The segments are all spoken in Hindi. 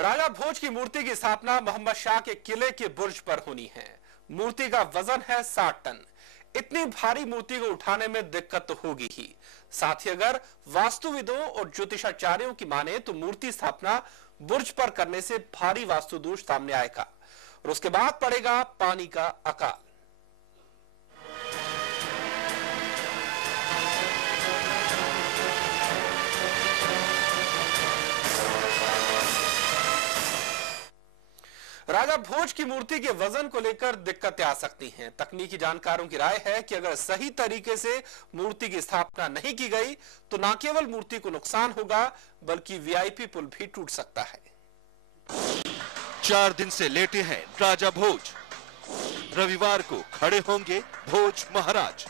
राजा भोज की मूर्ति की स्थापना मोहम्मद शाह के किले के बुर्ज पर होनी है। मूर्ति का वजन है 60 टन। इतनी भारी मूर्ति को उठाने में दिक्कत तो होगी ही, साथ ही अगर वास्तुविदों और ज्योतिषाचार्यों की माने तो मूर्ति स्थापना बुर्ज पर करने से भारी वास्तु दोष सामने आएगा और उसके बाद पड़ेगा पानी का अकाल। राजा भोज की मूर्ति के वजन को लेकर दिक्कतें आ सकती हैं। तकनीकी जानकारों की राय है कि अगर सही तरीके से मूर्ति की स्थापना नहीं की गई तो न केवल मूर्ति को नुकसान होगा बल्कि वीआईपी पुल भी टूट सकता है। 4 दिन से लेटे हैं राजा भोज। रविवार को खड़े होंगे भोज महाराज,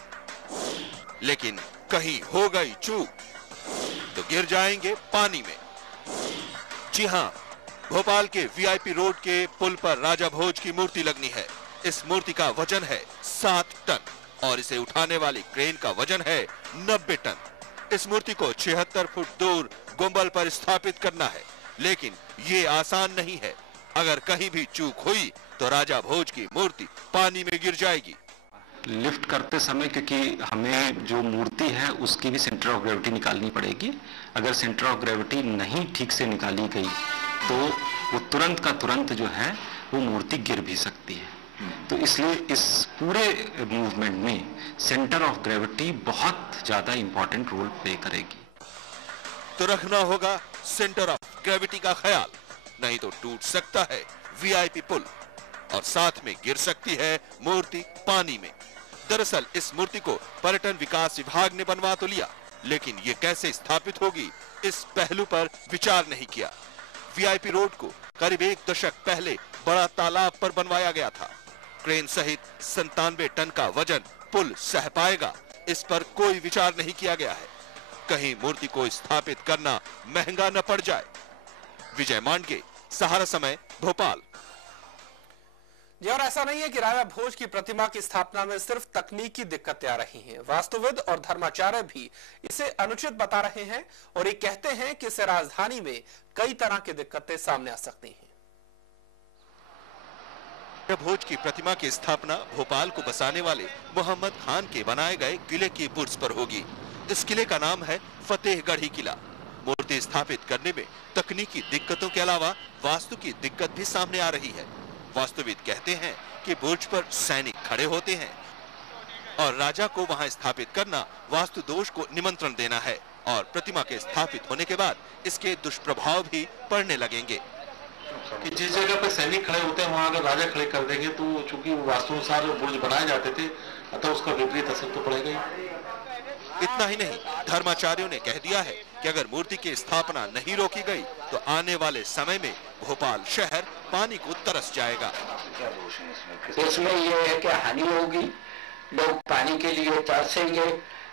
लेकिन कहीं हो गई चूक तो गिर जाएंगे पानी में। जी हां, भोपाल के वीआईपी रोड के पुल पर राजा भोज की मूर्ति लगनी है। इस मूर्ति का वजन है 7 टन और इसे उठाने वाली क्रेन का वजन है 90 टन। इस मूर्ति को 76 फुट दूर गुंबल पर स्थापित करना है, लेकिन ये आसान नहीं है। अगर कहीं भी चूक हुई तो राजा भोज की मूर्ति पानी में गिर जाएगी। लिफ्ट करते समय क्योंकि हमें जो मूर्ति है उसकी भी सेंटर ऑफ ग्रेविटी निकालनी पड़ेगी। अगर सेंटर ऑफ ग्रेविटी नहीं ठीक से निकाली गई तो वो तुरंत का तुरंत जो है वो मूर्ति गिर भी सकती है। तो इसलिए इस पूरे मूवमेंट में सेंटर ऑफ ग्रेविटी बहुत ज्यादा इंपॉर्टेंट रोल प्ले करेगी। तो रखना होगा सेंटर ऑफ ग्रेविटी का ख्याल, नहीं तो टूट सकता है वीआईपी पुल और साथ में गिर सकती है मूर्ति पानी में। दरअसल इस मूर्ति को पर्यटन विकास विभाग ने बनवा तो लिया, लेकिन ये कैसे स्थापित होगी इस पहलू पर विचार नहीं किया। वीआईपी रोड को करीब 1 दशक पहले बड़ा तालाब पर बनवाया गया था। क्रेन सहित 97 टन का वजन पुल सह पाएगा, इस पर कोई विचार नहीं किया गया है। कहीं मूर्ति को स्थापित करना महंगा न पड़ जाए। विजय मांडके, सहारा समय, भोपाल। जी, और ऐसा नहीं है कि राजा भोज की प्रतिमा की स्थापना में सिर्फ तकनीकी दिक्कतें आ रही हैं। वास्तुविद और धर्माचार्य भी इसे अनुचित बता रहे हैं और ये कहते हैं कि इससे राजधानी में कई तरह की दिक्कतें सामने आ सकती हैं। राजा भोज की प्रतिमा की स्थापना भोपाल को बसाने वाले मोहम्मद खान के बनाए गए किले के बुर्ज पर होगी। इस किले का नाम है फतेहगढ़ी किला। मूर्ति स्थापित करने में तकनीकी दिक्कतों के अलावा वास्तु की दिक्कत भी सामने आ रही है। वास्तुविद कहते हैं कि बुर्ज पर सैनिक खड़े होते हैं और राजा को वहां स्थापित करना वास्तु दोष को निमंत्रण देना है और प्रतिमा के स्थापित होने के बाद इसके दुष्प्रभाव भी पड़ने लगेंगे। कि जिस जगह पे सैनिक खड़े होते हैं वहां अगर राजा खड़े कर देंगे तो चूंकि वास्तु अनुसार बुर्ज बनाए जाते थे, अतः उसका विपरीत असर तो पड़ेगा ही। इतना ही नहीं, धर्माचार्यों ने कह दिया है कि अगर मूर्ति की स्थापना नहीं रोकी गई तो आने वाले समय में भोपाल शहर पानी को तरस जाएगा। इसमें यह है कि हानि होगी, लोग पानी के लिए तरसेंगे।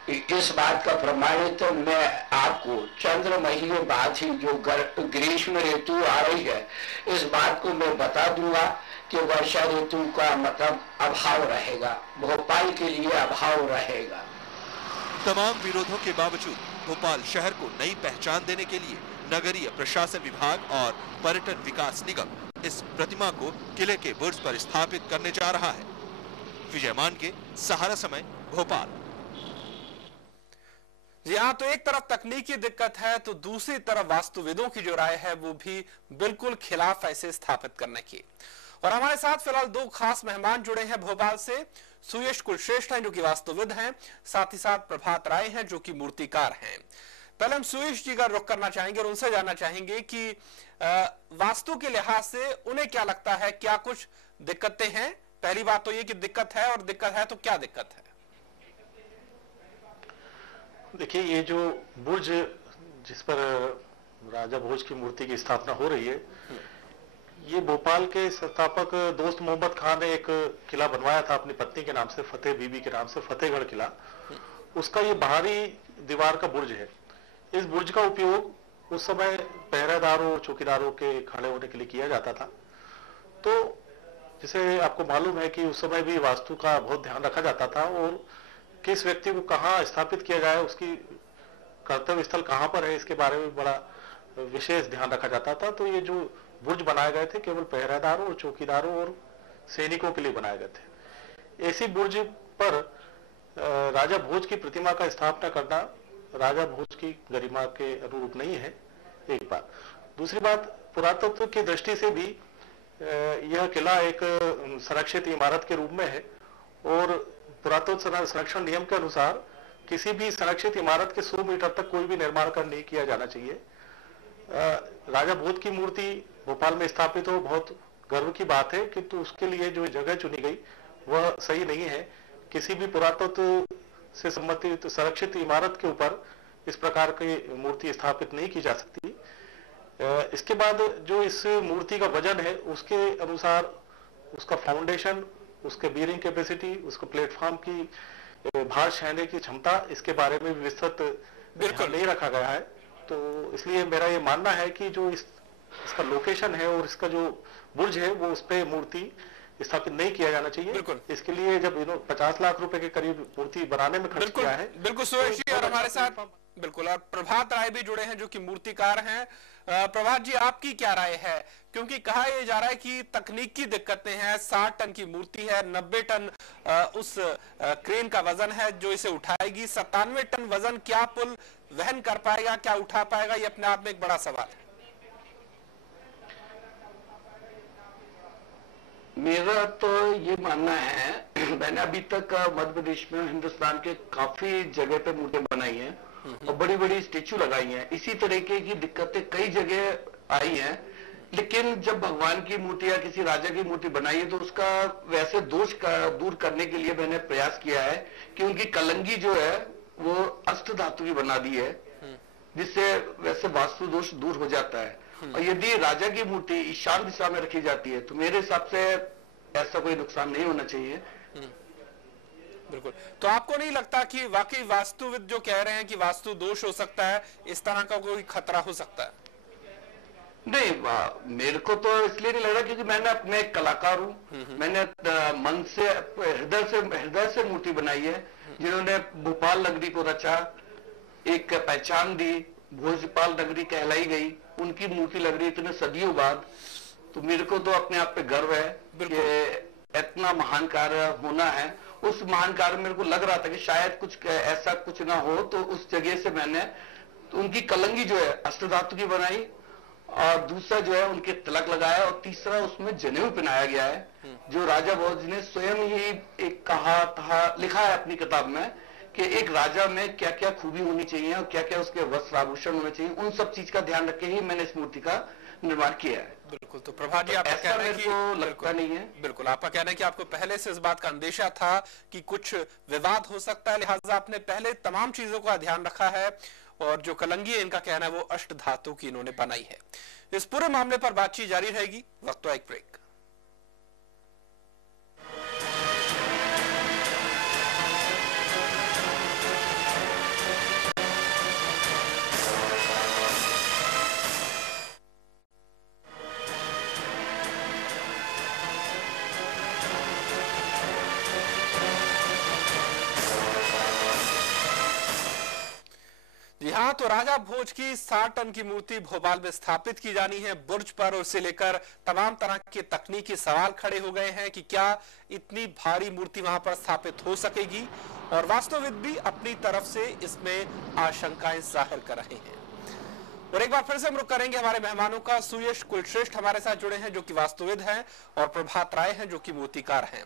इस बात का प्रमाणित तो मैं आपको चंद्र महीने बाद ही जो ग्रीष्म ऋतु आ रही है इस बात को मैं बता दूंगा कि वर्षा ऋतु का मतलब अभाव रहेगा, भोपाल के लिए अभाव रहेगा। तमाम विरोधों के बावजूद भोपाल शहर को नई पहचान देने के लिए नगरीय प्रशासन विभाग और पर्यटन विकास निगम इस प्रतिमा को किले के बुर्ज पर स्थापित करने जा रहा है। विजय मांडके, सहारा समय, भोपाल। जी हाँ, तो एक तरफ तकनीकी दिक्कत है तो दूसरी तरफ वास्तुविदों की जो राय है वो भी बिल्कुल खिलाफ ऐसे स्थापित करने की। और हमारे साथ फिलहाल 2 खास मेहमान जुड़े हैं भोपाल से। सुयश कुलश्रेष्ठ हैं जो कि वास्तुविद हैं, साथ ही साथ प्रभात राय हैं जो कि मूर्तिकार हैं। पहले हम सुयश जी का रुख करना चाहेंगे और उनसे जानना चाहेंगे कि वास्तु के लिहाज से उन्हें क्या लगता है, क्या कुछ दिक्कतें हैं? पहली बात तो ये कि दिक्कत है, और दिक्कत है तो क्या दिक्कत है? देखिए, ये जो बुर्ज जिस पर राजा भोज की मूर्ति की स्थापना हो रही है, ये भोपाल के संस्थापक दोस्त मोहम्मद खान ने एक किला बनवाया था अपनी पत्नी के नाम से, फतेह बीबी के नाम से, फतेहगढ़ किला। उसका ये बाहरी दीवार का बुर्ज है। इस बुर्ज का उपयोग उस समय पहरेदारों, चौकीदारों के खड़े होने के लिए किया जाता था। तो जैसे आपको मालूम है कि उस समय भी वास्तु का बहुत ध्यान रखा जाता था और किस व्यक्ति को कहाँ स्थापित किया जाए, उसकी कर्तव्य स्थल कहाँ पर है, इसके बारे में बड़ा विशेष ध्यान रखा जाता था। तो ये जो बुर्ज बनाए गए थे केवल पहरेदारों और चौकीदारों और सैनिकों के लिए बनाए गए थे। ऐसी बुर्ज पर राजा भोज की प्रतिमा का स्थापना करना राजा भोज की गरिमा के अनुरूप नहीं है, एक बात। दूसरी बात, पुरातत्व की दृष्टि से भी यह किला एक संरक्षित इमारत के रूप में है और पुरातत्व संरक्षण नियम के अनुसार किसी भी संरक्षित इमारत के 100 मीटर तक कोई भी निर्माण कार्य नहीं किया जाना चाहिए। राजा भोज की मूर्ति भोपाल में स्थापित हो बहुत गर्व की बात है, किंतु उसके लिए जो जगह चुनी गई वह सही नहीं है। किसी भी पुरातत्व से संबंधित संरक्षित इमारत के ऊपर इस प्रकार की मूर्ति स्थापित नहीं की जा सकती। इसके बाद जो इस मूर्ति का वजन है उसके अनुसार उसका फाउंडेशन, उसके बीयरिंग कैपेसिटी, उसको प्लेटफॉर्म की भार सहने की क्षमता, इसके बारे में विस्तृत ध्यान नहीं रखा गया है। तो इसलिए मेरा ये मानना है कि जो इसका लोकेशन है और इसका जो बुर्ज है वो उस पर मूर्ति स्थापित नहीं किया जाना चाहिए। इसके लिए जब 50 लाख रुपए के करीब मूर्ति बनाने में खर्च किया है। बिल्कुल सुरेश जी, और हमारे साथ बिल्कुल और प्रभात राय भी जुड़े हैं जो कि मूर्तिकार हैं। प्रभात जी, आपकी क्या राय है? क्योंकि कहा यह जा रहा है कि तकनीकी दिक्कतें हैं, 60 टन की मूर्ति है, 90 टन उस क्रेन का वजन है जो इसे उठाएगी, 97 टन वजन क्या पुल वहन कर पाएगा, क्या उठा पाएगा? ये अपने आप में एक बड़ा सवाल है। मेरा तो ये मानना है, मैंने अभी तक मध्य प्रदेश में हिंदुस्तान के काफी जगह पे मूर्तियां बनाई हैं और बड़ी बड़ी स्टेचू लगाई हैं। इसी तरीके की दिक्कतें कई जगह आई हैं, लेकिन जब भगवान की मूर्ति या किसी राजा की मूर्ति बनाई है तो उसका वैसे दोष का दूर करने के लिए मैंने प्रयास किया है कि उनकी कलंगी जो है वो अष्ट धातु की बना दी है, जिससे वैसे वास्तु दोष दूर हो जाता है। और यदि राजा की मूर्ति ईशान दिशा में रखी जाती है तो मेरे हिसाब से ऐसा कोई नुकसान नहीं होना चाहिए। बिल्कुल। तो आपको नहीं लगता कि वाकई वास्तुविद जो कह रहे हैं कि वास्तु दोष हो सकता है, इस तरह का कोई खतरा हो सकता है? नहीं, मेरे को तो इसलिए नहीं लग रहा क्योंकि मैं एक कलाकार हूँ। मैंने मन से हृदय से मूर्ति बनाई है। जिन्होंने भोपाल नगरी को रचा, एक पहचान दी, भोजपाल नगरी कहलाई गई, उनकी मूर्ति लग रही इतने सदियों बाद। तो मेरे को तो अपने आप पे गर्व है कि इतना महान कार्य होना है। उस महान कार्य मेरे को लग रहा था कि शायद कुछ ऐसा कुछ ना हो, तो उस जगह से मैंने तो उनकी कलंगी जो है अष्टधातु की बनाई और दूसरा जो है उनके तिलक लगाया और तीसरा उसमें जनेऊ पहनाया गया है, जो राजा भोज ने स्वयं ही एक कहा था, लिखा है अपनी किताब में कि एक राजा में क्या क्या खूबी होनी चाहिए और क्या क्या उसके वस्त्र आभूषण होने चाहिए, उन सब चीज का ध्यान रख के ही मैंने इस मूर्ति का निर्माण किया है। बिल्कुल। तो प्रभात जी, आपका कहना है कि लगता नहीं है। बिल्कुल, आपका कहना है कि आपको पहले से इस बात का अंदेशा था कि कुछ विवाद हो सकता है, लिहाजा आपने पहले तमाम चीजों का ध्यान रखा है और जो कलंगी है इनका कहना है वो अष्ट धातु की इन्होंने बनाई है। इस पूरे मामले पर बातचीत जारी रहेगी, वक्त तो एक ब्रेक। जी हाँ, तो राजा भोज की 60 टन की मूर्ति भोपाल में स्थापित की जानी है बुर्ज पर, और उसे लेकर तमाम तरह के तकनीकी सवाल खड़े हो गए हैं कि क्या इतनी भारी मूर्ति वहां पर स्थापित हो सकेगी, और वास्तुविद भी अपनी तरफ से इसमें आशंकाएं जाहिर कर रहे हैं। और एक बार फिर से हम रुख करेंगे हमारे मेहमानों का। सुयश कुलश्रेष्ठ हमारे साथ जुड़े हैं जो कि वास्तुविद हैं, और प्रभात राय हैं जो कि मूर्तिकार हैं।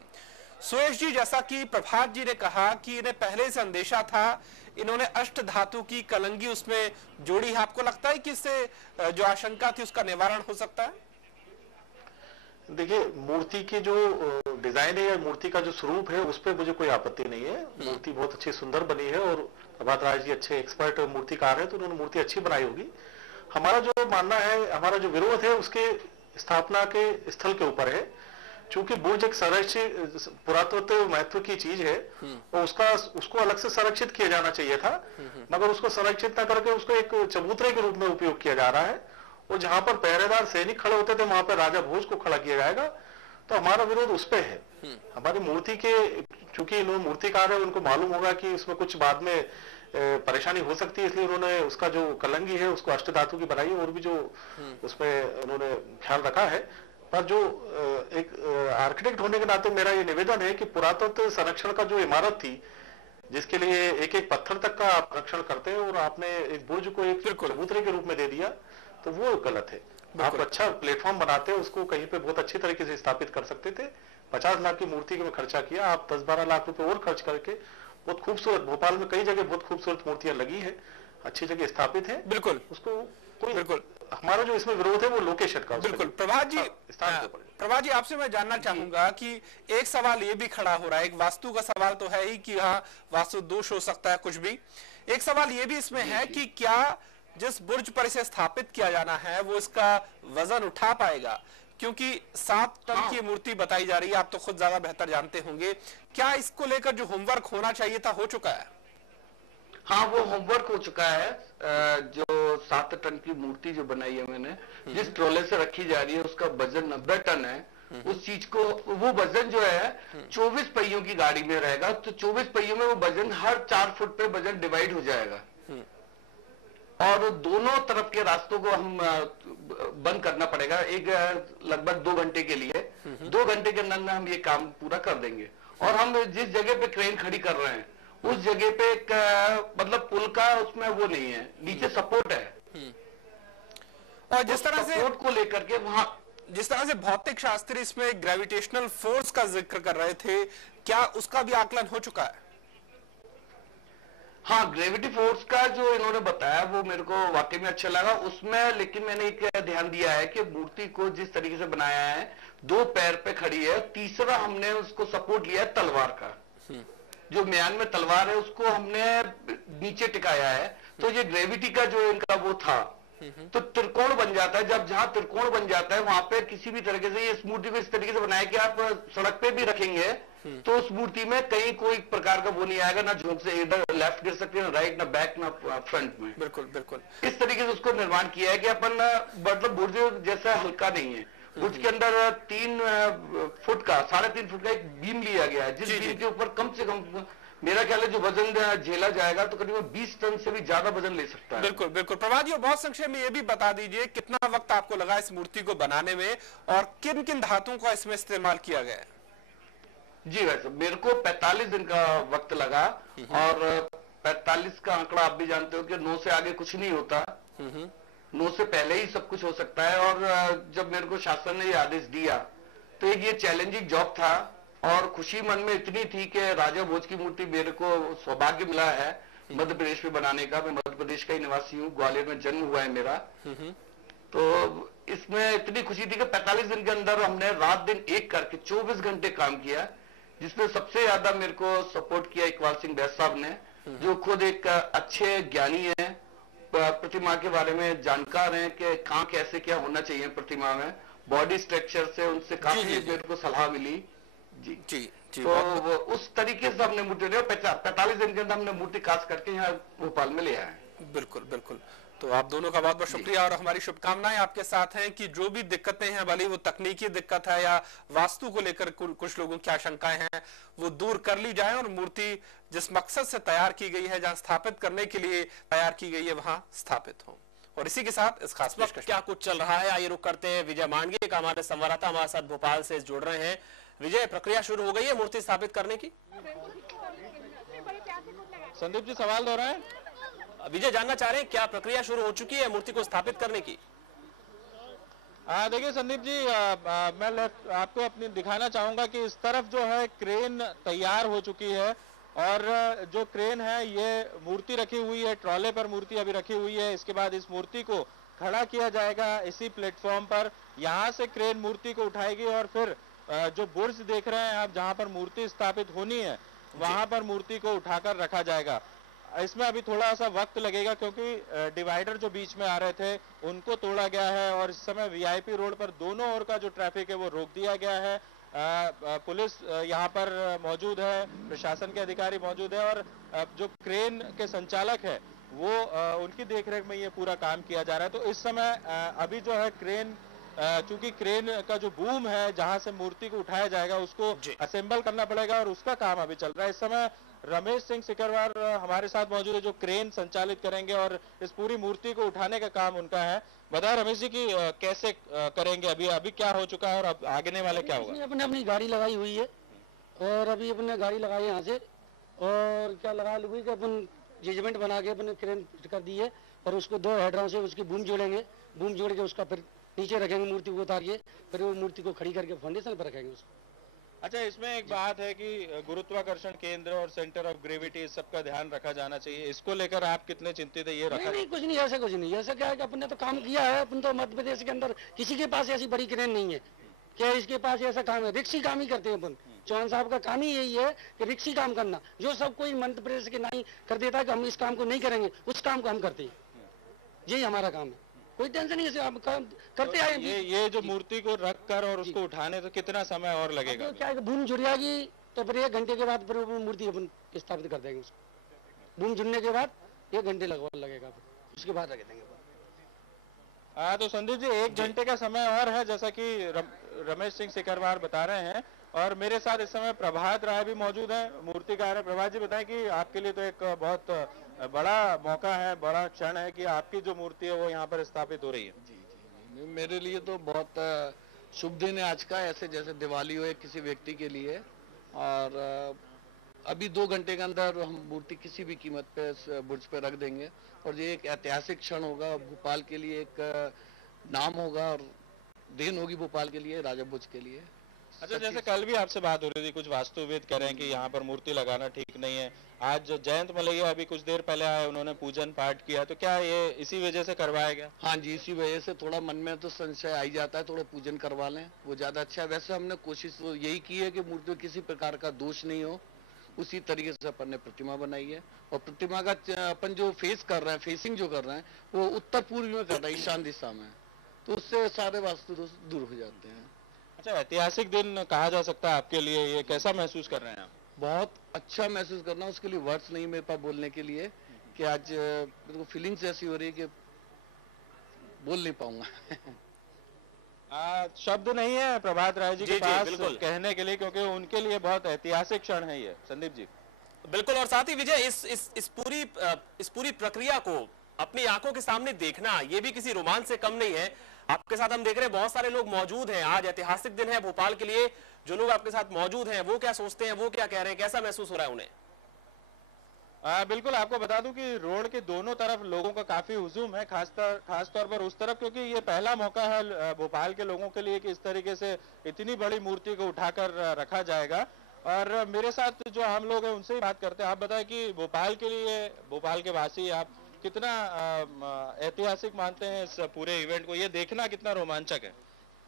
सुयश जी, जैसा कि प्रभात जी ने कहा कि इन्हें पहले से अंदेशा था, इन्होंने अष्ट धातु की कलंगी उसमें जोड़ी है, आपको लगता है कि इससे जो आशंका थी उसका निवारण हो सकता है? देखिए, मूर्ति की जो डिजाइन है या मूर्ति का जो स्वरूप है उस पर मुझे कोई आपत्ति नहीं है। मूर्ति बहुत अच्छी सुंदर बनी है और प्रभात राय जी अच्छे एक्सपर्ट मूर्तिकार है, तो उन्होंने मूर्ति अच्छी बनाई होगी। हमारा जो मानना है, हमारा जो विरोध है उसके स्थापना के स्थल के ऊपर है। चूंकि बुर्ज एक संरक्षित पुरातत्व महत्व की चीज है और उसको अलग से संरक्षित किया जाना चाहिए था, मगर उसको संरक्षित न करके उसको एक चबूतरे के रूप में उपयोग किया जा रहा है। और जहां पर पहरेदार सैनिक खड़े होते थे वहां पर राजा भोज को खड़ा किया जाएगा। तो हमारा विरोध उस पे है। हमारी मूर्ति के, चूंकि इन्होंने मूर्तिकार है, उनको मालूम होगा कि उसमें कुछ बाद में परेशानी हो सकती है, इसलिए उन्होंने उसका जो कलंगी है उसको अष्ट धातु की बनाई और भी जो उसमें उन्होंने ख्याल रखा है। पर जो एक आर्किटेक्ट होने के नाते मेरा ये निवेदन है कि पुरातत्व संरक्षण का जो इमारत थी, जिसके लिए एक एक पत्थर तक का आप रक्षण करते हैं और आपने एक बुर्ज को एक चबूतरे के रूप में दे दिया, तो वो गलत है। आप अच्छा प्लेटफॉर्म बनाते हैं, उसको कहीं पे बहुत अच्छी तरीके से स्थापित कर सकते थे। 50 लाख की मूर्ति में खर्चा किया, आप 10-12 लाख रुपए और खर्च करके बहुत खूबसूरत, भोपाल में कई जगह बहुत खूबसूरत मूर्तियां लगी है, अच्छी जगह स्थापित है। बिल्कुल, उसको कोई, बिल्कुल हमारा जो इसमें विरोध है वो लोकेशन का। बिल्कुल प्रभात जी आपसे मैं जानना चाहूंगा कि एक सवाल ये भी खड़ा हो रहा है, एक वास्तु का सवाल तो है ही कि हाँ वास्तु दोष हो सकता है कुछ भी, एक सवाल ये भी इसमें है कि क्या जिस बुर्ज पर इसे स्थापित किया जाना है वो इसका वजन उठा पाएगा, क्योंकि 7 टन की मूर्ति बताई जा रही है, आप तो खुद ज्यादा बेहतर जानते होंगे। क्या इसको लेकर जो होमवर्क होना चाहिए था हो चुका है? हाँ, वो होमवर्क हो चुका है। जो 7 टन की मूर्ति जो बनाई है मैंने, जिस ट्रोले से रखी जा रही है उसका वजन 90 टन है। उस चीज को, वो वजन जो है 24 पहियों की गाड़ी में रहेगा, तो 24 पहियों में वो वजन हर 4 फुट पे वजन डिवाइड हो जाएगा और दोनों तरफ के रास्तों को हम बंद करना पड़ेगा एक लगभग 2 घंटे के लिए। 2 घंटे के अंदर हम ये काम पूरा कर देंगे। और हम जिस जगह पे क्रेन खड़ी कर रहे हैं उस जगह पे एक मतलब पुल का उसमें वो नहीं है, नीचे सपोर्ट है। और जिस तरह से सपोर्ट को लेकर के वहां, जिस तरह से भौतिक शास्त्री इसमें ग्रेविटेशनल फोर्स का जिक्र कर रहे थे, क्या उसका भी आकलन हो चुका है? हाँ, ग्रेविटी फोर्स का जो इन्होंने बताया वो मेरे को वाकई में अच्छा लगा उसमें। लेकिन मैंने एक ध्यान दिया है कि मूर्ति को जिस तरीके से बनाया है, 2 पैर पे खड़ी है, तीसरा हमने उसको सपोर्ट लिया है तलवार का। जो म्यान में तलवार है उसको हमने नीचे टिकाया है, तो ये ग्रेविटी का जो इनका वो था, तो त्रिकोण बन जाता है। जब जहां त्रिकोण बन जाता है वहां पे किसी भी तरीके से, इस मूर्ति को इस तरीके से बनाया कि आप सड़क पे भी रखेंगे तो उस मूर्ति में कहीं कोई प्रकार का वो नहीं आएगा, ना झुक से इधर लेफ्ट गिर सकते हैं, ना राइट, ना बैक, ना फ्रंट में। बिल्कुल बिल्कुल इस तरीके से उसको निर्माण किया है कि अपन मतलब बुर्ज जैसा हल्का नहीं है। बुर्ज के अंदर 3 फुट का, 3.5 फुट का एक बीम लिया गया है, जिस बीम के ऊपर कम से कम मेरा ख्याल है जो वजन झेला जाएगा तो करीब 20 टन से भी ज्यादा वजन ले सकता है। बिल्कुल बिल्कुल। प्रभात जी बहुत संक्षेप में ये भी बता दीजिए कितना वक्त आपको लगा इस मूर्ति को बनाने में और किन किन धातुओं का इसमें इस्तेमाल किया गया है? जी वैसे मेरे को 45 दिन का वक्त लगा और 45 का आंकड़ा आप भी जानते हो कि 9 से आगे कुछ नहीं होता, 9 से पहले ही सब कुछ हो सकता है। और जब मेरे को शासन ने ये आदेश दिया तो एक ये चैलेंजिंग जॉब था और खुशी मन में इतनी थी कि राजा भोज की मूर्ति मेरे को सौभाग्य मिला है मध्य प्रदेश में बनाने का। मैं मध्य प्रदेश का ही निवासी हूँ, ग्वालियर में जन्म हुआ है मेरा। तो इसमें इतनी खुशी थी कि 45 दिन के अंदर हमने रात दिन एक करके 24 घंटे काम किया, जिसमें सबसे ज्यादा मेरे को सपोर्ट किया इकबाल सिंह बैस साहब ने, जो खुद एक अच्छे ज्ञानी है, प्रतिमा के बारे में जानकार हैं कि कहाँ कैसे क्या होना चाहिए प्रतिमा में, बॉडी स्ट्रक्चर से उनसे काफी मेरे को सलाह मिली। जी जी जी। तो उस तरीके से हमने मूर्ति 45 दिन के अंदर हमने मूर्ति खास करके यहाँ भोपाल में ले आए। बिल्कुल बिल्कुल। तो आप दोनों का बहुत बहुत शुक्रिया और हमारी शुभकामनाएं आपके साथ हैं कि जो भी दिक्कतें हैं, भले वो तकनीकी दिक्कत है या वास्तु को लेकर कुछ लोगों की आशंकाएं हैं, वो दूर कर ली जाए और मूर्ति जिस मकसद से तैयार की गई है, जहां स्थापित करने के लिए तैयार की गई है, वहां स्थापित हो। और इसी के साथ इस खास वक्त क्या कुछ चल रहा है, आइए रुक करते हैं विजय मांडगे का, हमारे संवाददाता हमारे साथ भोपाल से जुड़ रहे हैं। विजय, प्रक्रिया शुरू हो गई है मूर्ति स्थापित करने की? संदीप जी सवाल दोहराएं। विजय, जानना चाह रहे हैं क्या प्रक्रिया शुरू हो चुकी है मूर्ति को स्थापित करने की? देखिए संदीप जी, मैं आपको अपनी दिखाना चाहूंगा कि इस तरफ जो है क्रेन तैयार हो चुकी है और जो क्रेन है ये मूर्ति रखी हुई है, ट्रॉले पर मूर्ति अभी रखी हुई है। इसके बाद इस मूर्ति को खड़ा किया जाएगा इसी प्लेटफॉर्म पर, यहाँ से क्रेन मूर्ति को उठाएगी और फिर जो बुर्ज देख रहे हैं आप, जहाँ पर मूर्ति स्थापित होनी है वहां पर मूर्ति को उठाकर रखा जाएगा। इसमें अभी थोड़ा सा वक्त लगेगा क्योंकि डिवाइडर जो बीच में आ रहे थे उनको तोड़ा गया है और इस समय वीआईपी रोड पर दोनों ओर का जो ट्रैफिक है वो रोक दिया गया है। पुलिस यहाँ पर मौजूद है, प्रशासन के अधिकारी मौजूद है और जो क्रेन के संचालक है वो उनकी देखरेख में ये पूरा काम किया जा रहा है। तो इस समय अभी जो है क्रेन चूंकि क्रेन का जो बूम है जहां से मूर्ति को उठाया जाएगा उसको असेंबल करना पड़ेगा और उसका काम अभी चल रहा है। इस समय रमेश सिंह सिकरवार हमारे साथ मौजूद है जो क्रेन संचालित करेंगे और इस पूरी मूर्ति को उठाने का काम उनका है। बताए रमेश जी की कैसे करेंगे, अभी क्या हो चुका है और अब आगे वाले क्या होगा? अपने अपनी गाड़ी लगाई हुई है और अभी अपने गाड़ी लगाई यहाँ से और क्या लगा लूँगी कि अपन जजमेंट बना के अपने क्रेन कर दी है और उसको 2 हेडरों से उसकी बूम जोड़ेंगे, बूम जोड़ के उसका फिर नीचे रखेंगे, मूर्ति को उतारिए फिर वो मूर्ति को खड़ी करके फाउंडेशन पर रखेंगे उसको। अच्छा, इसमें एक बात है कि गुरुत्वाकर्षण केंद्र और सेंटर ऑफ ग्रेविटी इस सबका ध्यान रखा जाना चाहिए, इसको लेकर आप कितने चिंतित है? ये रखा नहीं, कुछ नहीं, ऐसा कुछ नहीं। ऐसा क्या है कि अपन ने तो काम किया है, अपन तो मध्य प्रदेश के अंदर किसी के पास ऐसी बड़ी क्रेन नहीं है क्या इसके पास ऐसा काम है, रिक्सी काम ही करते हैं अपन। चौहान साहब का काम ही यही है कि रिक्सी काम करना, जो सब कोई मध्य प्रदेश के नहीं कर देता है कि हम इस काम को नहीं करेंगे, उस काम को हम करते हैं, यही हमारा काम है, कोई टेंशन नहीं है, काम करते आए। ये जो मूर्ति को रख कर और उसको उठाने तो कितना समय और लगेगा? तो क्या है, बूम जुड़ जाएगी तो फिर 1 घंटे के बाद फिर वो मूर्ति अपन स्थापित कर देंगे उसको, बूम जुड़ने के बाद 1 घंटे लगेगा, फिर उसके बाद रख देंगे। तो संदीप जी 1 घंटे का समय और है जैसा कि रमेश सिंह सिकरवार बता रहे हैं और मेरे साथ इस समय प्रभात राय भी मौजूद है, मूर्तिकार है। प्रभात जी बताएं कि आपके लिए तो एक बहुत बड़ा मौका है, बड़ा क्षण है कि आपकी जो मूर्ति है वो यहाँ पर स्थापित हो रही है। जी, मेरे लिए तो बहुत शुभ दिन है आज का, ऐसे जैसे दिवाली हो किसी व्यक्ति के लिए। और अभी 2 घंटे के अंदर हम मूर्ति किसी भी कीमत पे बुर्ज पे रख देंगे और ये एक ऐतिहासिक क्षण होगा, भोपाल के लिए एक नाम होगा और देन होगी भोपाल के लिए, राजा भोज के लिए। अच्छा, जैसे कल भी आपसे बात हो रही थी, कुछ वास्तुविद कह रहे हैं कि यहाँ पर मूर्ति लगाना ठीक नहीं है। आज जयंत मलैया अभी कुछ देर पहले आए, उन्होंने पूजन पाठ किया, तो क्या ये इसी वजह से करवाया गया? हाँ जी, इसी वजह से थोड़ा मन में तो संशय आ ही जाता है, थोड़ा पूजन करवा लें वो ज्यादा अच्छा है। वैसे हमने कोशिश तो यही की है कि मूर्ति में किसी प्रकार का दोष नहीं हो, उसी तरीके से अपन ने प्रतिमा बनाई है और प्रतिमा का अपन जो फेस कर रहे हैं, फेसिंग जो कर रहे हैं वो उत्तर पूर्व में कर रहे हैं, ईशान दिशा में, तो उससे सारे वास्तु दोष दूर हो जाते हैं। अच्छा, ऐतिहासिक दिन कहा जा सकता है आपके लिए, ये कैसा महसूस कर रहे हैं आप? बहुत अच्छा महसूस करना, उसके लिए वर्ड्स नहीं मेरे पास बोलने के लिए कि आज मेरे को फीलिंग्स ऐसी हो रही है कि बोल नहीं पाऊंगा। शब्द नहीं है प्रभात राय जी के पास कहने के लिए, क्योंकि उनके लिए बहुत ऐतिहासिक क्षण है ये। संदीप जी बिल्कुल, और साथ ही विजय इस पूरी प्रक्रिया को अपनी आंखों के सामने देखना ये भी किसी रोमांच से कम नहीं है। आपके साथ हम देख रहे हैं बहुत सारे लोग मौजूद हैं, आज ऐतिहासिक दिन है भोपाल के लिए। जो लोग आपके साथ मौजूद हैं वो क्या सोचते हैं, वो क्या कह रहे हैं, कैसा महसूस हो रहा है उन्हें? बिल्कुल, आपको बता दूं कि रोड के दोनों तरफ लोगों का काफी हुजूम है, खास तौर पर उस तरफ, क्योंकि ये पहला मौका है भोपाल के लोगों के लिए कि इस तरीके से इतनी बड़ी मूर्ति को उठाकर रखा जाएगा। और मेरे साथ जो हम लोग हैं उनसे ही बात करते हैं। आप बताएं कि भोपाल के लिए, भोपाल के वासी आप कितना ऐतिहासिक मानते हैं इस पूरे इवेंट को, ये देखना कितना रोमांचक है?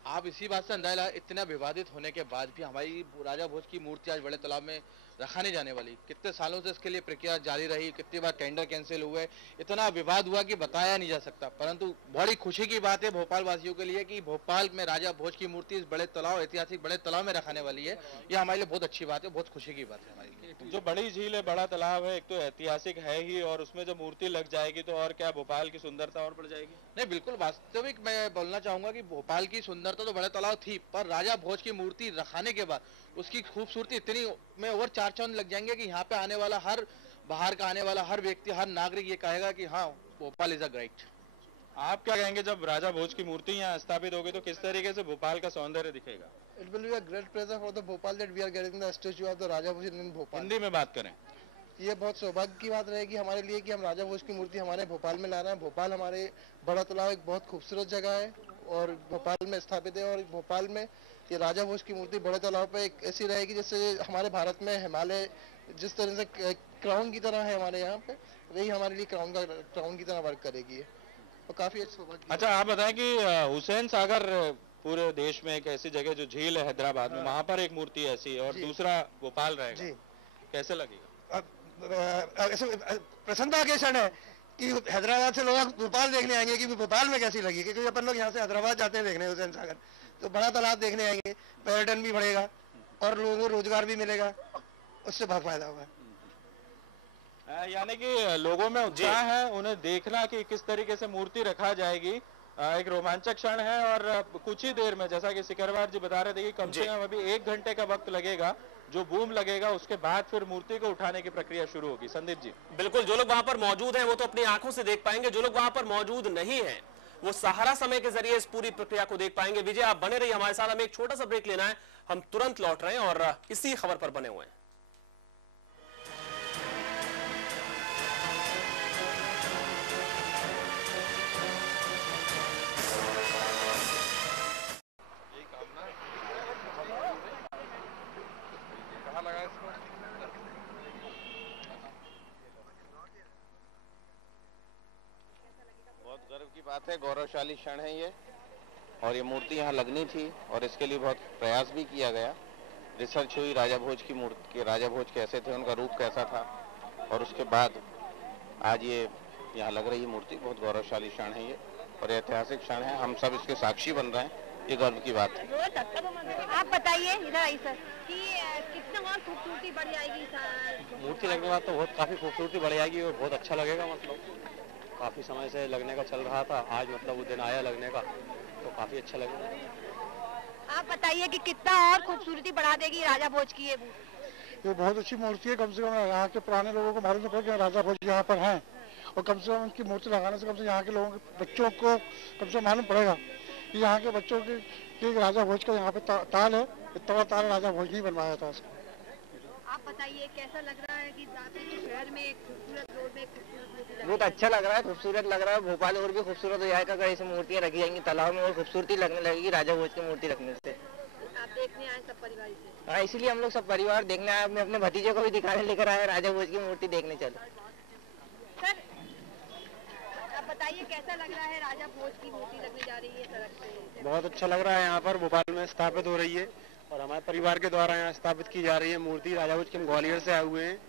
आप इसी बात से अंदाजा, इतना विवादित होने के बाद भी हमारी राजा भोज की मूर्ति आज बड़े तालाब में रखा नहीं जाने वाली। कितने सालों से इसके लिए प्रक्रिया जारी रही, कितनी बार टेंडर कैंसिल हुए, इतना विवाद हुआ कि बताया नहीं जा सकता। परंतु बड़ी खुशी की बात है भोपाल वासियों के लिए कि भोपाल में राजा भोज की मूर्ति इस बड़े तालाब, ऐतिहासिक बड़े तालाब में रखाने वाली है। यह हमारे लिए बहुत अच्छी बात है, बहुत खुशी की बात है हमारे लिए। जो बड़ी झील है, बड़ा तालाब है, एक तो ऐतिहासिक है ही, और उसमें जब मूर्ति लग जाएगी तो और क्या भोपाल की सुंदरता और बढ़ जाएगी? नहीं, बिल्कुल वास्तविक मैं बोलना चाहूंगा कि भोपाल की सुंदरता तो बड़े तालाब थी, पर राजा भोज की मूर्ति रखाने के बाद उसकी खूबसूरती इतनी में और 4 चांद लग जाएंगे कि यहाँ पे आने वाला हर, बाहर का आने वाला हर व्यक्ति, हर नागरिक ये कहेगा कि हाँ, भोपाल इज अ ग्रेट। आप क्या कहेंगे, जब राजा भोज की मूर्ति यहाँ स्थापित होगी तो किस तरीके से भोपाल का सौंदर्य दिखेगा? It will be a great pleasure for the Bhopal that we are getting the statue of the Raja Bhoj in Bhopal. Hindi में बात करें, ये बहुत सौभाग्य की बात रहेगी हमारे लिए कि हम राजा भोज की मूर्ति हमारे भोपाल में ला रहे हैं। भोपाल हमारे बड़ा तालाब एक बहुत खूबसूरत जगह है और भोपाल में स्थापित है, और भोपाल में ये राजा भोज की मूर्ति बड़े तालाब पे एक ऐसी रहेगी जैसे हमारे भारत में हिमालय जिस तरह से क्राउन की तरह है हमारे यहाँ पे, वही हमारे लिए क्राउन की तरह वर्क करेगी और काफी अच्छा सौभाग्य। अच्छा, आप बताएं कि हुसैन सागर पूरे देश में एक ऐसी जगह जो झील है हैदराबाद में, वहाँ पर एक मूर्ति ऐसी और दूसरा भोपाल रहेगा, कैसे लगेगा? प्रसन्नता के क्षण है कि हैदराबाद से लोग भोपाल देखने आएंगे कि भोपाल में कैसी लगी, क्योंकि अपन लोग यहाँ से हैदराबाद जाते हैं देखने हुसैन सागर, तो बड़ा तालाब देखने आएंगे, पर्यटन भी बढ़ेगा और लोगों को रोजगार भी मिलेगा, उससे बहुत फायदा होगा। यानी कि लोगों में उत्साह है उन्हें देखना कि किस तरीके से मूर्ति रखा जाएगी एक रोमांचक क्षण है और कुछ ही देर में, जैसा कि सिकरवार जी बता रहे थे, कि कम से कम अभी 1 घंटे का वक्त लगेगा, जो बूम लगेगा उसके बाद फिर मूर्ति को उठाने की प्रक्रिया शुरू होगी। संदीप जी। बिल्कुल, जो लोग वहां पर मौजूद हैं वो तो अपनी आंखों से देख पाएंगे, जो लोग वहां पर मौजूद नहीं है वो सहारा समय के जरिए इस पूरी प्रक्रिया को देख पाएंगे। विजय, आप बने रहिए हमारे साथ, हमें एक छोटा सा ब्रेक लेना है, हम तुरंत लौट रहे हैं और इसी खबर पर बने हुए हैं। गर्व की बात है, गौरवशाली क्षण है ये, और ये मूर्ति यहाँ लगनी थी और इसके लिए बहुत प्रयास भी किया गया। रिसर्च हुई राजा भोज की मूर्ति के, राजा भोज कैसे थे, उनका रूप कैसा था, और उसके बाद आज ये यहाँ लग रही है मूर्ति। बहुत गौरवशाली क्षण है ये और ऐतिहासिक क्षण है, हम सब इसके साक्षी बन रहे हैं, ये गर्व की बात है। आप बताइए इधर आई सर कि कितना और खूबसूरती बढ़ जाएगी सर? मूर्ति लगने के बाद तो बहुत काफी खूबसूरती बढ़ जाएगी और बहुत अच्छा लगेगा। मतलब काफी समय से लगने का चल रहा था, आज मतलब वो दिन आया लगने का, तो काफी अच्छा लगेगा। आप बताइए कि कितना और खूबसूरती बढ़ा देगी राजा भोज की ये बहुत अच्छी मूर्ति है। कम से कम यहाँ के पुराने लोगों को मालूम था कि राजा भोज यहाँ पर हैं, और कम से कम उनकी मूर्ति लगाने से कम से यहाँ के लोगों के बच्चों को कम से मालूम पड़ेगा कि यहाँ के बच्चों की राजा भोज का यहाँ पे ताल है, इतना बड़ा ताल राजा भोज नहीं बनवाया था उसको। आप बताइए कैसा लग रहा है कि शहर में एक खूबसूरत रोड में बहुत अच्छा लग रहा है, खूबसूरत लग रहा है। भोपाल और भी खूबसूरत हो जाएगा अगर ऐसी मूर्तियाँ रखी जाएंगी तालाब में, और खूबसूरती लगने लगेगी राजा भोज की मूर्ति रखने से। आप देखने आए सब परिवार से? हाँ, इसीलिए हम लोग सब परिवार देखने आए, अपने भतीजे को भी दिखाने लेकर आए, राजा भोज की मूर्ति देखने चले। सर आप बताइए कैसा लग रहा है, राजा भोज की मूर्ति लगने जा रही है सड़क पे? बहुत अच्छा लग रहा है, यहाँ पर भोपाल में स्थापित हो रही है और हमारे परिवार के द्वारा यहाँ स्थापित की जा रही है मूर्ति। राजा भोज के हम ग्वालियर से आए हुए हैं।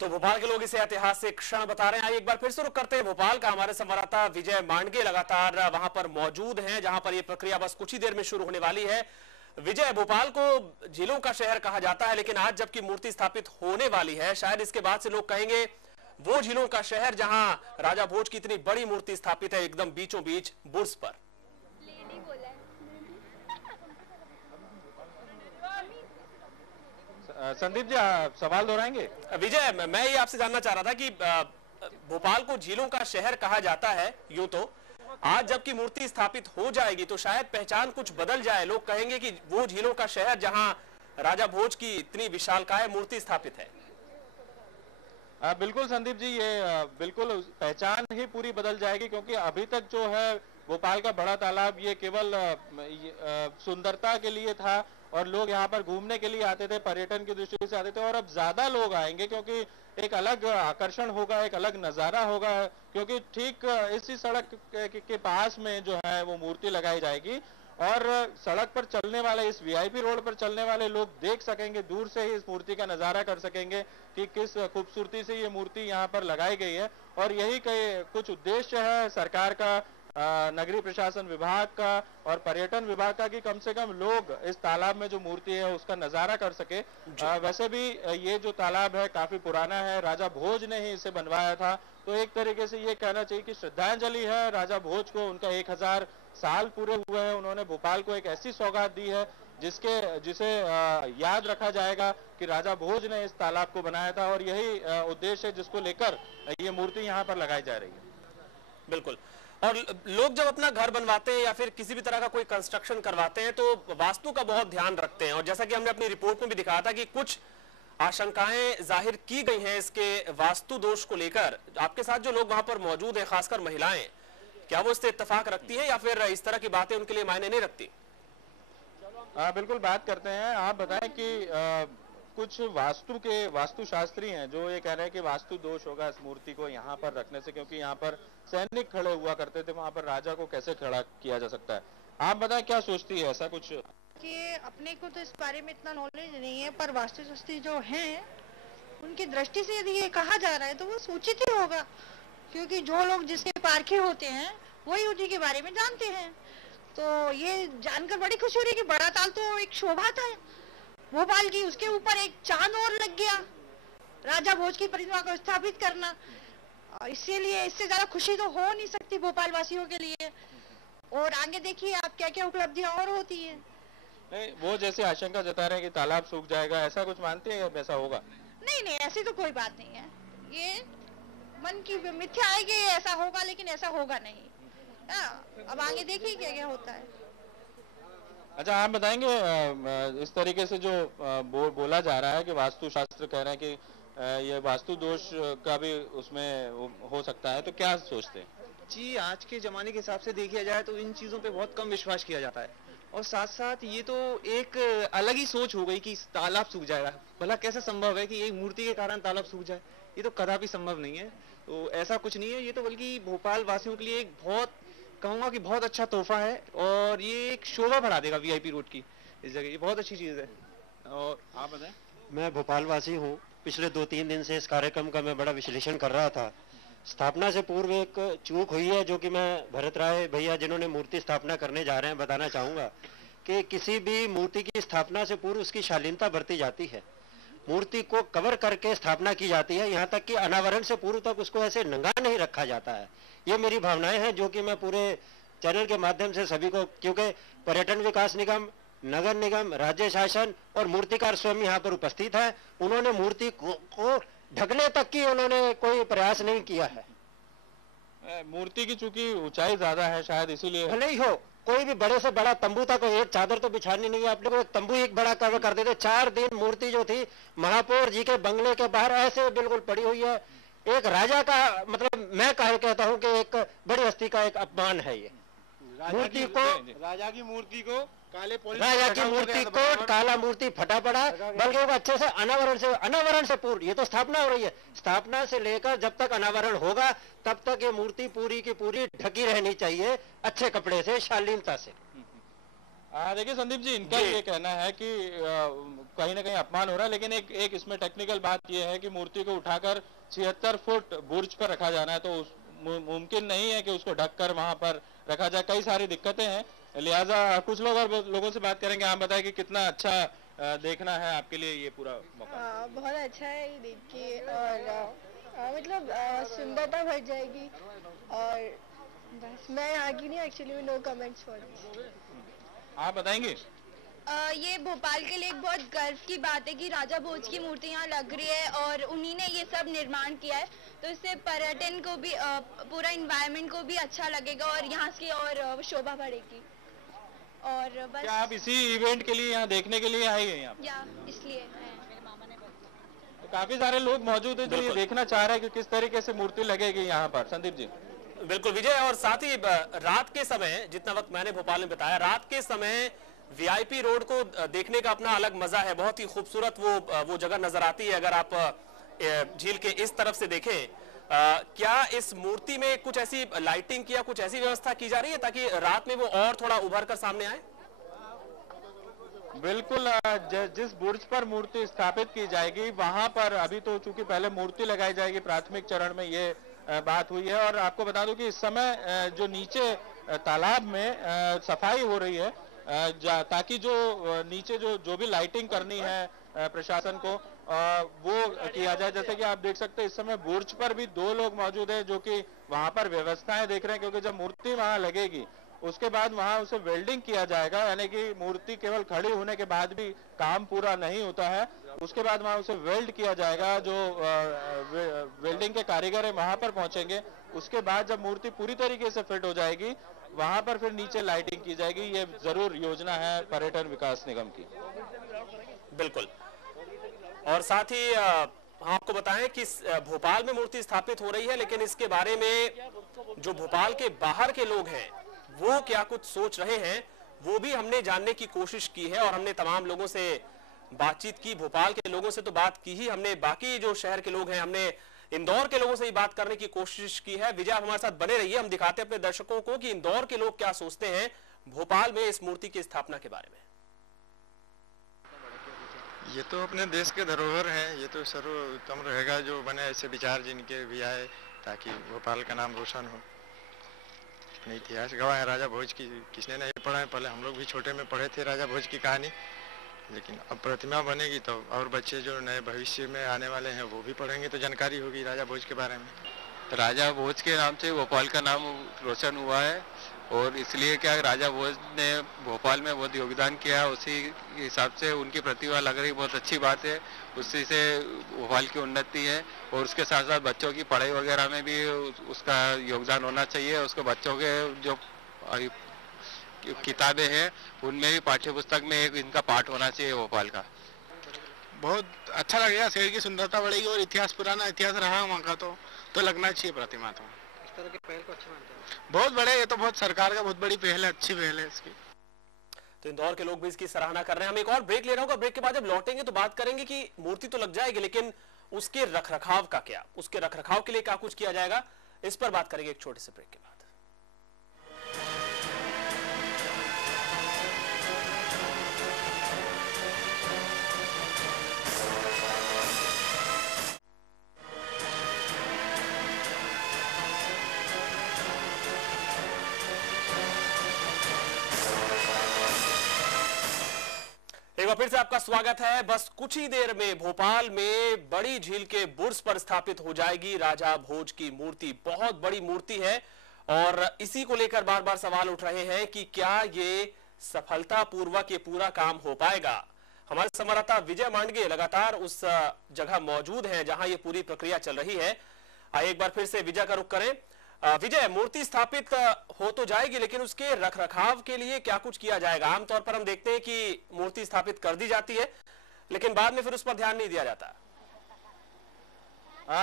तो भोपाल के लोग इसे ऐतिहासिक क्षण बता रहे हैं। एक बार फिर से रुक करते हैं भोपाल का, हमारे संवाददाता विजय मांडगे लगातार वहां पर मौजूद हैं, जहां पर यह प्रक्रिया बस कुछ ही देर में शुरू होने वाली है। विजय, भोपाल को झीलों का शहर कहा जाता है, लेकिन आज जबकि मूर्ति स्थापित होने वाली है, शायद इसके बाद से लोग कहेंगे वो झीलों का शहर जहां राजा भोज की इतनी बड़ी मूर्ति स्थापित है, एकदम बीचों बीच बुर्ज पर। संदीप जी, सवाल दोहराएंगे? विजय, मैं ये आपसे जानना चाह रहा था कि भोपाल को झीलों का शहर कहा जाता है, यूं तो आज जबकि मूर्ति स्थापित हो जाएगी तो शायद पहचान कुछ बदल जाए, लोग कहेंगे कि वो झीलों का शहर जहां राजा भोज की इतनी विशालकाय मूर्ति स्थापित है। बिल्कुल संदीप जी, ये बिल्कुल पहचान ही पूरी बदल जाएगी, क्योंकि अभी तक जो है भोपाल का बड़ा तालाब ये केवल सुंदरता के लिए था और लोग यहाँ पर घूमने के लिए आते थे, पर्यटन की दृष्टि से आते थे, और अब ज्यादा लोग आएंगे क्योंकि एक अलग आकर्षण होगा, एक अलग नजारा होगा, क्योंकि ठीक इसी सड़क के पास में जो है वो मूर्ति लगाई जाएगी और सड़क पर चलने वाले, इस वीआईपी रोड पर चलने वाले लोग देख सकेंगे, दूर से ही इस मूर्ति का नजारा कर सकेंगे कि किस खूबसूरती से ये मूर्ति यहाँ पर लगाई गई है। और यही कुछ उद्देश्य है सरकार का, नगरीय प्रशासन विभाग का और पर्यटन विभाग का, कि कम से कम लोग इस तालाब में जो मूर्ति है उसका नजारा कर सके। वैसे भी ये जो तालाब है काफी पुराना है, राजा भोज ने ही इसे बनवाया था, तो एक तरीके से ये कहना चाहिए कि श्रद्धांजलि है राजा भोज को, उनका 1000 साल पूरे हुए हैं, उन्होंने भोपाल को एक ऐसी सौगात दी है जिसे याद रखा जाएगा कि राजा भोज ने इस तालाब को बनाया था, और यही उद्देश्य है जिसको लेकर ये मूर्ति यहाँ पर लगाई जा रही है। बिल्कुल, और लोग जब अपना घर बनवाते हैं या फिर किसी भी तरह का कोई कंस्ट्रक्शन करवाते हैं तो वास्तु का बहुत ध्यान रखते हैं, और जैसा कि हमने अपनी रिपोर्ट में भी दिखाया था कि कुछ आशंकाएं जाहिर की गई हैं इसके वास्तु दोष को लेकर। आपके साथ जो लोग वहां पर मौजूद हैं, खासकर महिलाएं, क्या वो इससे इत्तेफाक रखती है या फिर इस तरह की बातें उनके लिए मायने नहीं रखती? बिल्कुल बात करते हैं। आप बताएं कि कुछ वास्तुशास्त्री हैं जो ये कह रहे हैं कि वास्तु दोष होगा इस मूर्ति को यहाँ पर रखने से, क्योंकि यहाँ पर सैनिक खड़े हुआ करते थे, वहाँ पर राजा को कैसे खड़ा किया जा सकता है। आप बताएं क्या सोचती है, ऐसा कुछ? कि अपने को तो इस बारे में इतना नॉलेज नहीं है, पर वास्तुशास्त्री जो हैं उनकी दृष्टि से यदि ये कहा जा रहा है तो वो सूचित ही होगा, क्योंकि जो लोग जिसके पारखे होते हैं वही उन्हीं के बारे में जानते हैं। तो ये जानकर बड़ी खुशी हो रही है कि बड़ा ताल तो एक शोभा था भोपाल की, उसके ऊपर एक चांद और लग गया, राजा भोज की प्रतिमा को स्थापित करना, इसीलिए इससे ज्यादा खुशी तो हो नहीं सकती भोपाल वासियों के लिए। और आगे देखिए आप क्या क्या उपलब्धियां और होती है। नहीं, वो जैसे आशंका जता रहे हैं कि तालाब सूख जाएगा, ऐसा कुछ मानते हैं ऐसा होगा? नहीं नहीं, ऐसी तो कोई बात नहीं है, ये मन की मिथ्या है कि ऐसा होगा, लेकिन ऐसा होगा नहीं। अब आगे देखिए क्या क्या होता है। अच्छा, आप बताएंगे इस तरीके से जो बोला जा रहा है कि वास्तु शास्त्र कह रहे हैं कि ये वास्तु दोष का भी उसमें हो सकता है, तो क्या सोचते हैं? जी, आज के ज़माने के हिसाब से देखा जाए तो इन चीज़ों पे बहुत कम विश्वास किया जाता है, और साथ साथ ये तो एक अलग ही सोच हो गई कि तालाब सूख जाएगा। भला कैसे संभव है कि एक मूर्ति के कारण तालाब सूख जाए? ये तो कदापि संभव नहीं है। तो ऐसा कुछ नहीं है, ये तो बल्कि भोपाल वासियों के लिए एक बहुत, कहूँगा कि बहुत अच्छा तोहफा है, और ये एक शोभा बढ़ा देगा वीआईपी रोड की इस जगह। ये बहुत अच्छी चीज़ है। और आप बताएं? मैं भोपाल वासी हूँ। पिछले 2-3 दिन से इस कार्यक्रम का मैं बड़ा विश्लेषण कर रहा था। स्थापना से पूर्व एक चूक हुई है, जो कि मैं भरत राय भैया जिन्होंने मूर्ति स्थापना करने जा रहे हैं बताना चाहूँगा कि किसी भी मूर्ति की स्थापना से पूर्व उसकी शालीनता बरती जाती है। मूर्ति को कवर करके स्थापना की जाती है, यहाँ तक कि अनावरण से पूर्व तक उसको ऐसे नंगा नहीं रखा जाता है। ये मेरी भावनाएं हैं, जो कि मैं पूरे चैनल के माध्यम से सभी को, क्योंकि पर्यटन विकास निगम, नगर निगम, राज्य शासन और मूर्तिकार स्वयं यहाँ पर उपस्थित है, उन्होंने मूर्ति को ढकने तक की उन्होंने कोई प्रयास नहीं किया है। मूर्ति की चूंकि ऊंचाई ज्यादा है, शायद इसीलिए भले ही हो, कोई भी बड़े से बड़ा तंबू तक एक चादर तो बिछानी नहीं है। आप लोग एक तंबू एक बड़ा कवर कर देते। 4 दिन मूर्ति जो थी महापौर जी के बंगले के बाहर ऐसे बिल्कुल पड़ी हुई है। एक राजा का, मतलब मैं कहता हूँ कि एक बड़ी हस्ती का एक अपमान है ये। मूर्ति को, राजा की मूर्ति को राजा की मूर्ति को काला मूर्ति फटा पड़ा, बल्कि वो अच्छे से अनावरण से पूर्व, ये तो स्थापना हो रही है, स्थापना से लेकर जब तक अनावरण होगा तब तक ये मूर्ति पूरी की पूरी ढकी रहनी चाहिए अच्छे कपड़े से, शालीनता से। देखिए संदीप जी, इनका ये कहना है कि कहीं ना कहीं अपमान हो रहा है, लेकिन एक इसमें टेक्निकल बात ये है कि मूर्ति को उठाकर 76 फुट बुर्ज पर रखा जाना है, तो मुमकिन नहीं है कि उसको ढककर वहां पर रखा जाए। कई सारी दिक्कतें हैं, लिहाजा कुछ लोग और लोगों से बात करेंगे। आप बताएं कि कितना अच्छा देखना है आपके लिए ये पूरा मौका? बहुत अच्छा है ये देख के, और मतलब सुंदरता बढ़ जाएगी। और बस मैं यहाँ की नहीं, actually no comments for this. आप बताएंगे? ये भोपाल के लिए एक बहुत गर्व की बात है कि राजा भोज की मूर्ति यहाँ लग रही है, और उन्हीं ने ये सब निर्माण किया है, तो इससे पर्यटन को भी, पूरा एनवायरनमेंट को भी अच्छा लगेगा, और यहाँ की और शोभा बढ़ेगी। और बस क्या आप इसी इवेंट के लिए यहाँ देखने के लिए आए हैं? यहाँ इसलिए तो काफी सारे लोग मौजूद हैं जो ये देखना चाह रहे हैं कि किस तरीके से मूर्ति लगेगी यहाँ पर। संदीप जी? बिल्कुल विजय, और साथ ही रात के समय, जितना वक्त मैंने भोपाल में बताया, रात के समय वीआईपी रोड को देखने का अपना अलग मजा है। बहुत ही खूबसूरत वो जगह नजर आती है अगर आप झील के इस तरफ से देखें। क्या इस मूर्ति में कुछ ऐसी लाइटिंग की या कुछ ऐसी व्यवस्था की जा रही है ताकि रात में वो और थोड़ा उभर कर सामने आए? बिल्कुल, जिस बुर्ज पर मूर्ति स्थापित की जाएगी वहां पर अभी तो चूंकि पहले मूर्ति लगाई जाएगी, प्राथमिक चरण में ये बात हुई है। और आपको बता दूं कि इस समय जो नीचे तालाब में सफाई हो रही है, ताकि जो नीचे जो भी लाइटिंग करनी है प्रशासन को वो किया जाए। जैसे कि आप देख सकते हैं इस समय बुर्ज पर भी 2 लोग मौजूद हैं जो कि वहां पर व्यवस्थाएं देख रहे हैं, क्योंकि जब मूर्ति वहां लगेगी उसके बाद वहां उसे वेल्डिंग किया जाएगा, यानी कि मूर्ति केवल खड़ी होने के बाद भी काम पूरा नहीं होता है, उसके बाद वहां उसे वेल्ड किया जाएगा। जो वेल्डिंग के कारीगर है वहां पर पहुंचेंगे, उसके बाद जब मूर्ति पूरी तरीके से फिट हो जाएगी वहां पर फिर नीचे लाइटिंग की जाएगी। ये जरूर योजना है पर्यटन विकास निगम की। बिल्कुल, और साथ ही हम आपको बताएं कि भोपाल में मूर्ति स्थापित हो रही है, लेकिन इसके बारे में जो भोपाल के बाहर के लोग हैं वो क्या कुछ सोच रहे हैं वो भी हमने जानने की कोशिश की है। और हमने तमाम लोगों से बातचीत की, भोपाल के लोगों से तो बात की ही, हमने बाकी जो शहर के लोग हैं, हमने इंदौर के लोगों से ही बात करने की कोशिश की है। विजय, आप हमारे साथ बने रहिए, हम दिखाते हैं अपने दर्शकों को कि इंदौर के लोग क्या सोचते हैं भोपाल में इस मूर्ति की स्थापना के बारे में। ये तो अपने देश के धरोहर है, ये तो सर्वोत्तम रहेगा जो बने, ऐसे विचार जिनके भी आए, ताकि भोपाल का नाम रोशन हो। अपने इतिहास गवाह है राजा भोज की, किसने नहीं पढ़ा है, पहले हम लोग भी छोटे में पढ़े थे राजा भोज की कहानी, लेकिन अब प्रतिमा बनेगी तो और बच्चे जो नए भविष्य में आने वाले हैं वो भी पढ़ेंगे तो जानकारी होगी राजा भोज के बारे में। राजा भोज के नाम से भोपाल का नाम रोशन हुआ है और इसलिए क्या राजा भोज ने भोपाल में बहुत योगदान किया, उसी हिसाब से उनकी प्रतिभा लग रही बहुत अच्छी बात है। उसी से भोपाल की उन्नति है और उसके साथ साथ बच्चों की पढ़ाई वगैरह में भी उसका योगदान होना चाहिए। उसको बच्चों के जो किताबें हैं उनमें भी पाठ्य पुस्तक में एक इनका पाठ होना चाहिए भोपाल का। बहुत अच्छा लगेगा, शहर की सुंदरता बढ़ेगी और इतिहास, पुराना इतिहास रहा वहाँ का, तो लगना चाहिए प्रतिमा। तो इस तरह के पहल को अच्छा मानते हैं? बहुत बड़े, ये तो बहुत सरकार का बहुत बड़ी पहल है, अच्छी पहल है इसकी। तो इंदौर के लोग भी इसकी सराहना कर रहे हैं। हम एक और ब्रेक ले रहा होगा, ब्रेक के बाद जब लौटेंगे तो बात करेंगे कि मूर्ति तो लग जाएगी लेकिन उसके रखरखाव का क्या, उसके रखरखाव के लिए क्या कुछ किया जाएगा, इस पर बात करेंगे एक छोटे से ब्रेक के बाद। एक बार फिर से आपका स्वागत है। बस कुछ ही देर में भोपाल में बड़ी झील के बुर्ज पर स्थापित हो जाएगी राजा भोज की मूर्ति। बहुत बड़ी मूर्ति है और इसी को लेकर बार बार सवाल उठ रहे हैं कि क्या ये सफलतापूर्वक ये पूरा काम हो पाएगा। हमारे संवाददाता विजय मांडगे लगातार उस जगह मौजूद हैं जहां ये पूरी प्रक्रिया चल रही है। एक बार फिर से विजय का रुख करें। विजय, मूर्ति स्थापित हो तो जाएगी लेकिन उसके रखरखाव के लिए क्या कुछ किया जाएगा? आमतौर पर हम देखते हैं कि मूर्ति स्थापित कर दी जाती है लेकिन बाद में फिर उस पर ध्यान नहीं दिया जाता।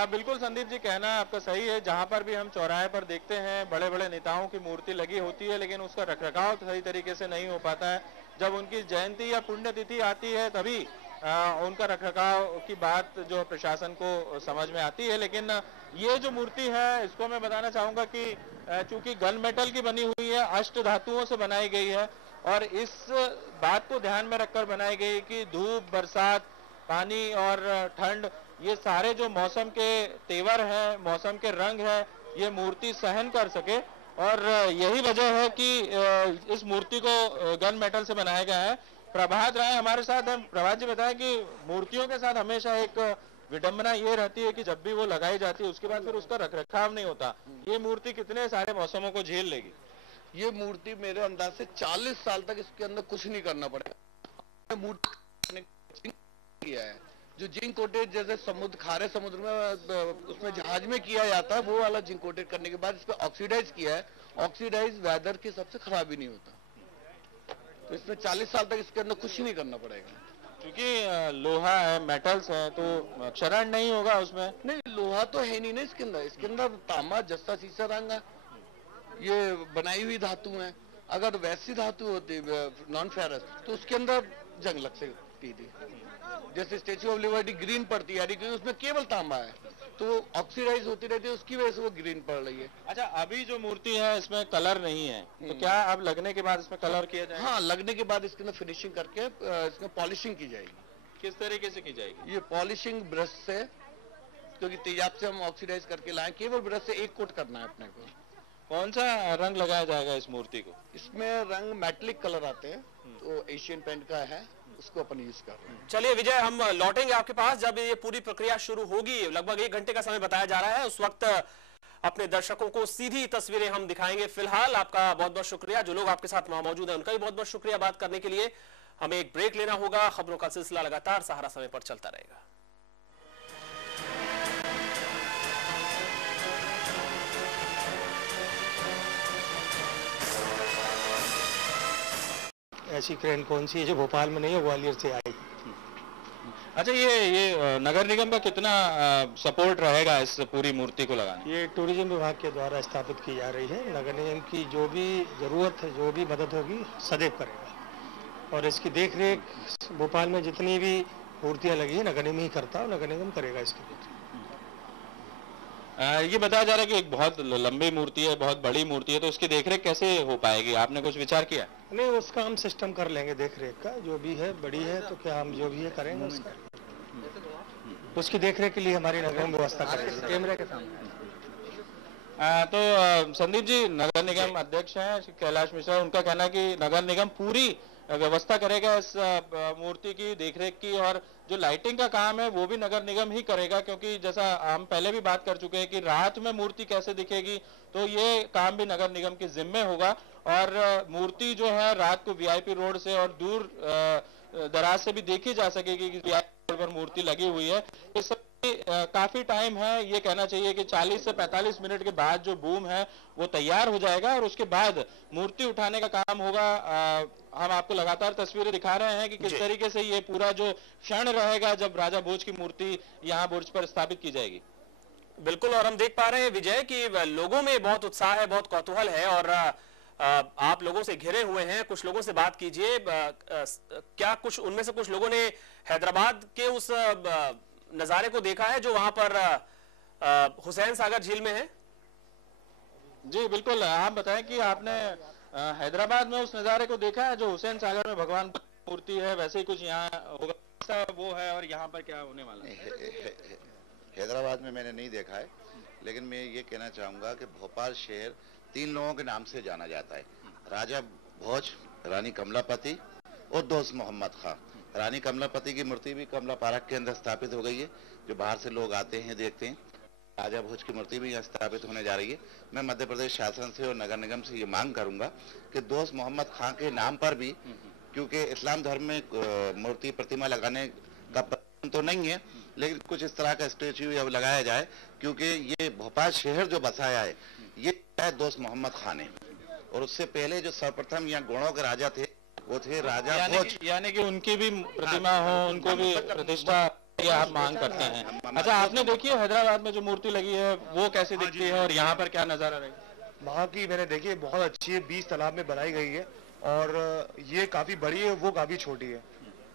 बिल्कुल संदीप जी, कहना आपका सही है। जहां पर भी हम चौराहे पर देखते हैं बड़े बड़े नेताओं की मूर्ति लगी होती है लेकिन उसका रखरखाव सही तरीके से नहीं हो पाता है। जब उनकी जयंती या पुण्यतिथि आती है तभी उनका रखरखाव की बात जो प्रशासन को समझ में आती है। लेकिन ये जो मूर्ति है इसको मैं बताना चाहूंगा कि चूंकि गन मेटल की बनी हुई है, अष्ट धातुओं से बनाई गई है और इस बात को ध्यान में रखकर बनाई गई कि धूप, बरसात, पानी और ठंड, ये सारे जो मौसम के तेवर हैं, मौसम के रंग है, ये मूर्ति सहन कर सके। और यही वजह है कि इस मूर्ति को गन मेटल से बनाया गया है। प्रभात राय हमारे साथ हैं। प्रभात जी, बताएं कि मूर्तियों के साथ हमेशा एक विडंबना ये रहती है कि जब भी वो लगाई जाती है उसके बाद फिर उसका रखरखाव नहीं होता। ये मूर्ति कितने सारे मौसमों को झेल लेगी? ये मूर्ति मेरे अंदाज से 40 साल तक इसके अंदर कुछ नहीं करना पड़ेगा। मूर्ति किया है जो जिंक कोटेड, जैसे समुद्र, खारे समुद्र में उसमें जहाज में किया जाता है, वो वाला जिंक कोटेड करने के बाद इस पर ऑक्सीडाइज किया है। ऑक्सीडाइज वेदर के हिसाब से खराब ही नहीं होता। तो इसमें 40 साल तक इसके अंदर कुछ ही नहीं करना पड़ेगा। क्योंकि लोहा है, मेटल्स है, तो क्षरण नहीं होगा उसमें। नहीं, लोहा तो है नहीं ना इसके अंदर। इसके अंदर तांबा, जस्ता, सीसा, रंगा, ये बनाई हुई धातु है। अगर वैसी धातु होती नॉन फेरस तो उसके अंदर जंग लग सकती थी। जैसे स्टेच्यू ऑफ लिबर्टी ग्रीन पड़ती है क्योंकि उसमें केवल तांबा है, तो ऑक्सीडाइज होती रहती है, उसकी वजह से वो ग्रीन पड़ रही है। अच्छा, अभी जो मूर्ति है इसमें कलर नहीं है, तो क्या अब लगने के बाद इसमें कलर किया जाएगा? हाँ, लगने के बाद इसके अंदर फिनिशिंग करके इसमें पॉलिशिंग की जाएगी। किस तरीके से की जाएगी? ये पॉलिशिंग ब्रश से, क्योंकि तेजाब से हम ऑक्सीडाइज करके लाए, केवल ब्रश से एक कोट करना है अपने को। कौन सा रंग लगाया जाएगा इस मूर्ति को? इसमें रंग मेटेलिक कलर आते हैं, तो एशियन पेंट का है, उसको अपन यूज कर रहे हैं। चलिए विजय, हम लौटेंगे आपके पास जब ये पूरी प्रक्रिया शुरू होगी। लगभग 1 घंटे का समय बताया जा रहा है, उस वक्त अपने दर्शकों को सीधी तस्वीरें हम दिखाएंगे। फिलहाल आपका बहुत बहुत शुक्रिया। जो लोग आपके साथ वहां मौजूद हैं उनका भी बहुत बहुत शुक्रिया बात करने के लिए। हमें एक ब्रेक लेना होगा। खबरों का सिलसिला लगातार सहारा समय पर चलता रहेगा। ऐसी क्रेन कौन सी है जो भोपाल में नहीं है, ग्वालियर से आई। अच्छा, ये नगर निगम का कितना सपोर्ट रहेगा इस पूरी मूर्ति को लगाने? ये टूरिज्म विभाग के द्वारा स्थापित की जा रही है। नगर निगम की जो भी जरूरत है, जो भी मदद होगी, सदैव करेगा। और इसकी देख रेख भोपाल में जितनी भी मूर्तियां लगी है नगर निगम ही करता है, नगर निगम करेगा इसकी देख। ये बताया जा रहा है कि एक बहुत लंबी मूर्ति है, बहुत बड़ी मूर्ति है, तो उसकी देखरेख कैसे हो पाएगी? आपने कुछ विचार किया? नहीं, उसका हम सिस्टम कर लेंगे देखरेख का। जो भी है बड़ी है तो क्या हम जो भी है करेंगे उसका। उसकी देखरेख के लिए हमारी नगर निगम व्यवस्था करेगी कैमरे के सामने। तो संदीप जी, नगर निगम अध्यक्ष हैं कैलाश मिश्रा, उनका कहना है कि नगर निगम पूरी व्यवस्था करेगा इस मूर्ति की देखरेख की, और जो लाइटिंग का काम है वो भी नगर निगम ही करेगा, क्योंकि जैसा हम पहले भी बात कर चुके हैं कि रात में मूर्ति कैसे दिखेगी, तो ये काम भी नगर निगम के जिम्मे होगा। और मूर्ति जो है रात को वीआईपी रोड से और दूर दराज से भी देखी जा सकेगी कि वीआईपी रोड पर मूर्ति लगी हुई है। इस काफी टाइम है, ये कहना चाहिए कि 40 से 45 मिनट के बाद जो बूम है वो तैयार हो जाएगा और उसके बाद मूर्ति उठाने का काम होगा। हम आपको लगातार तस्वीरें दिखा रहे हैं कि किस तरीके से ये पूरा जो क्षण रहेगा जब राजा भोज की मूर्ति यहाँ बुर्ज पर स्थापित की जाएगी। बिल्कुल, और हम देख पा रहे हैं विजय कि लोगों में बहुत उत्साह है, बहुत कौतूहल है, और आप लोगों से घिरे हुए हैं। कुछ लोगों से बात कीजिए, क्या कुछ उनमें से कुछ लोगों ने हैदराबाद के उस नजारे को देखा है जो वहां पर हुसैन सागर झील में है? जी बिल्कुल, आप बताएं कि आपने हैदराबाद में उस नजारे को देखा है जो हुसैन सागर में भगवान मूर्ति है, वैसे ही कुछ यहाँ होगा वो है, और यहाँ पर क्या होने वाला है? हैदराबाद में मैंने नहीं देखा है, लेकिन मैं ये कहना चाहूँगा कि भोपाल शहर 3 लोगों के नाम से जाना जाता है, राजा भोज, रानी कमलापति और दोस्त मोहम्मद खां। रानी कमलापति की मूर्ति भी कमला पार्क के अंदर स्थापित हो गई है, जो बाहर से लोग आते हैं देखते हैं। राजा भोज की मूर्ति भी यहाँ स्थापित होने जा रही है। मैं मध्य प्रदेश शासन से और नगर निगम से ये मांग करूंगा कि दोस्त मोहम्मद खां के नाम पर भी, क्योंकि इस्लाम धर्म में मूर्ति प्रतिमा लगाने का प्रचलन तो नहीं है, लेकिन कुछ इस तरह का स्टेच्यू अब लगाया जाए, क्योंकि ये भोपाल शहर जो बसाया है ये दोस्त मोहम्मद खान है, और उससे पहले जो सर्वप्रथम यहाँ गोणों के राजा थे वो थे राजा भोज, यानी कि उनकी भी प्रतिमा हो, उनको भी प्रतिष्ठा ये आप मांग करते हैं। अच्छा, आपने देखी है हैदराबाद में जो मूर्ति लगी है वो कैसे दिखती है और यहाँ पर क्या नजारा रहेगा? वहाँ की मैंने देखी है, बहुत अच्छी है, 20 तालाब में बनाई गई है, और ये काफी बड़ी है, वो काफी छोटी है,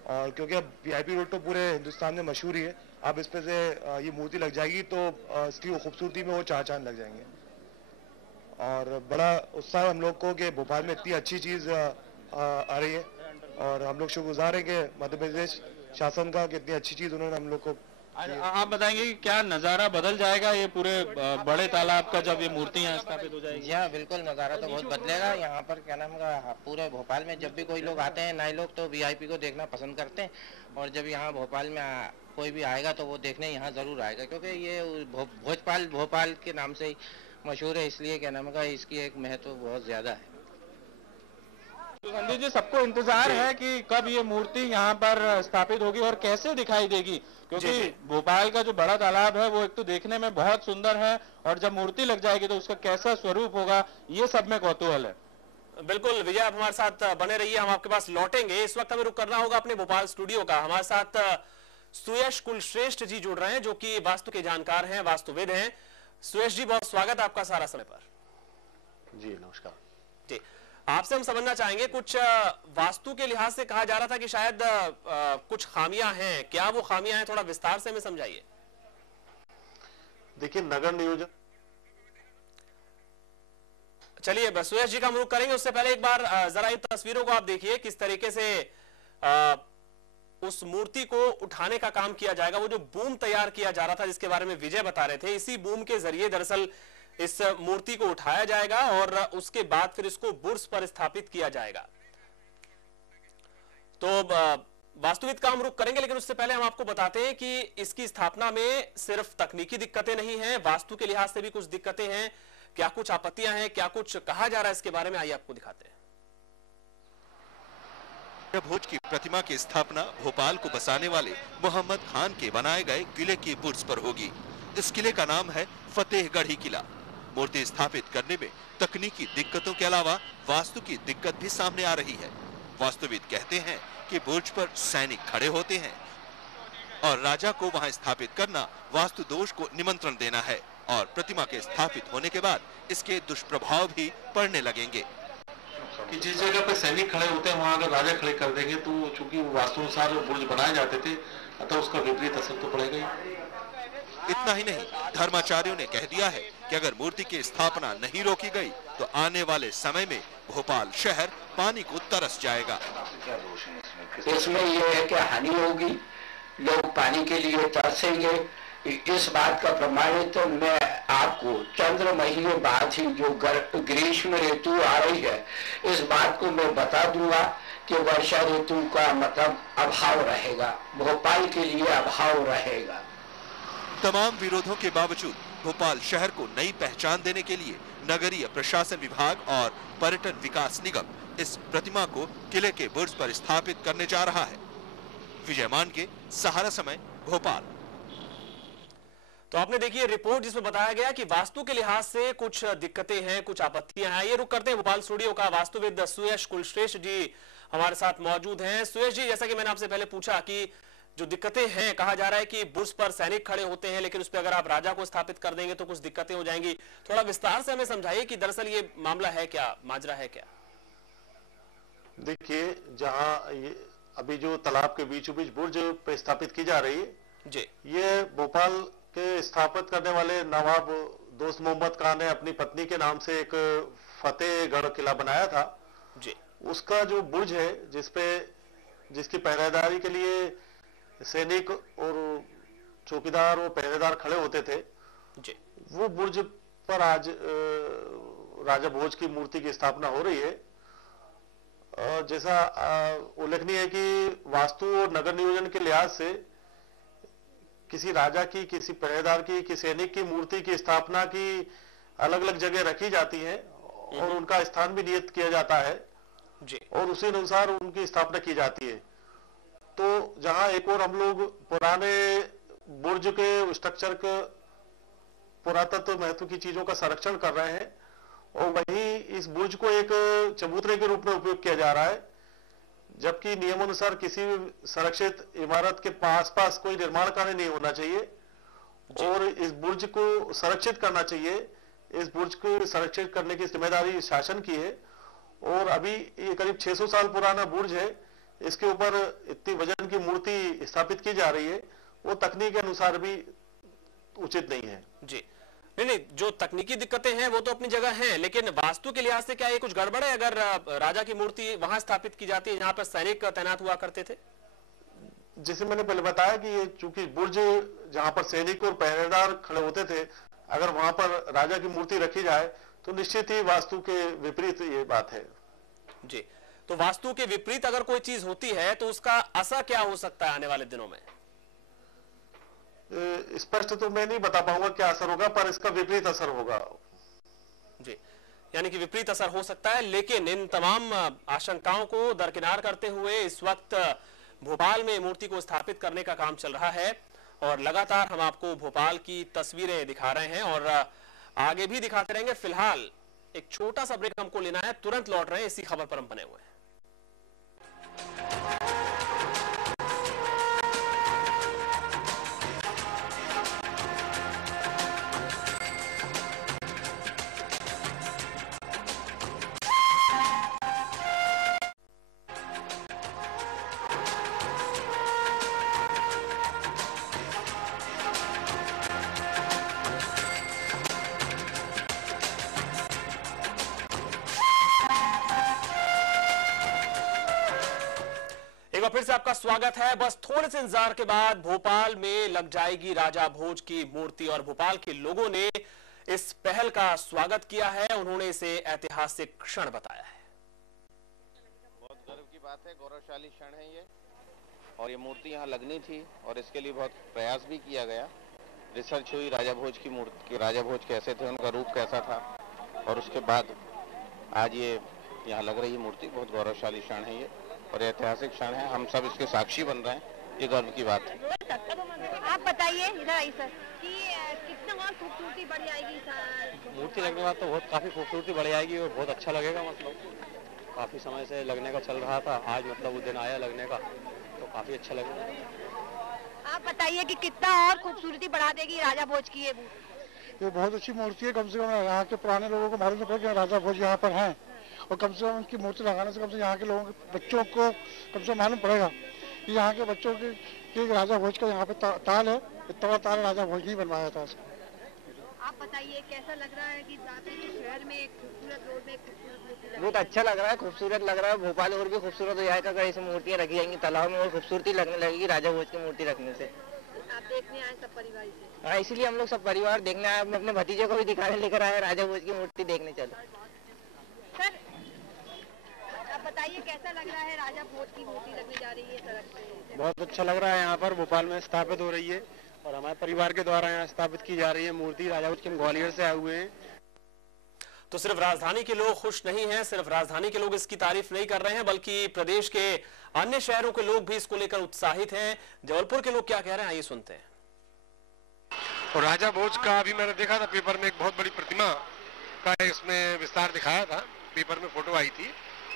और क्योंकि अब वीआईपी रोड तो पूरे हिंदुस्तान में मशहूर ही है, अब इस पे से ये मूर्ति लग जाएगी तो इसकी खूबसूरती में वो 4 चांद लग जाएंगे। और बड़ा उत्साह हम लोग को कि भोपाल में इतनी अच्छी चीज आ रही है, और हम लोग शुक्रगुजार हैं कि मध्य प्रदेश शासन का कितनी अच्छी चीज उन्होंने हम लोग को। आप बताएंगे कि क्या नजारा बदल जाएगा ये पूरे बड़े तालाब का जब ये मूर्ति यहाँ स्थापित हो जाएगी? जी हाँ, बिल्कुल, नजारा तो बहुत बदलेगा। यहाँ पर क्या नाम का पूरे भोपाल में जब भी कोई लोग आते हैं, नए लोग तो वीआईपी को देखना पसंद करते हैं, और जब यहाँ भोपाल में कोई भी आएगा तो वो देखने यहाँ जरूर आएगा, क्योंकि ये भोजपाल भोपाल के नाम से ही मशहूर है, इसलिए क्या नाम का इसकी एक महत्व बहुत ज्यादा है। संदीप जी, सबको इंतजार है कि कब ये मूर्ति यहाँ पर स्थापित होगी और कैसे दिखाई देगी, क्योंकि भोपाल का जो बड़ा तालाब है वो एक तो देखने में बहुत सुंदर है, और जब मूर्ति लग जाएगी तो उसका कैसा स्वरूप होगा ये सब में कौतूहल है। बिल्कुल विजय, आप हमारे साथ बने रहिए, हम आपके पास लौटेंगे। इस वक्त हमें रुक करना होगा अपने भोपाल स्टूडियो का। हमारे साथ सुयश कुलश्रेष्ठ जी जुड़ रहे हैं, जो कि वास्तु के जानकार हैं, वास्तुविद हैं। सुयश जी, बहुत स्वागत आपका सारा समय पर। जी नमस्कार जी, आपसे हम समझना चाहेंगे, कुछ वास्तु के लिहाज से कहा जा रहा था कि शायद कुछ खामियां हैं, क्या वो खामियां हैं, थोड़ा विस्तार से हमें समझाइए। देखिए, नगर नियोजन, चलिए सुयश जी का हम रुख करेंगे, उससे पहले एक बार जरा इन तस्वीरों को आप देखिए, किस तरीके से उस मूर्ति को उठाने का काम किया जाएगा। वो जो बूम तैयार किया जा रहा था जिसके बारे में विजय बता रहे थे, इसी बूम के जरिए दरअसल इस मूर्ति को उठाया जाएगा और उसके बाद फिर इसको बुर्ज पर स्थापित किया जाएगा। तो वास्तुविद का हम रुख करेंगे, लेकिन उससे पहले हम आपको बताते हैं कि इसकी स्थापना में सिर्फ तकनीकी दिक्कतें नहीं हैं, वास्तु के लिहाज से भी कुछ दिक्कतें हैं। क्या कुछ आपत्तियां हैं, क्या कुछ कहा जा रहा है इसके बारे में, आइए आपको दिखाते हैं। भोज की प्रतिमा की स्थापना भोपाल को बसाने वाले मोहम्मद खान के बनाए गए किले की बुर्ज पर होगी। इस किले का नाम है फतेहगढ़ी किला। मूर्ति स्थापित करने में तकनीकी दिक्कतों के अलावा वास्तु की दिक्कत भी सामने आ रही है। वास्तुविद कहते हैं कि बुर्ज पर सैनिक खड़े होते हैं और राजा को वहां स्थापित करना वास्तु दोष को निमंत्रण देना है, और प्रतिमा के स्थापित होने के बाद इसके दुष्प्रभाव भी पड़ने लगेंगे। कि जिस जगह पे सैनिक खड़े होते हैं वहां अगर राजा खड़े कर देंगे तो चूंकि वास्तु अनुसार बुर्ज बनाए जाते थे, अतः उसका विपरीत असर तो पड़ेगा ही। इतना ही नहीं, धर्माचार्यों ने कह दिया है कि अगर मूर्ति की स्थापना नहीं रोकी गई तो आने वाले समय में भोपाल शहर पानी को तरस जाएगा। इसमें यह है कि हानि होगी, लोग पानी के लिए तरसेंगे। इस बात का प्रमाणित तो मैं आपको चंद्र महीने बाद ही जो ग्रीष्म ऋतु आ रही है, इस बात को मैं बता दूंगा कि वर्षा ऋतु का मतलब अभाव रहेगा, भोपाल के लिए अभाव रहेगा। तमाम विरोधों के बावजूद भोपाल शहर को नई पहचान देने के लिए नगरीय प्रशासन विभाग और पर्यटन विकास निगम इस प्रतिमा को किले के बुर्ज पर स्थापित करने जा रहा है। विजय मान के सहारा समय, भोपाल। तो आपने देखिए रिपोर्ट जिसमें बताया गया कि वास्तु के लिहाज से कुछ दिक्कतें हैं, कुछ आपत्तियां हैं। ये रुक करते हैं भोपाल स्टूडियो का। वास्तुविद सुयश कुलश्रेष्ठ जी हमारे साथ मौजूद हैं। सुयश जी, जैसा कि मैंने आपसे पहले पूछा कि जो दिक्कतें हैं, कहा जा रहा है कि बुर्ज पर सैनिक खड़े होते हैं, लेकिन उस पर अगर आप राजा को स्थापित कर देंगे तो कुछ दिक्कतें हो जाएंगी। थोड़ा विस्तार से हमें समझाइए कि दरअसल ये मामला है क्या, माजरा है क्या? देखिए, जहां ये अभी जो तालाब के बीचों बीच बुर्ज पे स्थापित की जा रही है जी, ये भोपाल के स्थापित करने वाले नवाब दोस्त मोहम्मद खान ने अपनी पत्नी के नाम से एक फतेहगढ़ किला बनाया था जी। उसका जो बुर्ज है जिसकी पहरेदारी के लिए सैनिक और चौकीदार और पहरेदार खड़े होते थे जी, वो बुर्ज पर आज राजा भोज की मूर्ति की स्थापना हो रही है। जैसा उल्लेखनीय है कि वास्तु और नगर नियोजन के लिहाज से किसी राजा की, किसी पहरेदार की, किसी सैनिक की मूर्ति की स्थापना की अलग अलग जगह रखी जाती है और उनका स्थान भी नियत किया जाता है जी, और उसी अनुसार उनकी स्थापना की जाती है। तो जहां एक और हम लोग पुराने बुर्ज के स्ट्रक्चर का पुरातत्व महत्व की चीजों का संरक्षण कर रहे हैं और वहीं इस बुर्ज को एक चबूतरे के रूप में उपयोग किया जा रहा है, जबकि नियमानुसार किसी भी संरक्षित इमारत के आसपास कोई निर्माण कार्य नहीं होना चाहिए और इस बुर्ज को संरक्षित करना चाहिए। इस बुर्ज को संरक्षित करने की जिम्मेदारी शासन की है और अभी ये करीब 600 साल पुराना बुर्ज है। इसके ऊपर इतनी वजन की मूर्ति स्थापित की जा रही है, वो तकनीक के अनुसार भी उचित नहीं है जी। नहीं, जो तकनीकी दिक्कतें हैं वो तो अपनी जगह हैं, लेकिन वास्तु के लिहाज से क्या ये कुछ गड़बड़ है अगर राजा की मूर्ति वहां स्थापित की जाती है जहां पर सैनिक तैनात हुआ करते थे? जैसे मैंने पहले बताया कि ये चूंकि बुर्ज जहां पर सैनिक और पहरेदार खड़े होते थे, अगर वहां पर राजा की मूर्ति रखी जाए तो निश्चित ही वास्तु के विपरीत ये बात है जी। तो वास्तु के विपरीत अगर कोई चीज होती है तो उसका असर क्या हो सकता है आने वाले दिनों में? स्पष्ट तो मैं नहीं बता पाऊंगा क्या असर होगा, पर इसका विपरीत असर होगा जी। यानी कि विपरीत असर हो सकता है, लेकिन इन तमाम आशंकाओं को दरकिनार करते हुए इस वक्त भोपाल में मूर्ति को स्थापित करने का काम चल रहा है और लगातार हम आपको भोपाल की तस्वीरें दिखा रहे हैं और आगे भी दिखाते रहेंगे। फिलहाल एक छोटा सा ब्रेक हमको लेना है, तुरंत लौट रहे हैं, इसी खबर पर हम बने हुए हैं। एक बार फिर से आपका स्वागत है। बस थोड़े से इंतजार के बाद भोपाल में लग जाएगी राजा भोज की मूर्ति और भोपाल के लोगों ने इस पहल का स्वागत किया है। उन्होंने इसे ऐतिहासिक क्षण बताया है। बहुत गर्व की बात है, गौरवशाली क्षण है ये, और ये मूर्ति यहाँ लगनी थी और इसके लिए बहुत प्रयास भी किया गया। रिसर्च हुई राजा भोज की मूर्ति, राजा भोज कैसे थे, उनका रूप कैसा था, और उसके बाद आज ये यहाँ लग रही मूर्ति। बहुत गौरवशाली क्षण है ये और ऐतिहासिक क्षण है, हम सब इसके साक्षी बन रहे हैं, ये गर्व की बात है। आप बताइए इधर आई सर कि कितना और खूबसूरती बढ़ जाएगी सर? मूर्ति लगने के बाद तो बहुत काफ़ी खूबसूरती बढ़ जाएगी और बहुत अच्छा लगेगा। मतलब काफ़ी समय से लगने का चल रहा था, आज मतलब वो दिन आया लगने का, तो काफ़ी अच्छा लगेगा। आप बताइए कि कितना और खूबसूरती बढ़ा देगी राजा भोज की ये बहुत अच्छी मूर्ति है। कम से कम यहाँ के पुराने लोगों को मालूम पड़ा कि राजा भोज यहाँ पर हैं और कम से कम उनकी मूर्ति लगाने से कम से यहाँ के लोगों के बच्चों को कम से मालूम पड़ेगा कि यहाँ के बच्चों की राजा भोज का यहाँ पे ताल है, इतना ताल राजा भोज ने बनवाया था इसको। आप बताइए कैसा लग रहा है कि शहर में एक खूबसूरत रोड में खूबसूरत मूर्ति? बहुत अच्छा लग रहा है, खूबसूरत लग रहा है। भोपाल और भी खूबसूरत हो जाएगा अगर ऐसी मूर्तियाँ रखी जाएंगी तालाब में और खूबसूरती लगने लगेगी राजा भोज की मूर्ति रखने से। आप देखने आए सब परिवार से? हाँ, इसीलिए हम लोग सब परिवार देखने आए, अपने भतीजे को भी दिखाने लेकर आए, राजा भोज की मूर्ति देखने चलो। सर आप बताइए कैसा लग रहा है, राजा भोज की मूर्ति लगने जा रही है सड़क पे? बहुत अच्छा लग रहा है। यहाँ पर भोपाल में स्थापित हो रही है और हमारे परिवार के द्वारा यहाँ स्थापित की जा रही है मूर्ति। राजा भोज के हम ग्वालियर से आए हुए हैं। तो सिर्फ राजधानी के लोग खुश नहीं हैं, सिर्फ राजधानी के लोग इसकी तारीफ नहीं कर रहे हैं, बल्कि प्रदेश के अन्य शहरों के लोग भी इसको लेकर उत्साहित हैं। जबलपुर के लोग क्या कह रहे हैं, आइए सुनते हैं। और राजा भोज का अभी मैंने देखा था पेपर में, एक बहुत बड़ी प्रतिमा का इसमें विस्तार दिखाया था, पेपर में फोटो आई थी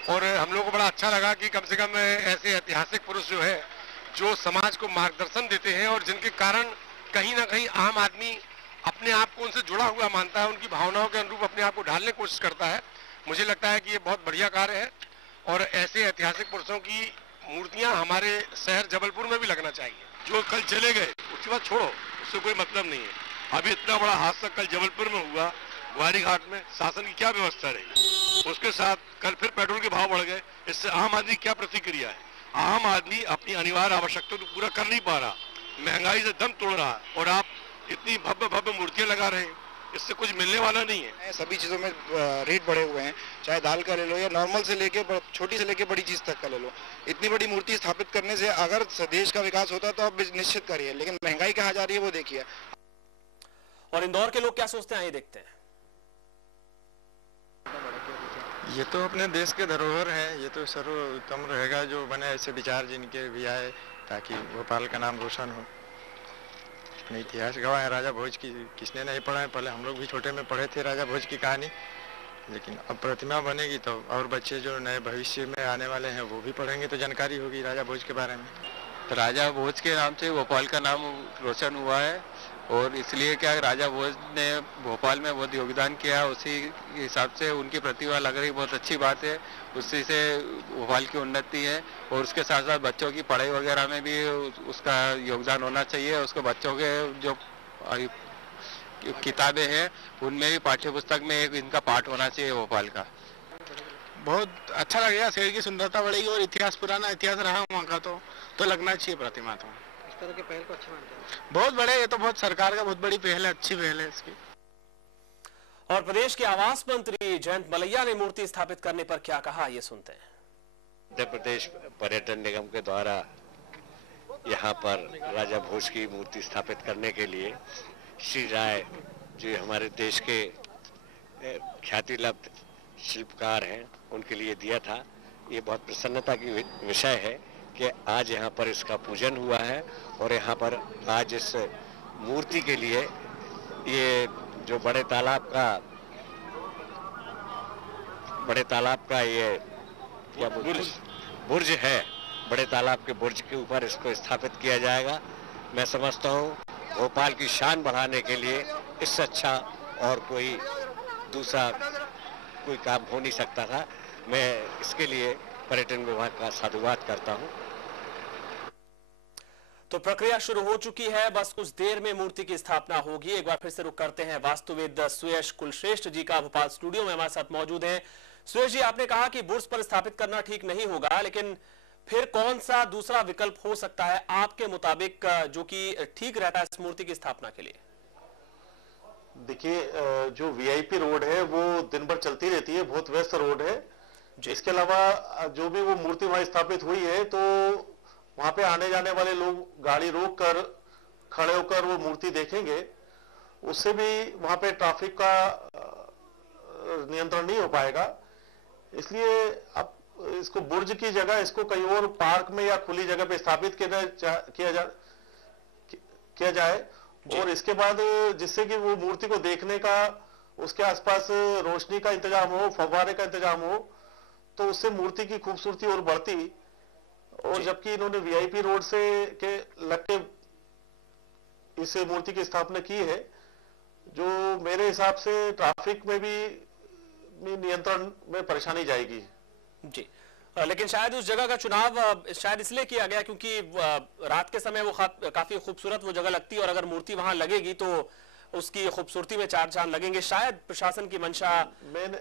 और हम लोगों को बड़ा अच्छा लगा कि कम से कम ऐसे ऐतिहासिक पुरुष जो है जो समाज को मार्गदर्शन देते हैं और जिनके कारण कहीं ना कहीं आम आदमी अपने आप को उनसे जुड़ा हुआ मानता है, उनकी भावनाओं के अनुरूप अपने आप को ढालने की कोशिश करता है। मुझे लगता है कि ये बहुत बढ़िया कार्य है और ऐसे ऐतिहासिक पुरुषों की मूर्तियां हमारे शहर जबलपुर में भी लगना चाहिए। जो कल चले गए उसके बाद छोड़ो, उससे कोई मतलब नहीं है। अभी इतना बड़ा हादसा कल जबलपुर में हुआ, ग्वारी घाट में, शासन की क्या व्यवस्था रही? उसके साथ कल फिर पेट्रोल के भाव बढ़ गए, इससे आम आदमी क्या प्रतिक्रिया है? आम आदमी अपनी अनिवार्य आवश्यकता को पूरा कर नहीं पा रहा, महंगाई से दम तोड़ रहा है और आप इतनी भव्य भव्य मूर्तियां लगा रहे हैं, इससे कुछ मिलने वाला नहीं है। सभी चीजों में रेट बढ़े हुए हैं, चाहे दाल का ले लो या नॉर्मल से लेके छोटी से लेके बड़ी चीज तक का ले लो। इतनी बड़ी मूर्ति स्थापित करने से अगर देश का विकास होता तो आप निश्चित करिए, लेकिन महंगाई कहाँ जा रही है वो देखिए। और इंदौर के लोग क्या सोचते हैं, आइए देखते हैं। ये तो अपने देश के धरोहर है, ये तो सर्वोत्तम रहेगा जो बने ऐसे विचार जिनके भी आए, ताकि भोपाल का नाम रोशन हो। अपने इतिहास गवाह है राजा भोज की, किसने नहीं पढ़ा है? पहले हम लोग भी छोटे में पढ़े थे राजा भोज की कहानी, लेकिन अब प्रतिमा बनेगी तो और बच्चे जो नए भविष्य में आने वाले हैं वो भी पढ़ेंगे तो जानकारी होगी राजा भोज के बारे में। तो राजा भोज के नाम से भोपाल का नाम रोशन हुआ है और इसलिए क्या राजा भोज ने भोपाल में बहुत योगदान किया, उसी हिसाब से उनकी प्रतिभा लग रही, बहुत अच्छी बात है। उसी से भोपाल की उन्नति है और उसके साथ साथ बच्चों की पढ़ाई वगैरह में भी उसका योगदान होना चाहिए। उसको बच्चों के जो किताबें हैं उनमें भी पाठ्य पुस्तक में एक इनका पाठ होना चाहिए भोपाल का। बहुत अच्छा लगेगा, शहर की सुंदरता बढ़ेगी और इतिहास, पुराना इतिहास रहा वहाँ का, तो लगना चाहिए प्रतिमा। तो इस तरह के पहल को अच्छा मानते हैं? बहुत बड़े, ये तो बहुत सरकार का बहुत बड़ी पहल है, अच्छी पहल है इसकी। और प्रदेश के आवास मंत्री जयंत मलैया ने मूर्ति स्थापित करने पर क्या कहा, ये सुनते हैं। मध्य प्रदेश पर्यटन निगम के द्वारा यहाँ पर राजा भोज की मूर्ति स्थापित करने के लिए श्री राय जो हमारे देश के ख्याति लब्ध शिल्पकार हैं उनके लिए दिया था। ये बहुत प्रसन्नता की विषय है कि आज यहाँ पर इसका पूजन हुआ है और यहाँ पर आज इस मूर्ति के लिए ये जो बड़े तालाब का ये क्या बुर्ज है, बड़े तालाब के बुर्ज के ऊपर इसको स्थापित किया जाएगा। मैं समझता हूँ भोपाल की शान बढ़ाने के लिए इससे अच्छा और कोई दूसरा कोई काम हो नहीं सकता था। मैं इसके लिए पर्यटन विभाग का साधुवाद करता हूँ। तो प्रक्रिया शुरू हो चुकी है, बस कुछ देर में मूर्ति की स्थापना होगी। एक बार फिर से रुक करते हैं वास्तुविद सुयश कुलश्रेष्ठ जी का, भोपाल स्टूडियो में हमारे साथ मौजूद हैं। सुयश जी, आपने कहा कि बुर्ज पर स्थापित करना ठीक नहीं होगा, लेकिन फिर कौन सा दूसरा विकल्प हो सकता है आपके मुताबिक जो कि ठीक रहता है इस मूर्ति की स्थापना के लिए? देखिए, जो वीआईपी रोड है वो दिन भर चलती रहती है, बहुत व्यस्त रोड है। इसके अलावा जो भी वो मूर्ति वहां स्थापित हुई है तो वहां पे आने जाने वाले लोग गाड़ी रोक कर खड़े होकर वो मूर्ति देखेंगे, उससे भी वहां पे ट्रैफिक का नियंत्रण नहीं हो पाएगा। इसलिए अब इसको बुर्ज की जगह इसको कहीं और पार्क में या खुली जगह पे स्थापित किया जाए और इसके बाद जिससे कि वो मूर्ति को देखने का, उसके आसपास रोशनी का इंतजाम हो, फव्वारे का इंतजाम हो, तो उससे मूर्ति की खूबसूरती और बढ़ती। और जबकि इन्होंने वीआईपी रोड से के लग के इस मूर्ति की स्थापना की है, जो मेरे हिसाब से ट्रैफिक में भी नियंत्रण में परेशानी जाएगी। जी, लेकिन शायद उस जगह का चुनाव शायद इसलिए किया गया क्योंकि रात के समय वो काफी खूबसूरत वो जगह लगती है और अगर मूर्ति वहां लगेगी तो उसकी खूबसूरती में चार चांद लगेंगे। शायद प्रशासन की मंशा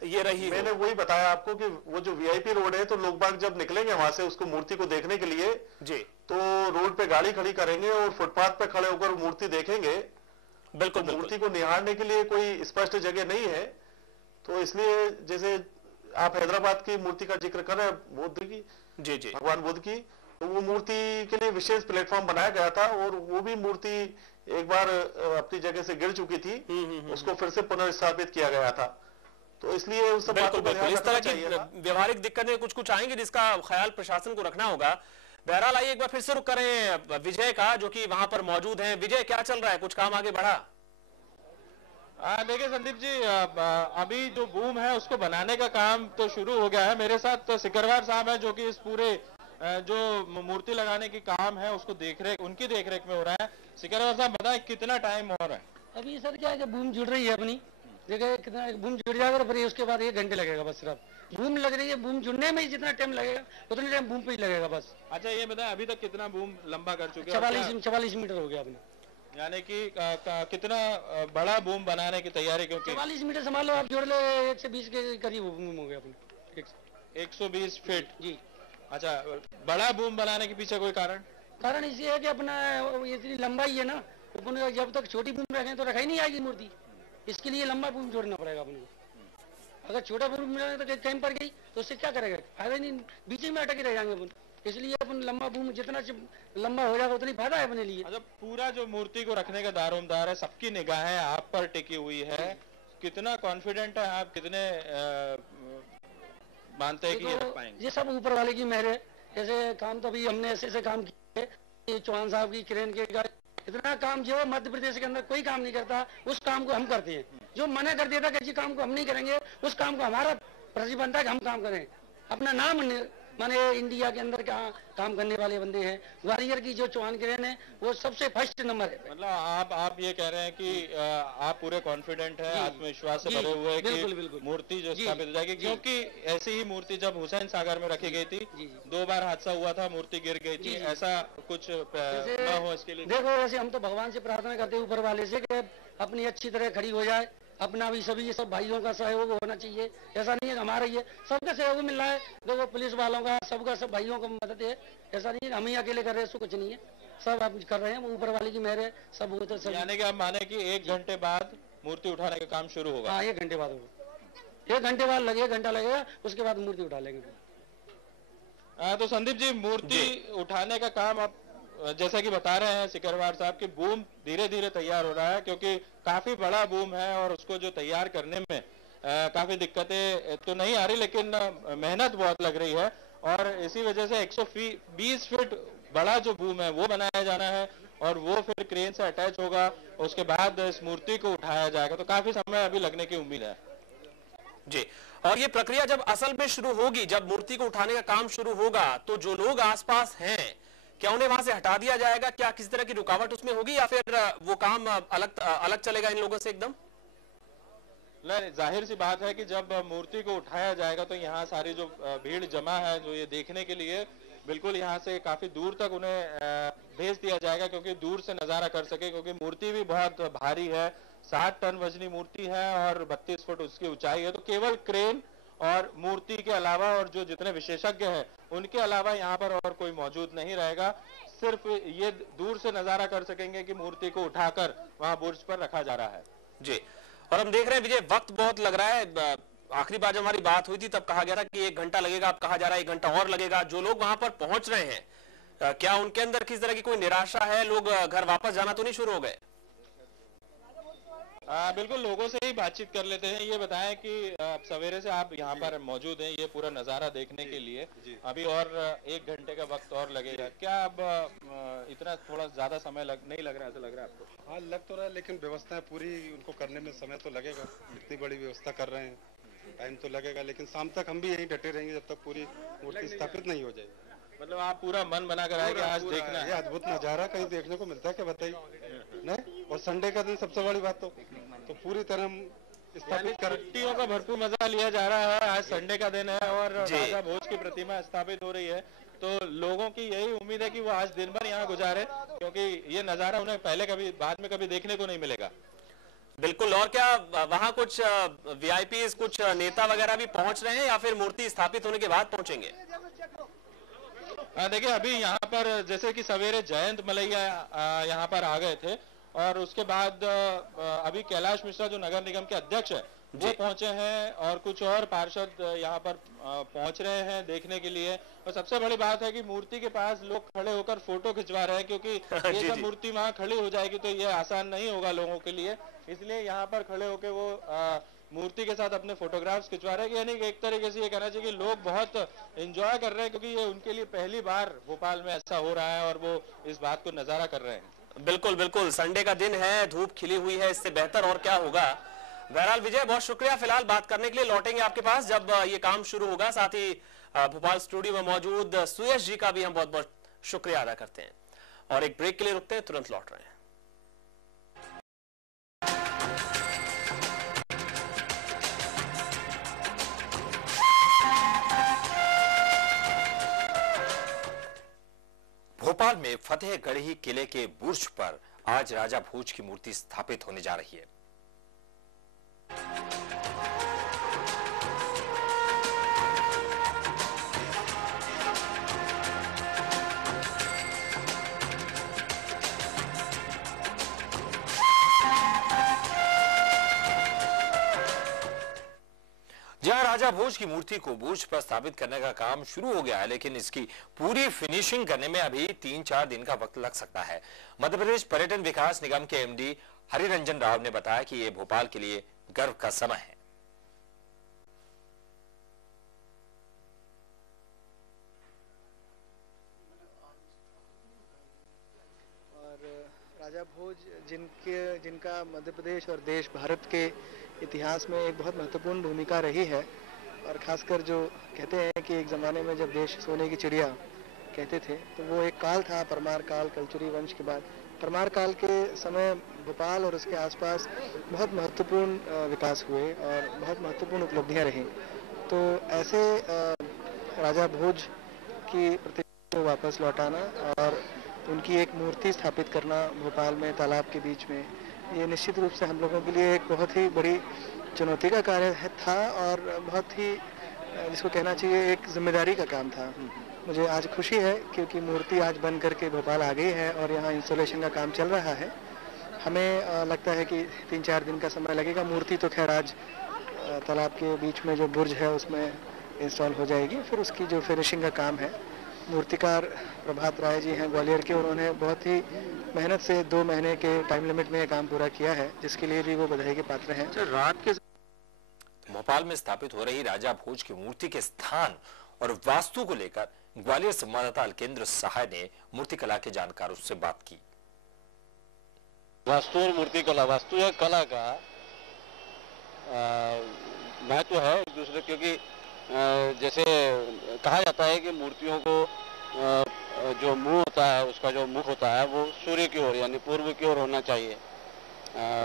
ये रही। मैंने वही बताया आपको कि वो जो वीआईपी रोड है तो लोग बाग जब निकलेंगे वहां से उसको मूर्ति को देखने के लिए जी, तो रोड पे गाड़ी खड़ी करेंगे और फुटपाथ पे खड़े होकर मूर्ति देखेंगे। बिल्कुल, मूर्ति को निहारने के लिए कोई स्पष्ट जगह नहीं है, तो इसलिए जैसे आप हैदराबाद की मूर्ति का जिक्र कर रहे हैं, बुद्ध की, जी जी, भगवान बुद्ध की, तो वो मूर्ति के लिए विशेष प्लेटफॉर्म बनाया गया था और वो भी मूर्ति एक बार अपनी जगह से गिर चुकी थी, उसको फिर से पुनर्स्थापित किया गया था। तो इसलिए उस सब बातों पर ध्यान इस तरह रखना की चाहिए। व्यवहारिक दिक्कतें कुछ कुछ आएंगी जिसका ख्याल प्रशासन को रखना होगा। बहरहाल आइए एक बार फिर से रुक करें विजय का, जो कि वहां पर मौजूद हैं। विजय, क्या चल रहा है, कुछ काम आगे बढ़ा? देखिए संदीप जी, अभी जो बूम है उसको बनाने का काम तो शुरू हो गया है। मेरे साथ तो सिकरवार साहब है जो कि इस पूरे जो मूर्ति लगाने की काम है उसको उनकी देखरेख में हो रहा है। सिकरवार साहब बताएं कितना टाइम हो रहा है? अभी सर क्या है कि बूम जुड़ रही है अपनी जगह, कितना बूम जुड़ जाएगा फिर उसके बाद 1 घंटे लगेगा बस। सिर्फ बूम लग रही है, बूम जुड़ने में ही जितना टाइम लगेगा उतने टाइम बूम पे ही लगेगा बस। अच्छा ये बताएं अभी तक कितना बूम लंबा कर चुके हैं? 44 मीटर हो गया अपने, यानी कि कितना बड़ा बूम बनाने की तैयारी? क्योंकि 44 मीटर संभाल लो आप, जोड़ लो 120 के करीब बूम हो गया अपने, 120 फीट जी। अच्छा, बड़ा बूम बनाने के पीछे कोई कारण इसी है कि अपना इतनी लंबाई है ना, अपन जब तक छोटी बूम रखें तो रखा ही नहीं आएगी मूर्ति, इसके लिए लंबा बूम जोड़ना पड़ेगा अपने को। अगर छोटा बूम तो कहीं पर गई तो उससे क्या करेगा, फायदा नहीं, बीच में अटक ही रह जाएंगे अपन। इसलिए अपन लंबा बूम जितना लंबा हो जाएगा उतनी फायदा है अपने लिए। अच्छा, पूरा जो मूर्ति को रखने का दारोमदार है, सबकी निगाहें आप पर टिकी हुई है, कितना कॉन्फिडेंट है आप, कितने मानते हैं कि ये रख पाएंगे? ये सब ऊपर वाले की मेहर है। ऐसे काम तो अभी हमने ऐसे काम किए, चौहान साहब की, किरण के, इतना काम जो मध्य प्रदेश के अंदर कोई काम नहीं करता, उस काम को हम करते हैं। जो मना कर देता कि काम को हम नहीं करेंगे, उस काम को हमारा फर्ज बनता है कि हम काम करें। अपना नाम माने इंडिया के अंदर काम करने वाले बंदे हैं। ग्वालियर की जो चौहान किरण है वो सबसे फर्स्ट नंबर है। मतलब आप ये कह रहे हैं कि आप पूरे कॉन्फिडेंट हैं, आत्मविश्वास से भरे हुए कि मूर्ति जो स्थापित हो जाएगी, क्योंकि ऐसी ही मूर्ति जब हुसैन सागर में रखी गई थी 2 बार हादसा हुआ था, मूर्ति गिर गई थी, ऐसा कुछ न हो इसके लिए। देखो वैसे हम तो भगवान से प्रार्थना करते हैं ऊपर वाले से कि अपनी अच्छी तरह खड़ी हो जाए। अपना भी सभी सब भाइयों का सहयोग होना चाहिए, ऐसा नहीं है हमारा ही है, सबका सहयोग मिल रहा है। देखो पुलिस वालों का, सबका, सब भाइयों को मदद है, ऐसा नहीं है हम ही अकेले कर रहे हैं, ऐसा कुछ नहीं है, सब आप कर रहे हैं, ऊपर वाले की मेहर है, सब वो तो सब। यानी कि आप माने कि 1 घंटे बाद मूर्ति उठाने का काम शुरू होगा? हाँ, 1 घंटे बाद होगा, 1 घंटे बाद लगेगा, 1 घंटा लगेगा, उसके बाद मूर्ति उठा लेंगे। तो संदीप जी, मूर्ति उठाने का काम आप जैसा कि बता रहे हैं सिकरवार साहब कि बूम धीरे धीरे तैयार हो रहा है, क्योंकि काफी बड़ा बूम है और उसको जो तैयार करने में काफी दिक्कतें तो नहीं आ रही, लेकिन मेहनत बहुत लग रही है। और इसी वजह से 120 फीट बड़ा जो बूम है वो बनाया जाना है और वो फिर क्रेन से अटैच होगा, उसके बाद इस मूर्ति को उठाया जाएगा। तो काफी समय अभी लगने की उम्मीद है जी। और ये प्रक्रिया जब असल में शुरू होगी, जब मूर्ति को उठाने का काम शुरू होगा, तो जो लोग आसपास हैं क्या उन्हें वहां से हटा दिया जाएगा? क्या किसी तरह की रुकावट उसमें होगी या फिर वो काम अलग चलेगा इन लोगों से एकदम? नहीं, जाहिर सी बात है कि जब मूर्ति को उठाया जाएगा तो यहाँ सारी जो भीड़ जमा है जो ये देखने के लिए, बिल्कुल यहाँ से काफी दूर तक उन्हें भेज दिया जाएगा, क्योंकि दूर से नजारा कर सके, क्योंकि मूर्ति भी बहुत भारी है, 60 टन वजनी मूर्ति है और 32 फुट उसकी ऊंचाई है। तो केवल क्रेन और मूर्ति के अलावा और जो जितने विशेषज्ञ हैं उनके अलावा यहाँ पर और कोई मौजूद नहीं रहेगा। सिर्फ ये दूर से नजारा कर सकेंगे कि मूर्ति को उठाकर वहाँ बुर्ज पर रखा जा रहा है जी। और हम देख रहे हैं विजय, वक्त बहुत लग रहा है। आखिरी बार जब हमारी बात हुई थी तब कहा गया था कि 1 घंटा लगेगा, अब कहा जा रहा है 1 घंटा और लगेगा। जो लोग वहां पर पहुंच रहे हैं, क्या उनके अंदर किस तरह की कोई निराशा है? लोग घर वापस जाना तो नहीं शुरू हो गए? बिल्कुल, लोगों से ही बातचीत कर लेते हैं। ये बताएं कि सवेरे से आप यहाँ पर मौजूद हैं ये पूरा नज़ारा देखने के लिए, अभी और 1 घंटे का वक्त और लगेगा, क्या अब इतना थोड़ा ज्यादा समय नहीं लग रहा है, ऐसा लग रहा है आपको? हाँ, लग तो रहा है, लेकिन व्यवस्थाएं पूरी उनको करने में समय तो लगेगा। इतनी बड़ी व्यवस्था कर रहे हैं, टाइम तो लगेगा, लेकिन शाम तक हम भी यहीं डटे रहेंगे जब तक पूरी मूर्ति स्थापित नहीं हो जाएगी। मतलब आप पूरा मन बना कर आएंगे आज देखना है? ये अद्भुत नजारा कहीं देखने को मिलता है क्या, बताइए? नहीं, और संडे का दिन सबसे बड़ी बात तो पूरी तरह स्थापित कर, छुट्टियों का भरपूर मजा लिया जा रहा है। आज संडे का दिन है और राजा भोज की प्रतिमा स्थापित हो रही है, तो लोगों की यही उम्मीद है कि वो आज दिन भर यहाँ गुजारे, क्योंकि ये नजारा उन्हें पहले कभी बाद में कभी देखने को नहीं मिलेगा। बिल्कुल। और क्या वहाँ कुछ वीआईपीज, कुछ नेता वगैरह भी पहुंच रहे हैं या फिर मूर्ति स्थापित होने के बाद पहुंचेंगे? देखिए, अभी यहाँ पर जैसे कि सवेरे जयंत मलैया यहाँ पर आ गए थे और उसके बाद अभी कैलाश मिश्रा जो नगर निगम के अध्यक्ष है वो पहुंचे हैं और कुछ और पार्षद यहाँ पर पहुंच रहे हैं देखने के लिए। और सबसे बड़ी बात है कि मूर्ति के पास लोग खड़े होकर फोटो खिंचवा रहे हैं, क्योंकि ये जब मूर्ति वहाँ खड़ी हो जाएगी तो ये आसान नहीं होगा लोगों के लिए, इसलिए यहाँ पर खड़े होकर वो मूर्ति के साथ अपने फोटोग्राफ्स खिंचवा रहे हैं। यानी कि एक तरीके से ये कहना चाहिए कि लोग बहुत एंजॉय कर रहे हैं, क्योंकि ये उनके लिए पहली बार भोपाल में ऐसा हो रहा है और वो इस बात को नजारा कर रहे हैं। बिल्कुल बिल्कुल, संडे का दिन है, धूप खिली हुई है, इससे बेहतर और क्या होगा। बहरहाल विजय, बहुत शुक्रिया फिलहाल बात करने के लिए, लौटेंगे आपके पास जब ये काम शुरू होगा। साथ ही भोपाल स्टूडियो में मौजूद सुयश जी का भी हम बहुत बहुत शुक्रिया अदा करते हैं और एक ब्रेक के लिए रुकते हैं, तुरंत लौट रहे हैं। भोपाल में फतेहगढ़ी किले के बुर्ज पर आज राजा भोज की मूर्ति स्थापित होने जा रही है। जहां राजा भोज की मूर्ति को बुर्ज पर स्थापित करने का काम शुरू हो गया है, लेकिन इसकी पूरी फिनिशिंग करने में अभी 3-4 दिन का वक्त लग सकता है। मध्य प्रदेश पर्यटन विकास निगम के एमडी हरिरंजन राव ने बताया कि यह भोपाल के लिए गर्व का समय है। और राजा भोज जिनका मध्य प्रदेश और देश भारत के इतिहास में एक बहुत महत्वपूर्ण भूमिका रही है, और खासकर जो कहते हैं कि एक ज़माने में जब देश सोने की चिड़िया कहते थे, तो वो एक काल था परमार काल, कलचुरी वंश के बाद। परमार काल के समय भोपाल और उसके आसपास बहुत महत्वपूर्ण विकास हुए और बहुत महत्वपूर्ण उपलब्धियां रहीं। तो ऐसे राजा भोज की प्रतिमा को वापस लौटाना और उनकी एक मूर्ति स्थापित करना भोपाल में तालाब के बीच में, ये निश्चित रूप से हम लोगों के लिए एक बहुत ही बड़ी चुनौती का कार्य था और बहुत ही जिसको कहना चाहिए एक जिम्मेदारी का काम था। मुझे आज खुशी है क्योंकि मूर्ति आज बन करके भोपाल आ गई है और यहाँ इंस्टॉलेशन का काम चल रहा है। हमें लगता है कि 3-4 दिन का समय लगेगा। मूर्ति तो खैर आज तालाब के बीच में जो बुर्ज है उसमें इंस्टॉल हो जाएगी। फिर उसकी जो फिनिशिंग का काम है, मूर्तिकार प्रभात राय जी हैं ग्वालियर के, उन्होंने बहुत ही मेहनत से 2 महीने के टाइम लिमिट में ये काम पूरा किया है, जिसके लिए भी वो बधाई के पात्र हैं। रात के भोपाल में स्थापित हो रही राजा भोज की मूर्ति के स्थान और वास्तु को लेकर ग्वालियर संवाददाता अलकेंद्र सहाय ने मूर्ति कला के जानकारों से बात की। वास्तु और मूर्ति कला, वास्तु या कला का महत्व है एक दूसरे, क्योंकि जैसे कहा जाता है कि मूर्तियों को जो मुंह होता है, उसका जो मुख होता है वो सूर्य की ओर यानी पूर्व की ओर होना चाहिए।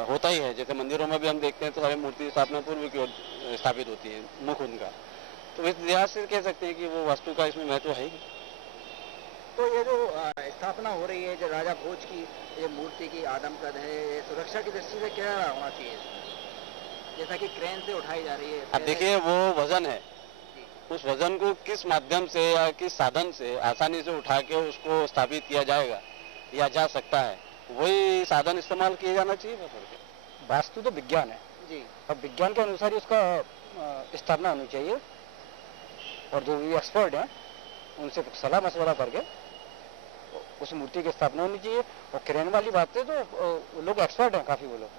होता ही है, जैसे मंदिरों में भी हम देखते हैं तो सारी मूर्ति स्थापना पूर्व की ओर स्थापित होती है, मुख उनका। तो इस लिहाज से कह सकते हैं कि वो वास्तु का इसमें महत्व है ही। तो ये जो स्थापना हो रही है, जो राजा भोज की ये मूर्ति की आदमकद है, ये सुरक्षा की दृष्टि से क्या होना चाहिए, जैसा कि क्रेन से उठाई जा रही है? अब देखिए वो वजन है, उस वजन को किस माध्यम से या किस साधन से आसानी से उठा के उसको स्थापित किया जाएगा या जा सकता है, वही साधन इस्तेमाल किया जाना चाहिए। वास्तु तो विज्ञान है जी, अब विज्ञान के अनुसार उसका स्थापना होनी चाहिए और जो भी एक्सपर्ट हैं उनसे सलाह मशवरा करके उस मूर्ति की स्थापना होनी चाहिए। और क्रेन वाली बात है तो लोग एक्सपर्ट हैं काफ़ी, वो लोग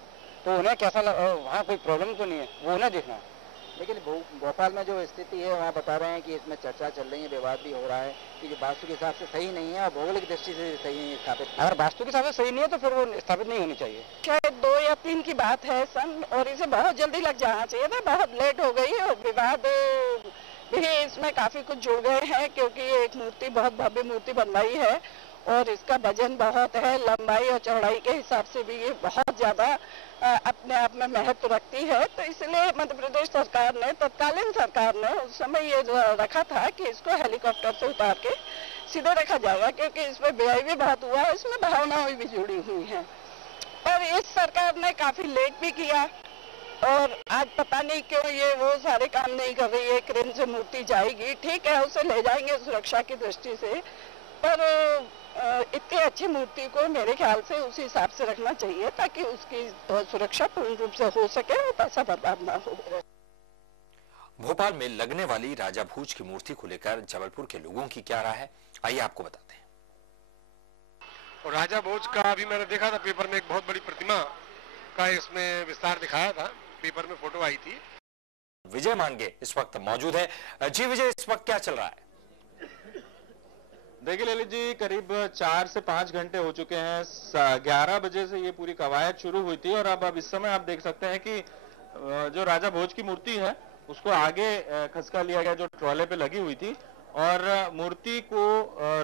तो उन्हें कैसा वहाँ कोई प्रॉब्लम तो नहीं है, वो उन्हें देखना है। लेकिन भोपाल में जो स्थिति है वहाँ बता रहे हैं कि इसमें चर्चा चल रही है, विवाद भी हो रहा है कि जो वास्तु के हिसाब से सही नहीं है और भौगोलिक दृष्टि से सही नहीं स्थापित। अगर वास्तु के हिसाब से सही नहीं है तो फिर वो स्थापित नहीं होनी चाहिए। शायद 2 या 3 की बात है सन, और इसे बहुत जल्दी लग जाना चाहिए था, बहुत लेट हो गई है और विवाद भी इसमें काफी कुछ जुड़ गए हैं, क्योंकि ये एक मूर्ति बहुत भव्य मूर्ति बनवाई है और इसका वजन बहुत है, लंबाई और चौड़ाई के हिसाब से भी ये बहुत ज्यादा अपने आप में महत्व रखती है। तो इसलिए मध्य प्रदेश सरकार ने, तत्कालीन सरकार ने उस समय ये रखा था कि इसको हेलीकॉप्टर से उतार के सीधे रखा जाएगा, क्योंकि इसमें व्यय भी बहुत हुआ है, इसमें भावनाएं भी जुड़ी हुई हैं। और इस सरकार ने काफी लेट भी किया और आज पता नहीं क्यों ये वो सारे काम नहीं कर रही है। क्रेन से मूर्ति जाएगी, ठीक है, उसे ले जाएंगे सुरक्षा की दृष्टि से, पर इतनी अच्छी मूर्ति को मेरे ख्याल से उसी हिसाब से रखना चाहिए ताकि उसकी सुरक्षा पूर्ण रूप से हो सके और पैसा बर्बाद ना हो। भोपाल में लगने वाली राजा भोज की मूर्ति को लेकर जबलपुर के लोगों की क्या राय है, आइए आपको बताते हैं। और राजा भोज का अभी मैंने देखा था पेपर में, एक बहुत बड़ी प्रतिमा का इसमें विस्तार दिखाया था, पेपर में फोटो आई थी। विजय मांगे इस वक्त मौजूद है। जी विजय, इस वक्त क्या चल रहा है? देखिए ललित जी, करीब 4 से 5 घंटे हो चुके हैं। 11 बजे से ये पूरी कवायद शुरू हुई थी और अब इस समय आप देख सकते हैं कि जो राजा भोज की मूर्ति है उसको आगे खसका लिया गया, जो ट्रॉले पे लगी हुई थी, और मूर्ति को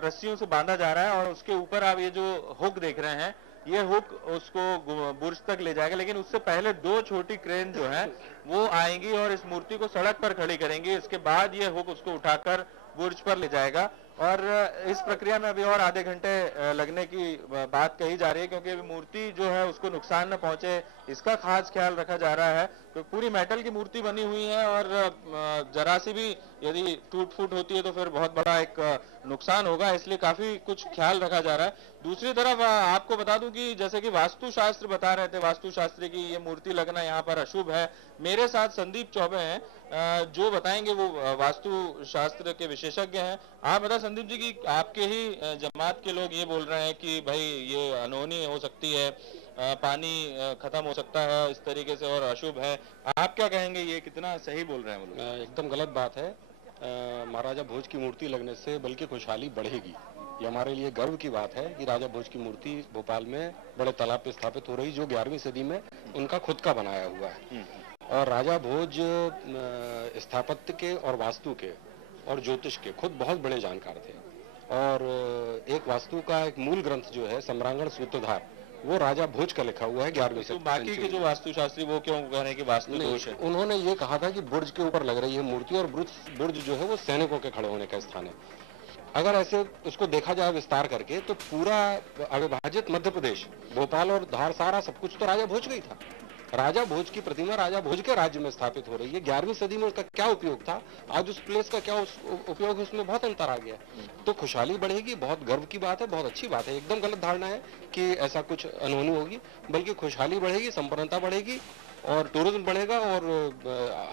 रस्सियों से बांधा जा रहा है और उसके ऊपर आप ये जो हुक देख रहे हैं, ये हुक उसको बुर्ज तक ले जाएगा। लेकिन उससे पहले 2 छोटी क्रेन जो है वो आएंगी और इस मूर्ति को सड़क पर खड़ी करेंगी। इसके बाद ये हुक उसको उठाकर बुर्ज पर ले जाएगा और इस प्रक्रिया में अभी और आधे घंटे लगने की बात कही जा रही है, क्योंकि मूर्ति जो है उसको नुकसान न पहुंचे इसका खास ख्याल रखा जा रहा है। तो पूरी मेटल की मूर्ति बनी हुई है और जरा सी भी यदि टूट फूट होती है तो फिर बहुत बड़ा एक नुकसान होगा, इसलिए काफी कुछ ख्याल रखा जा रहा है। दूसरी तरफ आपको बता दूं कि जैसे कि वास्तुशास्त्र बता रहे थे, वास्तुशास्त्री की ये मूर्ति लगना यहाँ पर अशुभ है। मेरे साथ संदीप चौबे हैं जो बताएंगे, वो वास्तुशास्त्र के विशेषज्ञ हैं। आप बता संदीप जी की आपके ही जमात के लोग ये बोल रहे हैं कि भाई ये अनहोनी हो सकती है, पानी खत्म हो सकता है इस तरीके से और अशुभ है। आप क्या कहेंगे, ये कितना सही बोल रहे हैं वो लोग? एकदम गलत बात है। महाराजा भोज की मूर्ति लगने से बल्कि खुशहाली बढ़ेगी। ये हमारे लिए गर्व की बात है कि राजा भोज की मूर्ति भोपाल में बड़े तालाब पे स्थापित हो रही, जो 11वीं सदी में उनका खुद का बनाया हुआ है। और राजा भोज स्थापत्य के और वास्तु के और ज्योतिष के खुद बहुत बड़े जानकार थे। और एक वास्तु का एक मूल ग्रंथ जो है सम्रांगण सूत्रधार, वो राजा भोज का लिखा हुआ है 11वीं सदी। बाकी के जो वास्तुशास्त्री वो क्यों कह रहे हैं कि वास्तु दोष है? उन्होंने ये कहा था कि बुर्ज के ऊपर लग रही है मूर्ति और बुर्ज जो है वो सैनिकों के खड़े होने का स्थान है। अगर ऐसे उसको देखा जाए विस्तार करके तो पूरा अविभाजित मध्य प्रदेश, भोपाल और धार, सारा सब कुछ तो राजा भोज का ही था। राजा भोज की प्रतिमा राजा भोज के राज्य में स्थापित हो रही है। 11वीं सदी में उसका क्या उपयोग था, आज उस प्लेस का क्या उपयोग है, उसमें बहुत अंतर आ गया। तो खुशहाली बढ़ेगी, बहुत गर्व की बात है, बहुत अच्छी बात है। एकदम गलत धारणा है कि ऐसा कुछ अनहोनी होगी, बल्कि खुशहाली बढ़ेगी, संपन्नता बढ़ेगी और टूरिज्म बढ़ेगा। और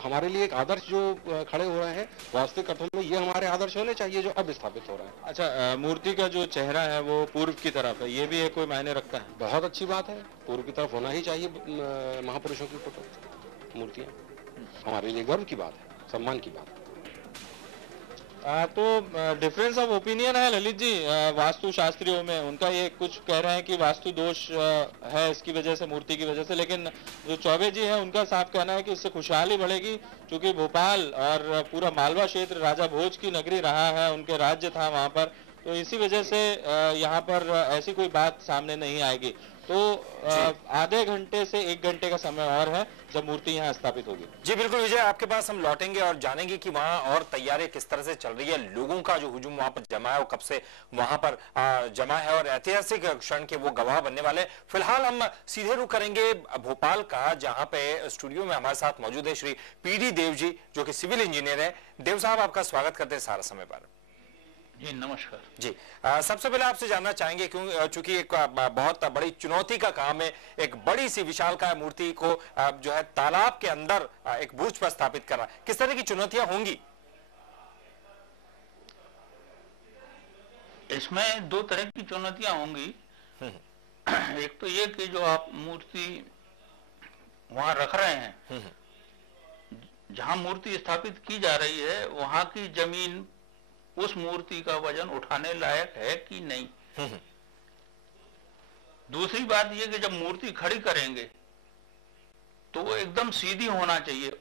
हमारे लिए एक आदर्श जो खड़े हो रहे हैं वास्तविक अर्थों में, ये हमारे आदर्श होने चाहिए जो अब स्थापित हो रहे हैं। अच्छा, मूर्ति का जो चेहरा है वो पूर्व की तरफ है, ये भी कोई मायने रखता है? बहुत अच्छी बात है, पूर्व की तरफ होना ही चाहिए महापुरुषों की फोटो मूर्तियां। हमारे लिए गर्व की बात है, सम्मान की बात है। तो डिफरेंस ऑफ ओपिनियन है ललित जी वास्तु शास्त्रियों में। उनका ये कुछ कह रहे हैं कि वास्तु दोष है इसकी वजह से, मूर्ति की वजह से, लेकिन जो चौबे जी है उनका साफ कहना है कि इससे खुशहाली बढ़ेगी, क्योंकि भोपाल और पूरा मालवा क्षेत्र राजा भोज की नगरी रहा है, उनके राज्य था वहां पर, तो इसी वजह से यहाँ पर ऐसी कोई बात सामने नहीं आएगी। तो आधे घंटे से 1 घंटे का समय और है जब मूर्ति यहाँ स्थापित होगी। जी बिल्कुल विजय, आपके पास हम लौटेंगे और जानेंगे कि वहां और तैयारी किस तरह से चल रही है, लोगों का जो हुजूम वहां पर जमा है वो कब से वहां पर जमा है और ऐतिहासिक क्षण के वो गवाह बनने वाले। फिलहाल हम सीधे रुख करेंगे भोपाल का, जहां पे स्टूडियो में हमारे साथ मौजूद है श्री पीडी देव जी, जो कि सिविल इंजीनियर है। देव साहब, आपका स्वागत करते हैं सारा समय पर। जी नमस्कार जी। सबसे पहले आपसे जानना चाहेंगे, क्यों चूंकि एक बहुत बड़ी चुनौती का काम है, एक बड़ी सी विशालकाय मूर्ति को जो है तालाब के अंदर एक बुर्ज पर स्थापित करना, किस तरह की चुनौतियां होंगी? इसमें 2 तरह की चुनौतियां होंगी। एक तो ये कि जो आप मूर्ति वहां रख रहे हैं, जहां मूर्ति स्थापित की जा रही है वहां की जमीन उस मूर्ति का वजन उठाने लायक है कि नहीं। दूसरी बात यह कि जब मूर्ति खड़ी करेंगे तो वो एकदम सीधी होना चाहिए।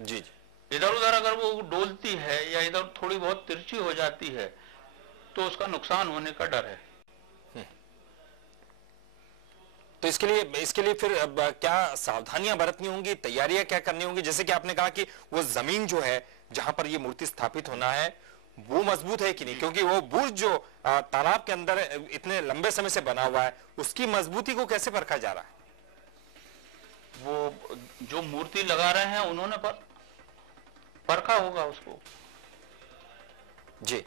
जी। इधर उधर अगर वो डोलती है या इधर थोड़ी बहुत तिरछी हो जाती है तो उसका नुकसान होने का डर है। तो इसके लिए फिर क्या सावधानियां बरतनी होंगी, तैयारियां क्या करनी होंगी? जैसे कि आपने कहा कि वो जमीन जो है जहां पर ये मूर्ति स्थापित होना है वो मजबूत है कि नहीं, क्योंकि वो बुर्ज जो तालाब के अंदर इतने लंबे समय से बना हुआ है, उसकी मजबूती को कैसे परखा जा रहा है? वो जो मूर्ति लगा रहे हैं उन्होंने परखा होगा उसको। जी।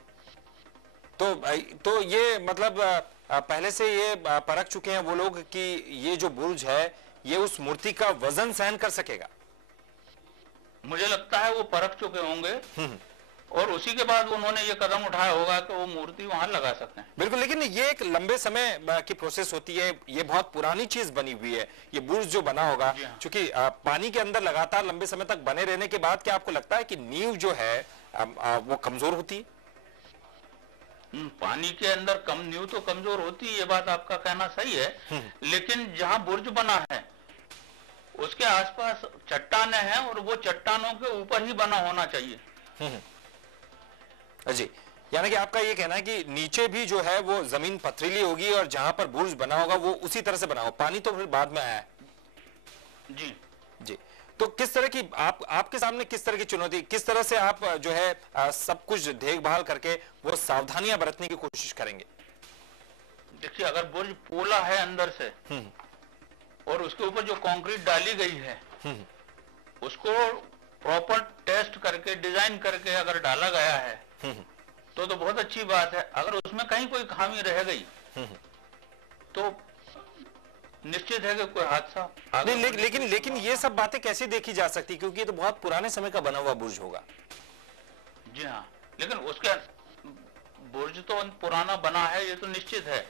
तो ये मतलब पहले से ये परख चुके हैं वो लोग कि ये जो बुर्ज है ये उस मूर्ति का वजन सहन कर सकेगा? मुझे लगता है वो परख चुके होंगे और उसी के बाद उन्होंने ये कदम उठाया होगा कि वो मूर्ति वहां लगा सकते हैं। बिल्कुल, लेकिन ये एक लंबे समय की प्रोसेस होती है, ये बहुत पुरानी चीज बनी हुई है। ये बुर्ज जो बना होगा क्योंकि पानी के अंदर लगातार लंबे समय तक बने रहने के बाद क्या आपको लगता है कि नींव जो है वो कमजोर होती है? पानी के अंदर कम नींव तो कमजोर होती है, ये बात आपका कहना सही है, लेकिन जहां बुर्ज बना है उसके आसपास चट्टानें हैं और वो चट्टानों के ऊपर ही बना होना चाहिए। जी, यानी कि आपका ये कहना है कि नीचे भी जो है वो जमीन पथरीली होगी और जहां पर बुर्ज बना होगा वो उसी तरह से बना होगा, पानी तो फिर बाद में आया है। जी जी, तो किस तरह की आपके सामने किस तरह की चुनौती, किस तरह से आप जो है सब कुछ देखभाल करके वो सावधानियां बरतने की कोशिश करेंगे? देखिए, अगर बुर्ज पोला है अंदर से और उसके ऊपर जो कंक्रीट डाली गई है उसको प्रॉपर टेस्ट करके डिजाइन करके अगर डाला गया है तो बहुत अच्छी बात है। अगर उसमें कहीं कोई खामी रह गई तो निश्चित है कि कोई हादसा नहीं, लेकिन ये सब बातें कैसे देखी जा सकती, क्योंकि ये तो बहुत पुराने समय का बना हुआ बुर्ज होगा। जी हाँ, लेकिन उसके बुर्ज तो पुराना बना है ये तो निश्चित है,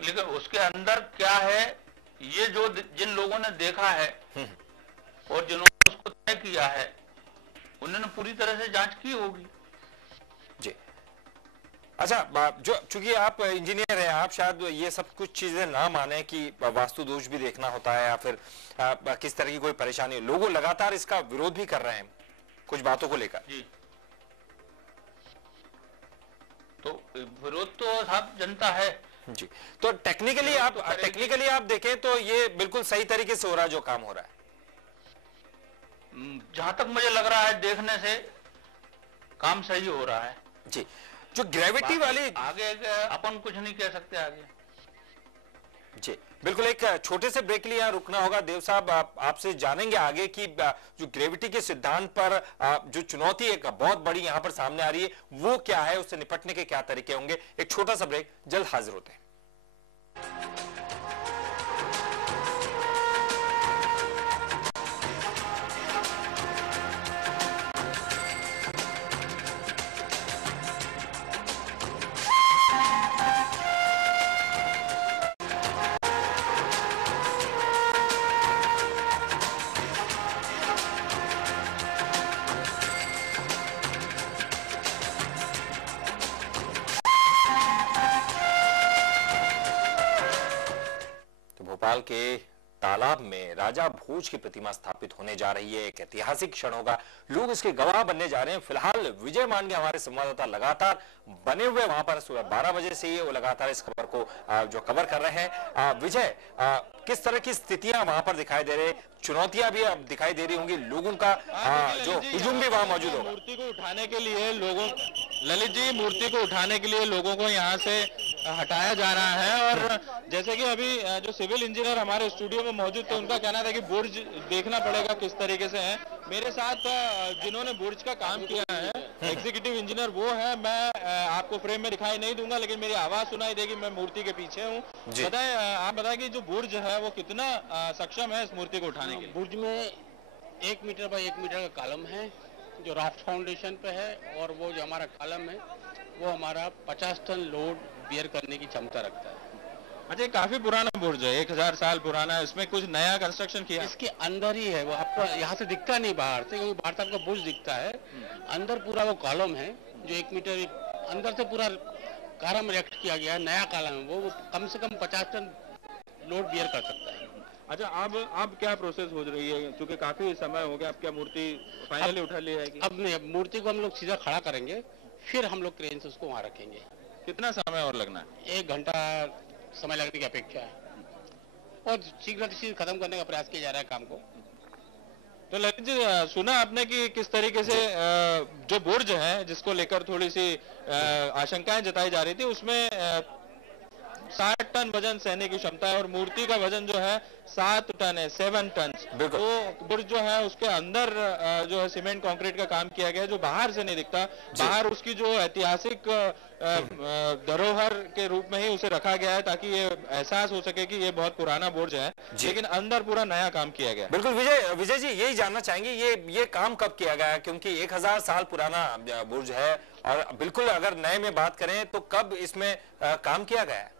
लेकिन उसके अंदर क्या है ये जो जिन लोगों ने देखा है और जिन्होंने उसको तय किया है उन्होंने पूरी तरह से जांच की होगी। जी, अच्छा, जो चूंकि आप इंजीनियर हैं, आप शायद ये सब कुछ चीजें ना माने कि वास्तु दोष भी देखना होता है या फिर किस तरह की कोई परेशानी, लोग लगातार इसका विरोध भी कर रहे हैं कुछ बातों को लेकर। जी, तो विरोध तो सब जनता है। जी, तो टेक्निकली आप देखें तो ये बिल्कुल सही तरीके से हो रहा है जो काम हो रहा है। जहां तक मुझे लग रहा है देखने से काम सही हो रहा है। जी, जो ग्रेविटी वाली आगे अपन कुछ नहीं कह सकते आगे। जी, बिल्कुल, एक छोटे से ब्रेक लिए यहाँ रुकना होगा। देव साहब, आपसे जानेंगे आगे कि जो ग्रेविटी के सिद्धांत पर जो चुनौती एक बहुत बड़ी यहाँ पर सामने आ रही है वो क्या है, उससे निपटने के क्या तरीके होंगे। एक छोटा सा ब्रेक, जल्द हाजिर होते हैं। भोपाल के तालाब में राजा भोज की प्रतिमा स्थापित होने जा रही है। एक ऐतिहासिक क्षण होगा, लोग इसके गवाह बनने जा रहे हैं। फिलहाल विजय मांडे हमारे संवाददाता लगातार बने हुए वहां पर, सुबह 12 बजे से ही वो लगातार इस खबर को जो कवर कर रहे हैं। विजय, किस तरह की स्थितियां वहां पर दिखाई दे रही, चुनौतियां भी अब दिखाई दे रही होंगी, लोगों का जो हुजूम भी वहां मौजूद होगा। मूर्ति को उठाने के लिए लोगों, ललित जी, मूर्ति को उठाने के लिए लोगों को यहाँ से हटाया जा रहा है। और जैसे कि अभी जो सिविल इंजीनियर हमारे स्टूडियो में मौजूद थे उनका कहना था कि बुर्ज देखना पड़ेगा किस तरीके से है। मेरे साथ जिन्होंने बुर्ज का काम किया है एग्जीक्यूटिव इंजीनियर वो है। मैं आपको फ्रेम में दिखाई नहीं दूंगा लेकिन मेरी आवाज सुनाई देगी, मैं मूर्ति के पीछे हूँ। बताएं, आप बताएं कि जो बुर्ज है वो कितना सक्षम है इस मूर्ति को उठाने के लिए? बुर्ज में 1 मीटर बाय 1 मीटर का कॉलम है जो राफ्ट फाउंडेशन पे है, और वो जो हमारा कॉलम है वो हमारा 50 टन लोड बियर करने की क्षमता रखता है। अच्छा, काफी पुराना बुर्ज है, 1000 साल पुराना है, इसमें कुछ नया कंस्ट्रक्शन किया? इसके अंदर ही है, वो आपको यहाँ से दिखता नहीं बाहर से, क्योंकि बाहर से आपको बुर्ज दिखता है, अंदर पूरा वो कॉलम है जो 1 मीटर अंदर से पूरा कॉलम इरेक्ट किया गया है, नया कॉलम है, वो कम से कम 50 टन लोड बियर कर सकता है। अच्छा, अब क्या प्रोसेस हो रही है, क्योंकि काफी समय हो गया, अब क्या मूर्ति फाइनली उठा ली है? अब नहीं, अब मूर्ति को हम लोग सीधा खड़ा करेंगे, फिर हम लोग क्रेन से उसको वहाँ रखेंगे। कितना समय और लगना है? 1 घंटा समय लगने की अपेक्षा है और शीघ्र से खत्म करने का प्रयास किया जा रहा है काम को। तो ललित जी, सुना आपने कि किस तरीके से जो बुर्ज है जिसको लेकर थोड़ी सी आशंकाएं जताई जा रही थी, उसमें 60 टन वजन सहने की क्षमता है और मूर्ति का वजन जो है 7 टन है, 7 टन। तो बुर्ज जो है उसके अंदर जो है सीमेंट कंक्रीट का काम किया गया है, जो बाहर से नहीं दिखता। बाहर उसकी जो ऐतिहासिक धरोहर के रूप में ही उसे रखा गया है ताकि ये एहसास हो सके कि ये बहुत पुराना बुर्ज है, लेकिन अंदर पूरा नया काम किया गया। बिल्कुल विजय जी, यही जानना चाहेंगे ये काम कब किया गया, क्योंकि 1000 साल पुराना बुर्ज है और बिल्कुल अगर नए में बात करें तो कब इसमें काम किया गया है?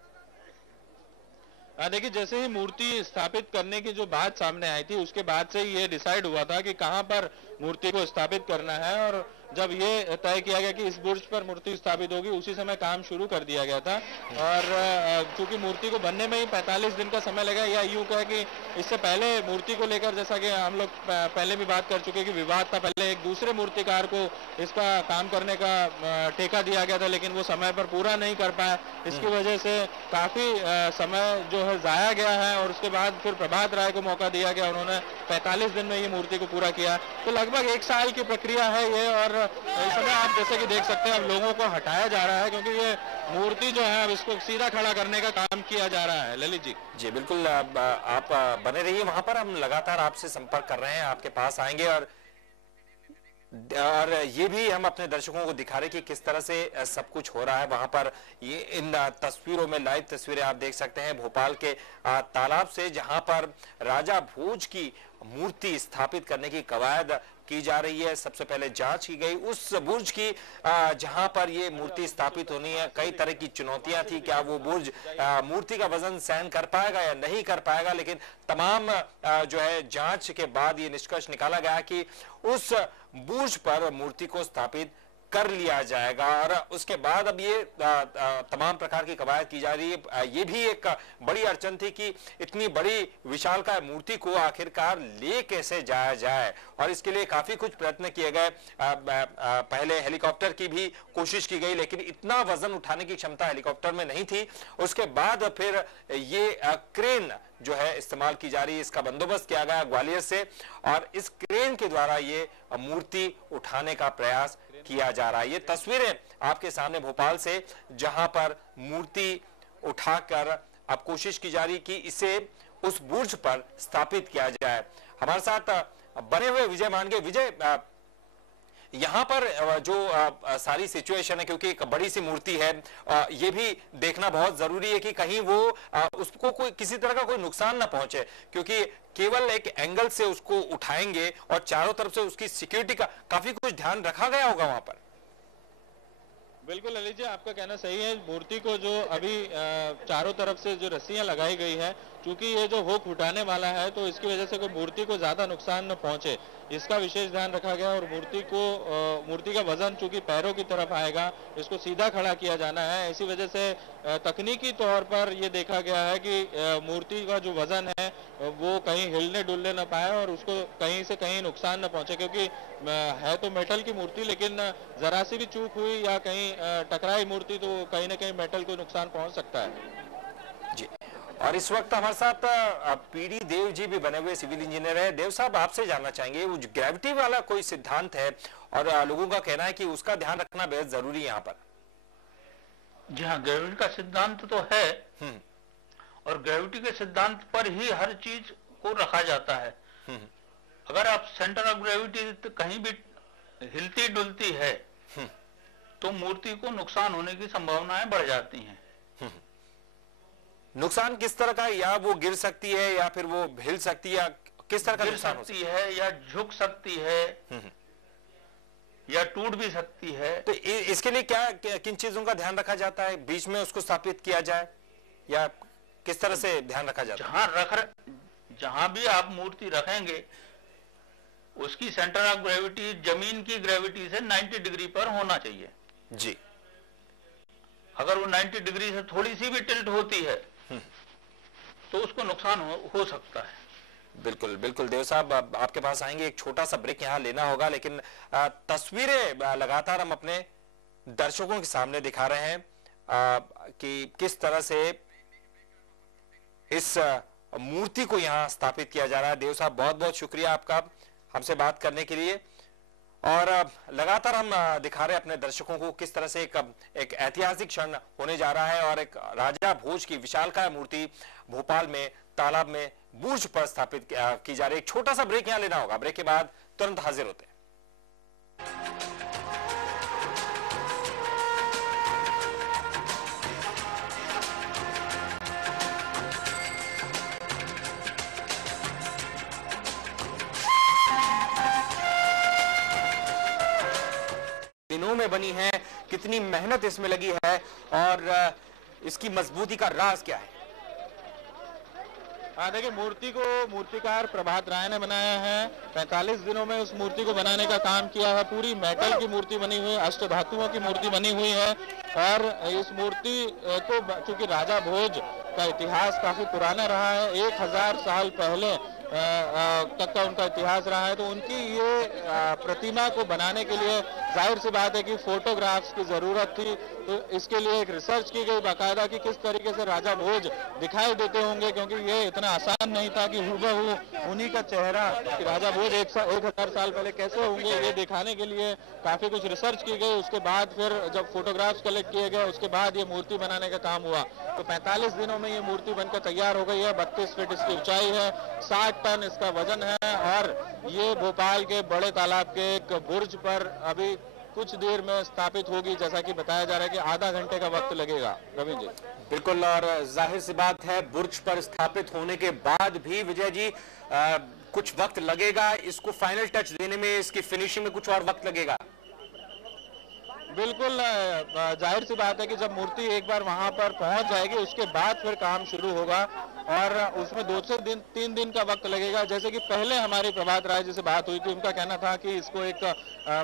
देखिए, जैसे ही मूर्ति स्थापित करने की जो बात सामने आई थी उसके बाद से ये डिसाइड हुआ था कि कहां पर मूर्ति को स्थापित करना है, और जब ये तय किया गया कि इस बुर्ज पर मूर्ति स्थापित होगी उसी समय काम शुरू कर दिया गया था। और चूंकि मूर्ति को बनने में ही 45 दिन का समय लगा, या यूं कहे कि इससे पहले मूर्ति को लेकर जैसा कि हम लोग पहले भी बात कर चुके कि विवाद था, पहले एक दूसरे मूर्तिकार को इसका काम करने का ठेका दिया गया था, लेकिन वो समय पर पूरा नहीं कर पाया। इसकी वजह से काफी समय जो है जाया गया है और उसके बाद फिर प्रभात राय को मौका दिया गया, उन्होंने 45 दिन में ये मूर्ति को पूरा किया। तो लगभग 1 साल की प्रक्रिया है ये, और इस समय आप जैसे कि देख सकते हैं अब लोगों को हटाया जा रहा है क्योंकि ये मूर्ति जो है अब इसको सीधा खड़ा करने का काम किया जा रहा है। ललित जी बिल्कुल, आप बने रहिए वहां पर, हम लगातार आपसे संपर्क कर रहे हैं, आपके पास आएंगे और ये भी हम अपने दर्शकों को दिखा रहे कि किस तरह से सब कुछ हो रहा है वहां पर। ये इन तस्वीरों में लाइव तस्वीरें आप देख सकते हैं भोपाल के तालाब से, जहां पर राजा भोज की मूर्ति स्थापित करने की कवायद की जा रही है। सबसे पहले जांच की गई उस बुर्ज की जहां पर ये मूर्ति स्थापित होनी है। कई तरह की चुनौतियां थी, क्या वो बुर्ज मूर्ति का वजन सहन कर पाएगा या नहीं कर पाएगा, लेकिन तमाम जो है जांच के बाद ये निष्कर्ष निकाला गया कि उस बुर्ज पर मूर्ति को स्थापित कर लिया जाएगा। और उसके बाद अब ये तमाम प्रकार की कवायद की जा रही है। ये भी एक बड़ी अड़चन थी कि इतनी बड़ी विशालकाय मूर्ति को आखिरकार ले कैसे जाया जाए, और इसके लिए काफी कुछ प्रयत्न किए गए। पहले हेलीकॉप्टर की भी कोशिश की गई, लेकिन इतना वजन उठाने की क्षमता हेलीकॉप्टर में नहीं थी। उसके बाद फिर ये क्रेन जो है इस्तेमाल की जा रही है, इसका बंदोबस्त किया गया ग्वालियर से, और इस क्रेन के द्वारा ये मूर्ति उठाने का प्रयास किया जा रहा है। ये तस्वीरें आपके सामने भोपाल से, जहां पर मूर्ति उठाकर अब कोशिश की जा रही कि इसे उस बुर्ज पर स्थापित किया जाए। हमारे साथ बने हुए विजय मानगे। विजय, यहाँ पर जो सारी सिचुएशन है, क्योंकि एक बड़ी सी मूर्ति है, ये भी देखना बहुत जरूरी है कि कहीं वो उसको कोई किसी तरह का कोई नुकसान ना पहुंचे, क्योंकि केवल एक एंगल से उसको उठाएंगे और चारों तरफ से उसकी सिक्योरिटी का काफी कुछ ध्यान रखा गया होगा वहां पर। बिल्कुल ललित जी, आपका कहना सही है। मूर्ति को जो अभी चारों तरफ से जो रस्सियां लगाई गई है, क्योंकि ये जो हुक उठाने वाला है तो इसकी वजह से कोई मूर्ति को ज्यादा नुकसान न पहुंचे, इसका विशेष ध्यान रखा गया। और मूर्ति का वजन चूंकि पैरों की तरफ आएगा, इसको सीधा खड़ा किया जाना है। इसी वजह से तकनीकी तौर पर ये देखा गया है कि मूर्ति का जो वजन है वो कहीं हिलने डुलने न पाए और उसको कहीं से कहीं नुकसान न पहुंचे, क्योंकि है तो मेटल की मूर्ति, लेकिन जरा सी भी चूक हुई या कहीं टकराई मूर्ति तो कहीं ना कहीं मेटल को नुकसान पहुंच सकता है। जी, और इस वक्त हमारे साथ पीडी देव जी भी बने हुए सिविल इंजीनियर है। देव साहब, आपसे जानना चाहेंगे, वो ग्रेविटी वाला कोई सिद्धांत है और लोगों का कहना है कि उसका ध्यान रखना बेहद जरूरी है यहाँ पर। जी हाँ, ग्रेविटी का सिद्धांत तो है और ग्रेविटी के सिद्धांत पर ही हर चीज को रखा जाता है। अगर आप सेंटर ऑफ ग्रेविटी कहीं भी हिलती डुलती है तो मूर्ति को नुकसान होने की संभावनाएं बढ़ जाती हैं। नुकसान किस तरह का, या वो गिर सकती है या फिर वो हिल सकती है, या किस तरह का नुकसान हो सकती है, या झुक सकती है या टूट भी सकती है। तो इसके लिए क्या किन चीजों का ध्यान रखा जाता है? बीच में उसको स्थापित किया जाए या किस तरह से ध्यान रखा जाता है? जहां भी आप मूर्ति रखेंगे उसकी सेंटर ऑफ ग्रेविटी जमीन की ग्रेविटी से 90 डिग्री पर होना चाहिए। जी, अगर वो 90 डिग्री से थोड़ी सी भी टिल्ट होती है तो उसको नुकसान हो सकता है। बिल्कुल बिल्कुल देव साहब, आपके पास आएंगे, एक छोटा सा ब्रेक यहाँ लेना होगा, लेकिन तस्वीरें लगातार हम अपने दर्शकों के सामने दिखा रहे हैं कि किस तरह से इस मूर्ति को यहाँ स्थापित किया जा रहा है। देव साहब, बहुत बहुत शुक्रिया आपका हमसे बात करने के लिए। और लगातार हम दिखा रहे हैं अपने दर्शकों को किस तरह से एक ऐतिहासिक क्षण होने जा रहा है और एक राजा भोज की विशालकाय मूर्ति भोपाल में तालाब में बुर्ज पर स्थापित की जा रही है। एक छोटा सा ब्रेक यहां लेना होगा, ब्रेक के बाद तुरंत हाजिर होते हैं। दिनों में बनी है, कितनी मेहनत इसमें लगी है और इसकी मजबूती का राज क्या है? देखिए, मूर्ति को मूर्तिकार प्रभात राय ने बनाया है। 45 दिनों में उस मूर्ति को बनाने का काम किया है। पूरी मेटल की मूर्ति बनी हुई है, अष्ट धातुओं की मूर्ति बनी हुई है और इस मूर्ति को चूंकि राजा भोज का इतिहास काफी पुराना रहा है, 1000 साल पहले तक का उनका इतिहास रहा है, तो उनकी ये प्रतिमा को बनाने के लिए जाहिर सी बात है कि फोटोग्राफ्स की जरूरत थी। तो इसके लिए एक रिसर्च की गई बाकायदा कि किस तरीके से राजा भोज दिखाई देते होंगे, क्योंकि ये इतना आसान नहीं था कि हुबहू उन्हीं का चेहरा कि राजा भोज 1000 साल पहले कैसे होंगे, ये दिखाने के लिए काफी कुछ रिसर्च की गई। उसके बाद फिर जब फोटोग्राफ्स कलेक्ट किए गए उसके बाद ये मूर्ति बनाने का काम हुआ। तो 45 दिनों में ये मूर्ति बनकर तैयार हो गई है। 32 फीट इसकी ऊंचाई है, 60 टन इसका वजन है और ये भोपाल के बड़े तालाब के एक बुर्ज पर अभी कुछ देर में स्थापित होगी। जैसा कि बताया जा रहा है कि आधा घंटे का वक्त लगेगा। रवि जी, बिल्कुल, और जाहिर सी बात है बुर्ज पर स्थापित होने के बाद भी विजय जी कुछ वक्त लगेगा, इसको फाइनल टच देने में, इसकी फिनिशिंग में कुछ और वक्त लगेगा। बिल्कुल, जाहिर सी बात है कि जब मूर्ति एक बार वहां पर पहुंच जाएगी उसके बाद फिर काम शुरू होगा और उसमें 2 से 3 दिन का वक्त लगेगा। जैसे कि पहले हमारी प्रभात राय जी से बात हुई थी, उनका कहना था कि इसको एक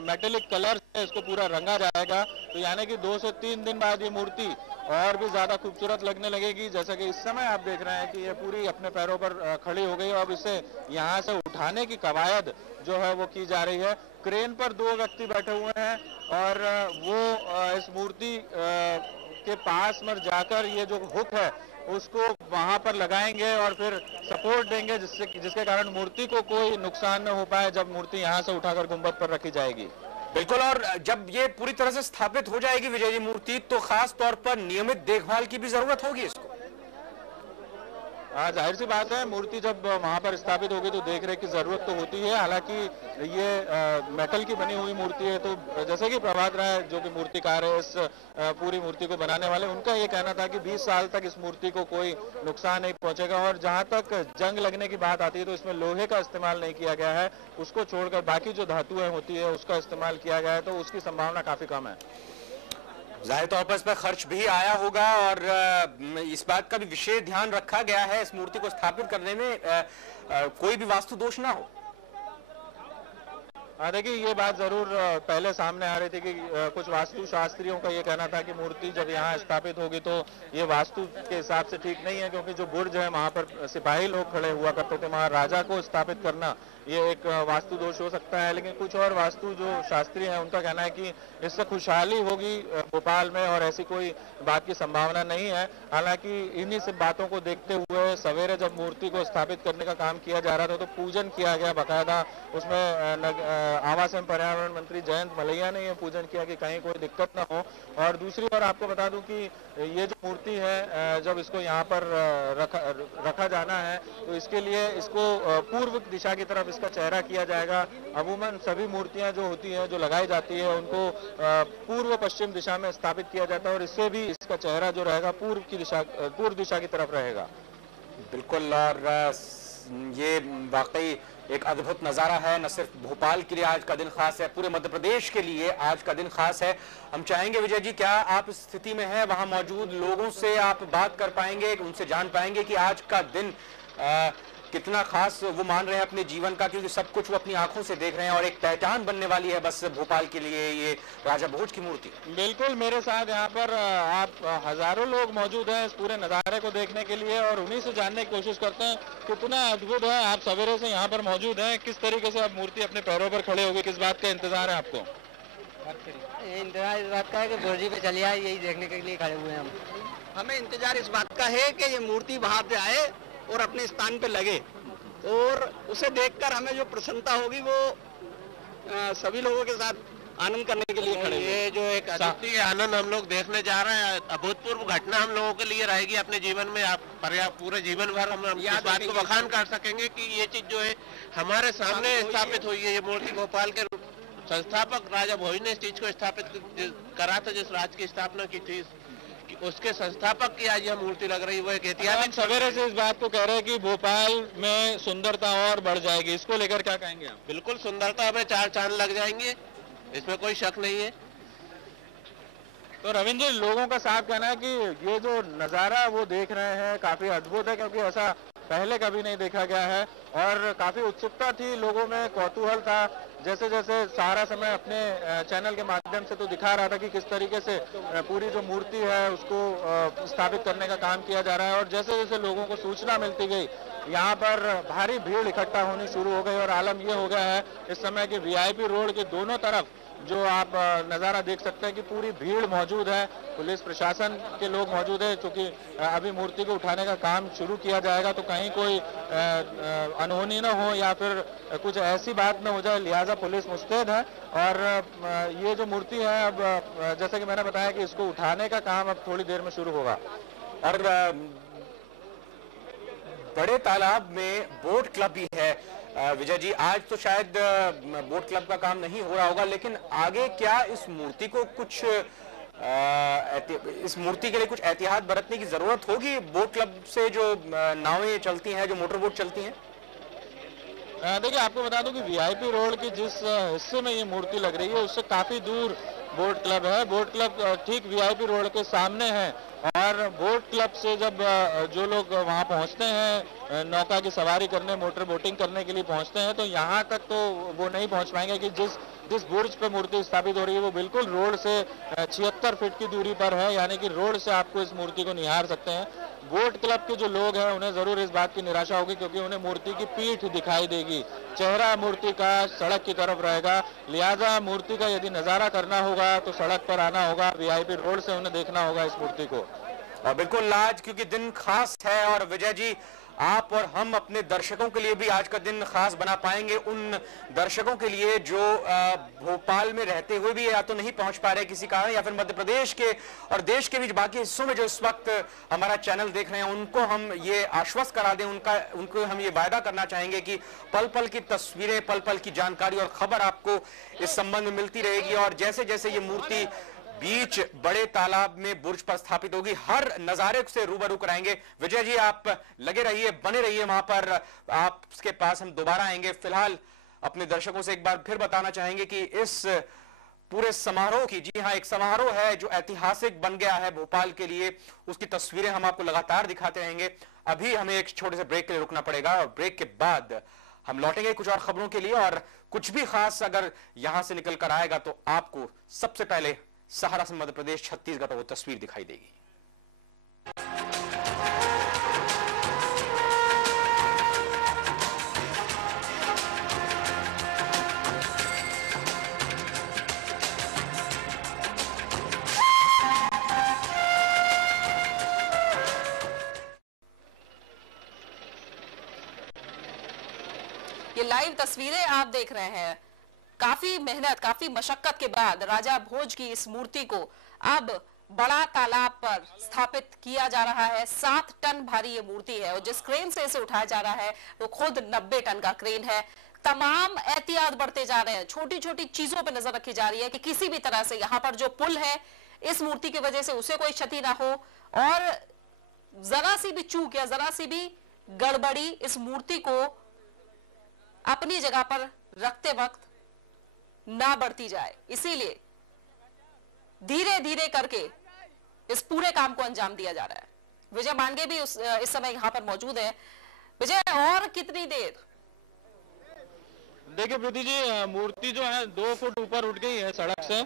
मेटेलिक कलर से इसको पूरा रंगा जाएगा, तो यानी कि 2 से 3 दिन बाद ये मूर्ति और भी ज्यादा खूबसूरत लगने लगेगी। जैसा कि इस समय आप देख रहे हैं कि ये पूरी अपने पैरों पर खड़ी हो गई और अब इसे यहाँ से उठाने की कवायद जो है वो की जा रही है। क्रेन पर 2 व्यक्ति बैठे हुए हैं और वो इस मूर्ति के पास में जाकर ये जो हुक है उसको वहां पर लगाएंगे और फिर सपोर्ट देंगे जिसके कारण मूर्ति को कोई नुकसान न हो पाए जब मूर्ति यहाँ से उठाकर गुंबद पर रखी जाएगी। बिल्कुल, और जब ये पूरी तरह से स्थापित हो जाएगी विजय जी मूर्ति, तो खास तौर पर नियमित देखभाल की भी जरूरत होगी इसको। जाहिर सी बात है, मूर्ति जब वहां पर स्थापित होगी तो देख रेख की जरूरत तो होती है। हालांकि ये मेटल की बनी हुई मूर्ति है, तो जैसे कि प्रभात राय जो कि मूर्तिकार है इस पूरी मूर्ति को बनाने वाले, उनका ये कहना था कि 20 साल तक इस मूर्ति को कोई नुकसान नहीं पहुंचेगा और जहां तक जंग लगने की बात आती है तो इसमें लोहे का इस्तेमाल नहीं किया गया है, उसको छोड़कर बाकी जो धातुएं होती है उसका इस्तेमाल किया गया है, तो उसकी संभावना काफी कम है। जाहिर तौर पर इस पर खर्च भी आया होगा और इस बात का भी विशेष ध्यान रखा गया है इस मूर्ति को स्थापित करने में कोई भी वास्तु दोष ना हो। देखिए, ये बात जरूर पहले सामने आ रही थी कि कुछ वास्तु शास्त्रियों का ये कहना था कि मूर्ति जब यहाँ स्थापित होगी तो ये वास्तु के हिसाब से ठीक नहीं है, क्योंकि जो बुर्ज है वहां पर सिपाही लोग खड़े हुआ करते थे, वहां राजा को स्थापित करना ये एक वास्तु दोष हो सकता है। लेकिन कुछ और वास्तु जो शास्त्री हैं उनका कहना है कि इससे खुशहाली होगी भोपाल में और ऐसी कोई बात की संभावना नहीं है। हालांकि इन्हीं सब बातों को देखते हुए सवेरे जब मूर्ति को स्थापित करने का काम किया जा रहा था तो पूजन किया गया बाकायदा। उसमें आवास एवं पर्यावरण मंत्री जयंत मलैया ने यह पूजन किया कि कहीं कोई दिक्कत ना हो। और दूसरी ओर आपको बता दूं कि ये जो मूर्ति है जब इसको यहाँ पर रखा जाना है तो इसके लिए इसको पूर्व दिशा की तरफ इसका चेहरा किया जाएगा। अमूमन सभी मूर्तियां जो होती हैं जो लगाई जाती है उनको पूर्व पश्चिम दिशा में स्थापित किया जाता है और इससे भी इसका चेहरा जो रहेगा पूर्व दिशा की तरफ रहेगा। बिल्कुल, और ये वाकई एक अद्भुत नज़ारा है। न सिर्फ भोपाल के लिए आज का दिन खास है, पूरे मध्य प्रदेश के लिए आज का दिन खास है। हम चाहेंगे विजय जी, क्या आप इस स्थिति में हैं, वहां मौजूद लोगों से आप बात कर पाएंगे, उनसे जान पाएंगे कि आज का दिन कितना खास वो मान रहे हैं अपने जीवन का, क्योंकि सब कुछ वो अपनी आंखों से देख रहे हैं और एक पहचान बनने वाली है बस भोपाल के लिए ये राजा भोज की मूर्ति। बिल्कुल, मेरे साथ यहाँ पर आप हजारों लोग मौजूद हैं इस पूरे नज़ारे को देखने के लिए और उन्हीं से जानने की कोशिश करते हैं कितना अद्भुत है। आप सवेरे से यहाँ पर मौजूद हैं, किस तरीके से आप मूर्ति अपने पैरों पर खड़े हो गए, किस बात का इंतजार है आपको? इंतजार इस बात का है कि बुर्जी पे चली आए, यही देखने के लिए खड़े हुए हैं हम। हमें इंतजार इस बात का है कि ये मूर्ति वहाँ पे आए और अपने स्थान पे लगे और उसे देखकर हमें जो प्रसन्नता होगी वो सभी लोगों के साथ आनंद करने के लिए खड़े हैं। ये जो एक अद्वितीय आनंद हम लोग देखने जा रहे हैं, अभूतपूर्व घटना हम लोगों के लिए रहेगी अपने जीवन में। आप पूरे जीवन भर हम इस बात को बखान कर सकेंगे कि ये चीज जो है हमारे सामने स्थापित हुई है। ये मूर्ति भोपाल के संस्थापक राजा भोज ने इस चीज को स्थापित करा था, जिस राज्य की स्थापना की थी उसके संस्थापक की आज यह मूर्ति लग रही है। वो एक ऐतिहासिक सवेरे से इस बात को कह रहे हैं कि भोपाल में सुंदरता और बढ़ जाएगी, इसको लेकर क्या कहेंगे आप? बिल्कुल, सुंदरता में 4 चांद लग जाएंगे, इसमें कोई शक नहीं है। तो रविंद्र जी, लोगों का साफ कहना है कि ये जो नज़ारा वो देख रहे हैं काफी अद्भुत है, क्योंकि ऐसा पहले कभी नहीं देखा गया है और काफी उत्सुकता थी लोगों में, कौतूहल था। जैसे जैसे सारा समय अपने चैनल के माध्यम से तो दिखा रहा था कि किस तरीके से पूरी जो मूर्ति है उसको स्थापित करने का काम किया जा रहा है, और जैसे जैसे लोगों को सूचना मिलती गई यहाँ पर भारी भीड़ इकट्ठा होनी शुरू हो गई और आलम ये हो गया है इस समय कि वीआईपी रोड के दोनों तरफ जो आप नज़ारा देख सकते हैं कि पूरी भीड़ मौजूद है, पुलिस प्रशासन के लोग मौजूद है। क्योंकि अभी मूर्ति को उठाने का काम शुरू किया जाएगा तो कहीं कोई अनहोनी न हो या फिर कुछ ऐसी बात न हो जाए, लिहाजा पुलिस मुस्तैद है। और ये जो मूर्ति है अब जैसे कि मैंने बताया कि इसको उठाने का काम अब थोड़ी देर में शुरू होगा। और बड़े तालाब में बोट क्लब भी है। विजय जी, आज तो शायद बोट क्लब का काम नहीं हो रहा होगा, लेकिन आगे क्या इस मूर्ति को कुछ इस मूर्ति के लिए कुछ एहतियात बरतने की जरूरत होगी? बोट क्लब से जो नावें चलती हैं, जो मोटर बोट चलती हैं। देखिए, आपको बता दूं कि वीआईपी रोड के जिस हिस्से में ये मूर्ति लग रही है उससे काफी दूर बोट क्लब है। बोट क्लब ठीक वीआईपी रोड के सामने है और बोट क्लब से जब जो लोग वहां पहुंचते हैं नौका की सवारी करने, मोटर बोटिंग करने के लिए पहुंचते हैं, तो यहाँ तक तो वो नहीं पहुंच पाएंगे कि जिस बुर्ज पे मूर्ति स्थापित हो रही है वो बिल्कुल रोड से 76 फीट की दूरी पर है, यानी कि रोड से आपको इस मूर्ति को निहार सकते हैं। बोट क्लब के जो लोग हैं उन्हें जरूर इस बात की निराशा होगी, क्योंकि उन्हें मूर्ति की पीठ दिखाई देगी, चेहरा मूर्ति का सड़क की तरफ रहेगा। लिहाजा मूर्ति का यदि नजारा करना होगा तो सड़क पर आना होगा, वीआईपी रोड से उन्हें देखना होगा इस मूर्ति को। बिल्कुल, आज क्योंकि दिन खास है और विजय जी, आप और हम अपने दर्शकों के लिए भी आज का दिन खास बना पाएंगे। उन दर्शकों के लिए जो भोपाल में रहते हुए भी या तो नहीं पहुंच पा रहे किसी कारण, या फिर मध्य प्रदेश के और देश के भी बाकी हिस्सों में जो इस वक्त हमारा चैनल देख रहे हैं, उनको हम ये आश्वस्त करा दें, उनको हम ये वायदा करना चाहेंगे कि पल पल की तस्वीरें, पल पल की जानकारी और खबर आपको इस संबंध में मिलती रहेगी। और जैसे जैसे ये मूर्ति बीच बड़े तालाब में बुर्ज पर स्थापित होगी, हर नजारे से रूबरू कराएंगे। विजय जी, आप लगे रहिए, बने रहिए वहां पर, आपके पास हम दोबारा आएंगे। फिलहाल अपने दर्शकों से एक बार फिर बताना चाहेंगे कि इस पूरे समारोह की, जी हां, एक समारोह है जो ऐतिहासिक बन गया है भोपाल के लिए, उसकी तस्वीरें हम आपको लगातार दिखाते रहेंगे। अभी हमें एक छोटे से ब्रेक के लिए रुकना पड़ेगा और ब्रेक के बाद हम लौटेंगे कुछ और खबरों के लिए, और कुछ भी खास अगर यहां से निकल कर आएगा तो आपको सबसे पहले सहारा से मध्य प्रदेश, छत्तीसगढ़ वो तस्वीर दिखाई देगी। ये लाइव तस्वीरें आप देख रहे हैं। काफी मेहनत, काफी मशक्कत के बाद राजा भोज की इस मूर्ति को अब बड़ा तालाब पर स्थापित किया जा रहा है। 7 टन भारी ये मूर्ति है और जिस क्रेन से इसे उठाया जा रहा है वो खुद 90 टन का क्रेन है। तमाम एहतियात बढ़ते जा रहे हैं, छोटी छोटी चीजों पर नजर रखी जा रही है कि किसी भी तरह से यहाँ पर जो पुल है इस मूर्ति की वजह से उसे कोई क्षति ना हो, और जरा सी भी चूक या जरा सी भी गड़बड़ी इस मूर्ति को अपनी जगह पर रखते वक्त ना बढ़ती जाए, इसीलिए धीरे धीरे करके इस पूरे काम को अंजाम दिया जा रहा है। विजय मांगे भी इस समय यहां पर मौजूद है। विजय, और कितनी देर? देखिए प्रीति जी, मूर्ति जो है 2 फुट ऊपर उठ गई है सड़क से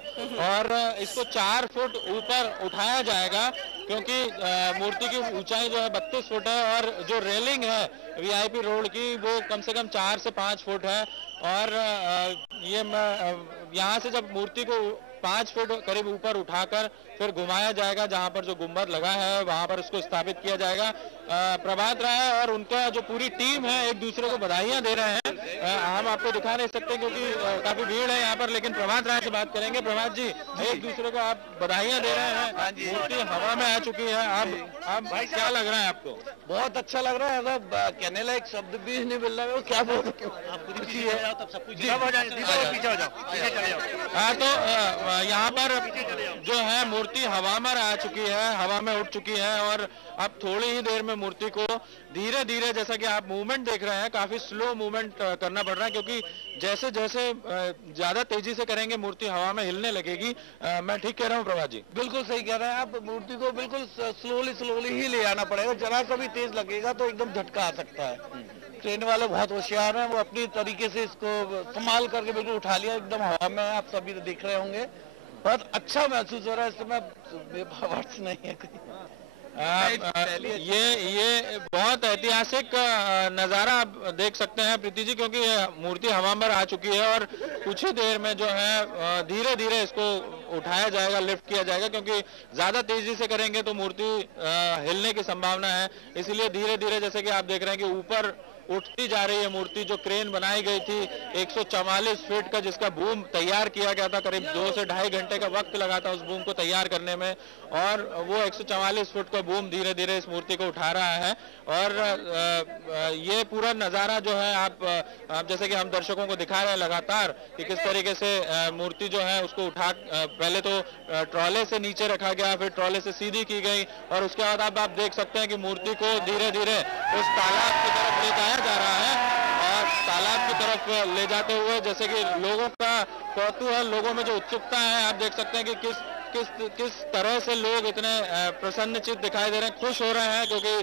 और इसको 4 फुट ऊपर उठाया जाएगा, क्योंकि मूर्ति की ऊंचाई जो है 32 फुट है और जो रेलिंग है वीआईपी रोड की वो कम से कम 4 से 5 फुट है। और ये यहाँ से जब मूर्ति को 5 फुट करीब ऊपर उठाकर फिर घुमाया जाएगा, जहां पर जो गुंबद लगा है वहां पर उसको स्थापित किया जाएगा। प्रभात राय और उनका जो पूरी टीम है एक दूसरे को बधाइयां दे रहे हैं। हम आपको दिखा नहीं सकते क्योंकि काफी भीड़ है यहाँ पर, लेकिन प्रभात राय से बात करेंगे। प्रभात जी, एक दूसरे को आप बधाइयां दे रहे हैं, मूर्ति हवा में आ चुकी है, अब क्या लग रहा है आपको? बहुत अच्छा लग रहा है, कहने लायक शब्द भी नहीं मिल रहा है, क्या बोल खुशी है। हाँ, तो यहाँ पर जो है मूर्ति हवा में आ चुकी है, हवा में उठ चुकी है और अब थोड़ी ही देर में मूर्ति को धीरे धीरे, जैसा कि आप मूवमेंट देख रहे हैं, काफी स्लो मूवमेंट करना पड़ रहा है क्योंकि जैसे जैसे ज्यादा तेजी से करेंगे मूर्ति हवा में हिलने लगेगी। मैं ठीक कह रहा हूँ प्रभा जी? बिल्कुल सही कह रहे हैं आप, मूर्ति को बिल्कुल स्लोली ही ले आना पड़ेगा, जरा सा भी तेज लगेगा तो एकदम झटका आ सकता है। ट्रेन वाले बहुत होशियार हैं, वो अपनी तरीके से इसको संभाल करके बिल्कुल उठा लिया, एकदम हवा में। आप सभी देख रहे होंगे, बहुत अच्छा महसूस हो रहा है, इस समय वर्ड्स नहीं है कोई। ये बहुत ऐतिहासिक नज़ारा आप देख सकते हैं प्रीति जी, क्योंकि मूर्ति हवा में आ चुकी है और कुछ ही देर में जो है धीरे धीरे इसको उठाया जाएगा, लिफ्ट किया जाएगा, क्योंकि ज्यादा तेजी से करेंगे तो मूर्ति हिलने की संभावना है। इसलिए धीरे धीरे, जैसे कि आप देख रहे हैं कि ऊपर उठती जा रही है मूर्ति। जो क्रेन बनाई गई थी 144 फीट का, जिसका बूम तैयार किया गया था, करीब 2 से ढाई घंटे का वक्त लगा था उस बूम को तैयार करने में, और वो 144 फुट का बूम धीरे धीरे इस मूर्ति को उठा रहा है। और ये पूरा नज़ारा जो है आप जैसे कि हम दर्शकों को दिखा रहे हैं लगातार कि किस तरीके से मूर्ति जो है उसको उठा, पहले तो ट्रॉले से नीचे रखा गया, फिर ट्रॉले से सीधी की गई, और उसके बाद आप देख सकते हैं कि मूर्ति को धीरे धीरे उस तालाब की तरफ ले जाया जा रहा है। और तालाब की तरफ ले जाते हुए, जैसे कि लोगों का कौतूहल, लोगों में जो उत्सुकता है, आप देख सकते हैं कि किस तरह से लोग इतने प्रसन्नचित्त दिखाई दे रहे हैं, खुश हो रहे हैं, क्योंकि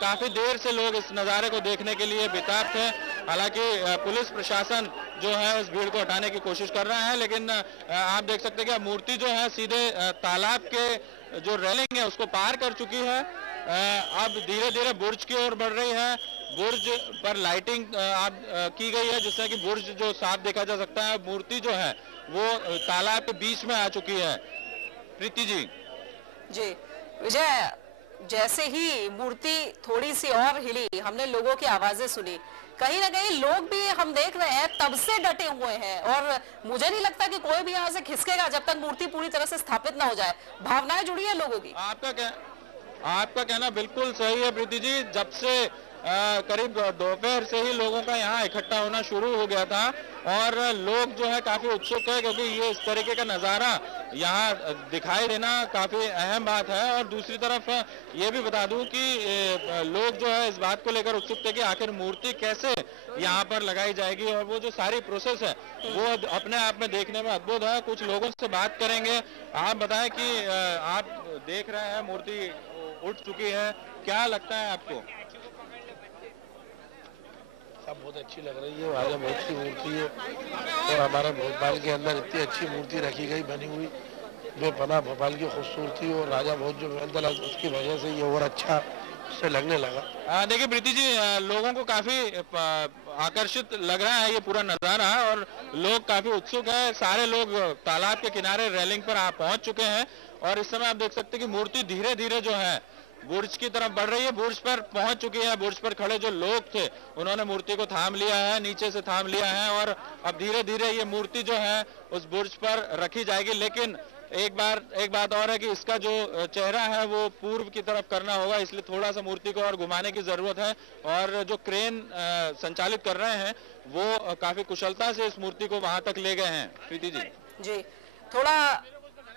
काफी देर से लोग इस नज़ारे को देखने के लिए बेताब थे। हालांकि पुलिस प्रशासन जो है इस भीड़ को हटाने की कोशिश कर रहा है, लेकिन आप देख सकते हैं कि मूर्ति जो है सीधे तालाब के जो रेलिंग है उसको पार कर चुकी है। अब धीरे धीरे बुर्ज की ओर बढ़ रही है। बुर्ज पर लाइटिंग की गई है, जिससे कि बुर्ज जो साफ देखा जा सकता है। मूर्ति जो है वो तालाब के बीच में आ चुकी है। प्रीति जी। जी विजय, जैसे ही मूर्ति थोड़ी सी और हिली, हमने लोगों की आवाजें सुनी, कहीं ना कहीं लोग भी हम देख रहे हैं तब से डटे हुए हैं, और मुझे नहीं लगता कि कोई भी यहाँ से खिसकेगा जब तक मूर्ति पूरी तरह से स्थापित ना हो जाए। भावनाएं जुड़ी है लोगों की। आपका कहना बिल्कुल सही है प्रीति जी। जब से करीब दोपहर से ही लोगों का यहाँ इकट्ठा होना शुरू हो गया था, और लोग जो है काफी उत्सुक है, क्योंकि ये इस तरीके का नज़ारा यहाँ दिखाई देना काफी अहम बात है। और दूसरी तरफ ये भी बता दूं कि लोग जो है इस बात को लेकर उत्सुक थे कि आखिर मूर्ति कैसे यहाँ पर लगाई जाएगी, और वो जो सारी प्रोसेस है वो अपने आप में देखने में अद्भुत है। कुछ लोगों से बात करेंगे। आप बताएं कि आप देख रहे हैं मूर्ति उठ चुकी है, क्या लगता है आपको? बहुत अच्छी लग रही है, राजा भोज की मूर्ति है, और हमारे भोपाल के अंदर इतनी अच्छी मूर्ति रखी गई बनी हुई, जो बना भोपाल की खूबसूरती, और राजा भोज जो अंदर उसकी वजह से ये और अच्छा उससे लगने लगा। देखिए प्रीति जी, लोगों को काफी आकर्षित लग रहा है ये पूरा नज़ारा, और लोग काफी उत्सुक है। सारे लोग तालाब के किनारे रेलिंग पर पहुंच चुके हैं, और इस समय आप देख सकते हैं कि मूर्ति धीरे धीरे जो है बुर्ज की तरफ बढ़ रही है, बुर्ज पर पहुंच चुकी है। बुर्ज पर खड़े जो लोग थे उन्होंने मूर्ति को थाम लिया है, नीचे से थाम लिया है, और अब धीरे धीरे ये मूर्ति जो है उस बुर्ज पर रखी जाएगी। लेकिन एक बात और है कि इसका जो चेहरा है वो पूर्व की तरफ करना होगा, इसलिए थोड़ा सा मूर्ति को और घुमाने की जरूरत है। और जो क्रेन संचालित कर रहे हैं वो काफी कुशलता से इस मूर्ति को वहां तक ले गए हैं। प्रीति जी, थोड़ा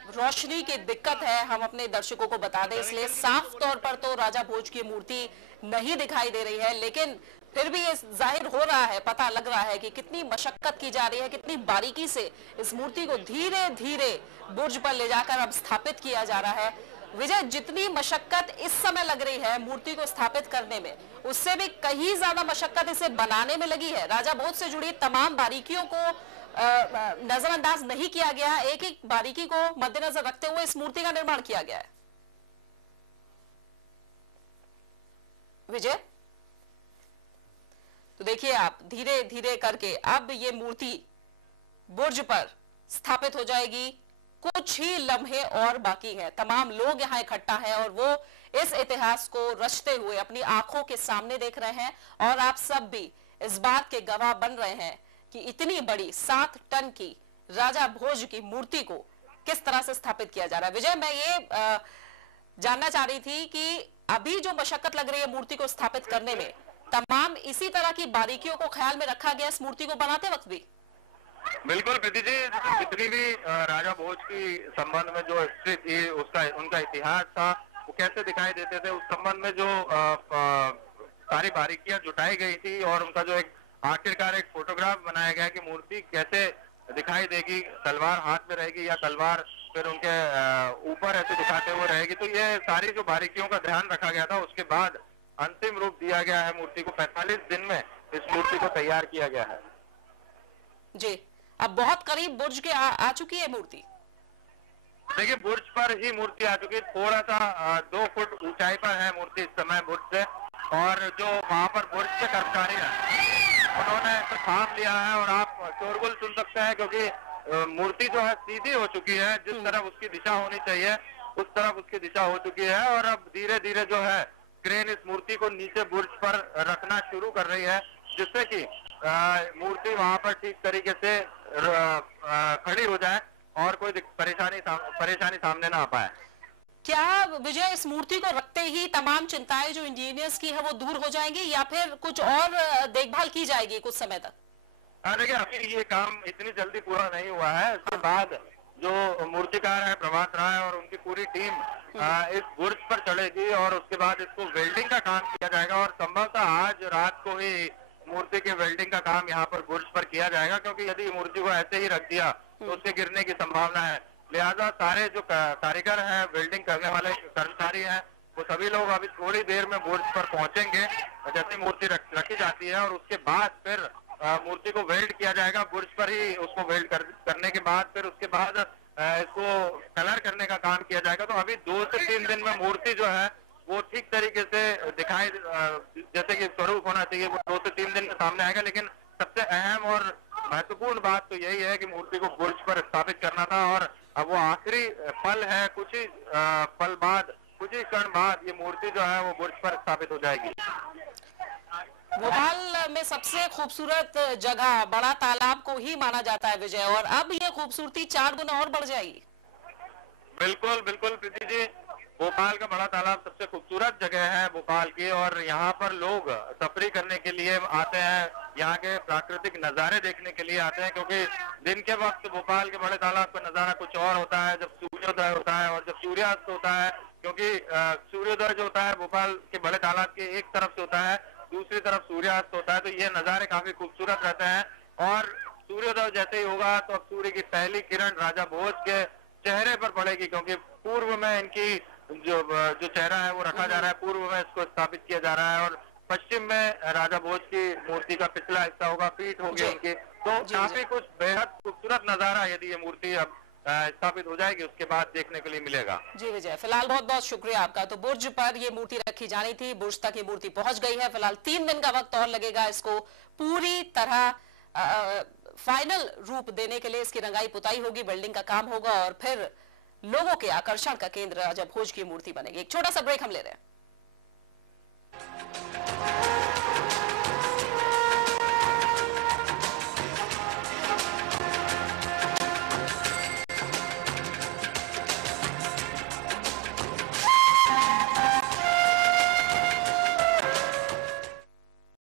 रोशनी की दिक्कत है, हम अपने दर्शकों को बता दें, इसलिए साफ तौर पर तो राजा भोज की मूर्ति नहीं दिखाई दे रही है, लेकिन फिर भी ये जाहिर हो रहा है, पता लग रहा है कि कितनी मशक्कत की जा रही है, कितनी बारीकी से इस मूर्ति को धीरे धीरे बुर्ज पर ले जाकर अब स्थापित किया जा रहा है। विजय, जितनी मशक्कत इस समय लग रही है मूर्ति को स्थापित करने में, उससे भी कहीं ज्यादा मशक्कत इसे बनाने में लगी है। राजा भोज से जुड़ी तमाम बारीकियों को नजरअंदाज नहीं किया गया, एक एक बारीकी को मद्देनजर रखते हुए इस मूर्ति का निर्माण किया गया है। विजय, तो देखिए आप, धीरे धीरे करके अब ये मूर्ति बुर्ज पर स्थापित हो जाएगी, कुछ ही लम्हे और बाकी है। तमाम लोग यहाँ इकट्ठा है और वो इस इतिहास को रचते हुए अपनी आंखों के सामने देख रहे हैं और आप सब भी इस बात के गवाह बन रहे हैं कि इतनी बड़ी 7 टन की राजा भोज की मूर्ति को किस तरह से स्थापित किया जा रहा है। विजय, मैं ये जानना चाह रही थी कि अभी जो मशक्कत लग रही है मूर्ति को स्थापित करने में, तमाम इसी तरह की बारीकियों को ख्याल में रखा गया इस मूर्ति को बनाते वक्त भी? बिल्कुल प्रीति जी, जितनी भी राजा भोज की संबंध में जो हिस्ट्री थी, उसका उनका इतिहास था, वो कैसे दिखाई देते थे, उस संबंध में जो सारी बारीकियां जुटाई गई थी और उनका जो एक आखिरकार एक फोटोग्राफ बनाया गया कि मूर्ति कैसे दिखाई देगी, तलवार हाथ में रहेगी या तलवार फिर उनके ऊपर ऐसे दिखाते हुए रहेगी। तो ये सारी जो बारीकियों का ध्यान रखा गया था, उसके बाद अंतिम रूप दिया गया है मूर्ति को। 45 दिन में इस मूर्ति को तैयार किया गया है। जी, अब बहुत करीब बुर्ज के आ चुकी है मूर्ति। देखिए, बुर्ज पर ही मूर्ति आ चुकी है। थोड़ा सा 2 फुट ऊंचाई पर है मूर्ति इस समय बुर्ज से, और जो वहां पर बुर्ज के कर्मचारी हैं उन्होंने इसे थाम लिया है और आप शोरगुल सुन सकते हैं, क्योंकि मूर्ति जो है सीधी हो चुकी है। जिस तरफ उसकी दिशा होनी चाहिए उस तरफ उसकी दिशा हो चुकी है, और अब धीरे धीरे जो है क्रेन इस मूर्ति को नीचे बुर्ज पर रखना शुरू कर रही है, जिससे कि मूर्ति वहां पर ठीक तरीके से खड़ी हो जाए और कोई परेशानी सामने ना आ पाए। क्या विजय, इस मूर्ति को रखते ही तमाम चिंताएं जो इंजीनियर्स की है वो दूर हो जाएंगी या फिर कुछ और देखभाल की जाएगी कुछ समय तक? देखिए, अभी ये काम इतनी जल्दी पूरा नहीं हुआ है। इसके बाद जो मूर्तिकार है प्रभात राय और उनकी पूरी टीम इस बुर्ज पर चढ़ेगी और उसके बाद इसको वेल्डिंग का काम किया जाएगा, और संभवतः आज रात को ही मूर्ति के वेल्डिंग का काम यहाँ पर बुर्ज पर किया जाएगा, क्योंकि यदि मूर्ति को ऐसे ही रख दिया तो उसके गिरने की संभावना है। लिहाजा सारे जो कारीगर हैं, वेल्डिंग करने वाले कर्मचारी हैं, वो सभी लोग अभी थोड़ी देर में बुर्ज पर पहुंचेंगे जैसे मूर्ति रखी जाती है, और उसके बाद फिर मूर्ति को वेल्ड किया जाएगा। बुर्ज पर ही उसको वेल्ड करने के बाद फिर उसके बाद इसको कलर करने का काम किया जाएगा। तो अभी 2 से 3 दिन में मूर्ति जो है वो ठीक तरीके से दिखाई जैसे कि स्वरूप होना चाहिए, वो 2 से 3 दिन में सामने आएगा। लेकिन सबसे अहम और महत्वपूर्ण बात तो यही है कि मूर्ति को बुर्ज पर स्थापित करना था, और अब वो आखिरी पल है। कुछ ही पल बाद, कुछ ही क्षण बाद ये मूर्ति जो है वो बुर्ज पर स्थापित हो जाएगी। भोपाल में सबसे खूबसूरत जगह बड़ा तालाब को ही माना जाता है विजय, और अब ये खूबसूरती 4 गुना और बढ़ जाएगी। बिल्कुल बिल्कुल प्रीति जी, भोपाल का बड़ा तालाब सबसे खूबसूरत जगह है भोपाल की, और यहाँ पर लोग तफरी करने के लिए आते हैं, यहाँ के प्राकृतिक नज़ारे देखने के लिए आते हैं, क्योंकि दिन के वक्त भोपाल के बड़े तालाब का नज़ारा कुछ और होता है जब सूर्योदय होता है और जब सूर्यास्त होता है। क्योंकि सूर्योदय जो होता है भोपाल के बड़े तालाब के एक तरफ से होता है, दूसरी तरफ सूर्यास्त होता है, तो ये नज़ारे काफी खूबसूरत रहते हैं। और सूर्योदय जैसे ही होगा तो अब सूर्य की पहली किरण राजा भोज के चेहरे पर पड़ेगी, क्योंकि पूर्व में इनकी जो चेहरा है वो रखा जा रहा है, पूर्व में इसको स्थापित किया जा रहा है, और पश्चिम में राजा भोज की मूर्ति का पिछला हिस्सा होगा, पीठ होगी उनकी। तो काफी कुछ बेहद खूबसूरत नजारा यदि ये मूर्ति अब स्थापित हो जाएगी उसके बाद देखने के लिए मिलेगा। जी विजय, फिलहाल बहुत बहुत शुक्रिया आपका। तो बुर्ज पर ये मूर्ति रखी जानी थी, बुर्ज तक ये मूर्ति पहुंच गई है। फिलहाल 3 दिन का वक्त और लगेगा इसको पूरी तरह फाइनल रूप देने के लिए। इसकी रंगाई पुताई होगी, वेल्डिंग का काम होगा, और फिर लोगों के आकर्षण का केंद्र राजा भोज की मूर्ति बनेगी। एक छोटा सा ब्रेक हम ले रहे हैं।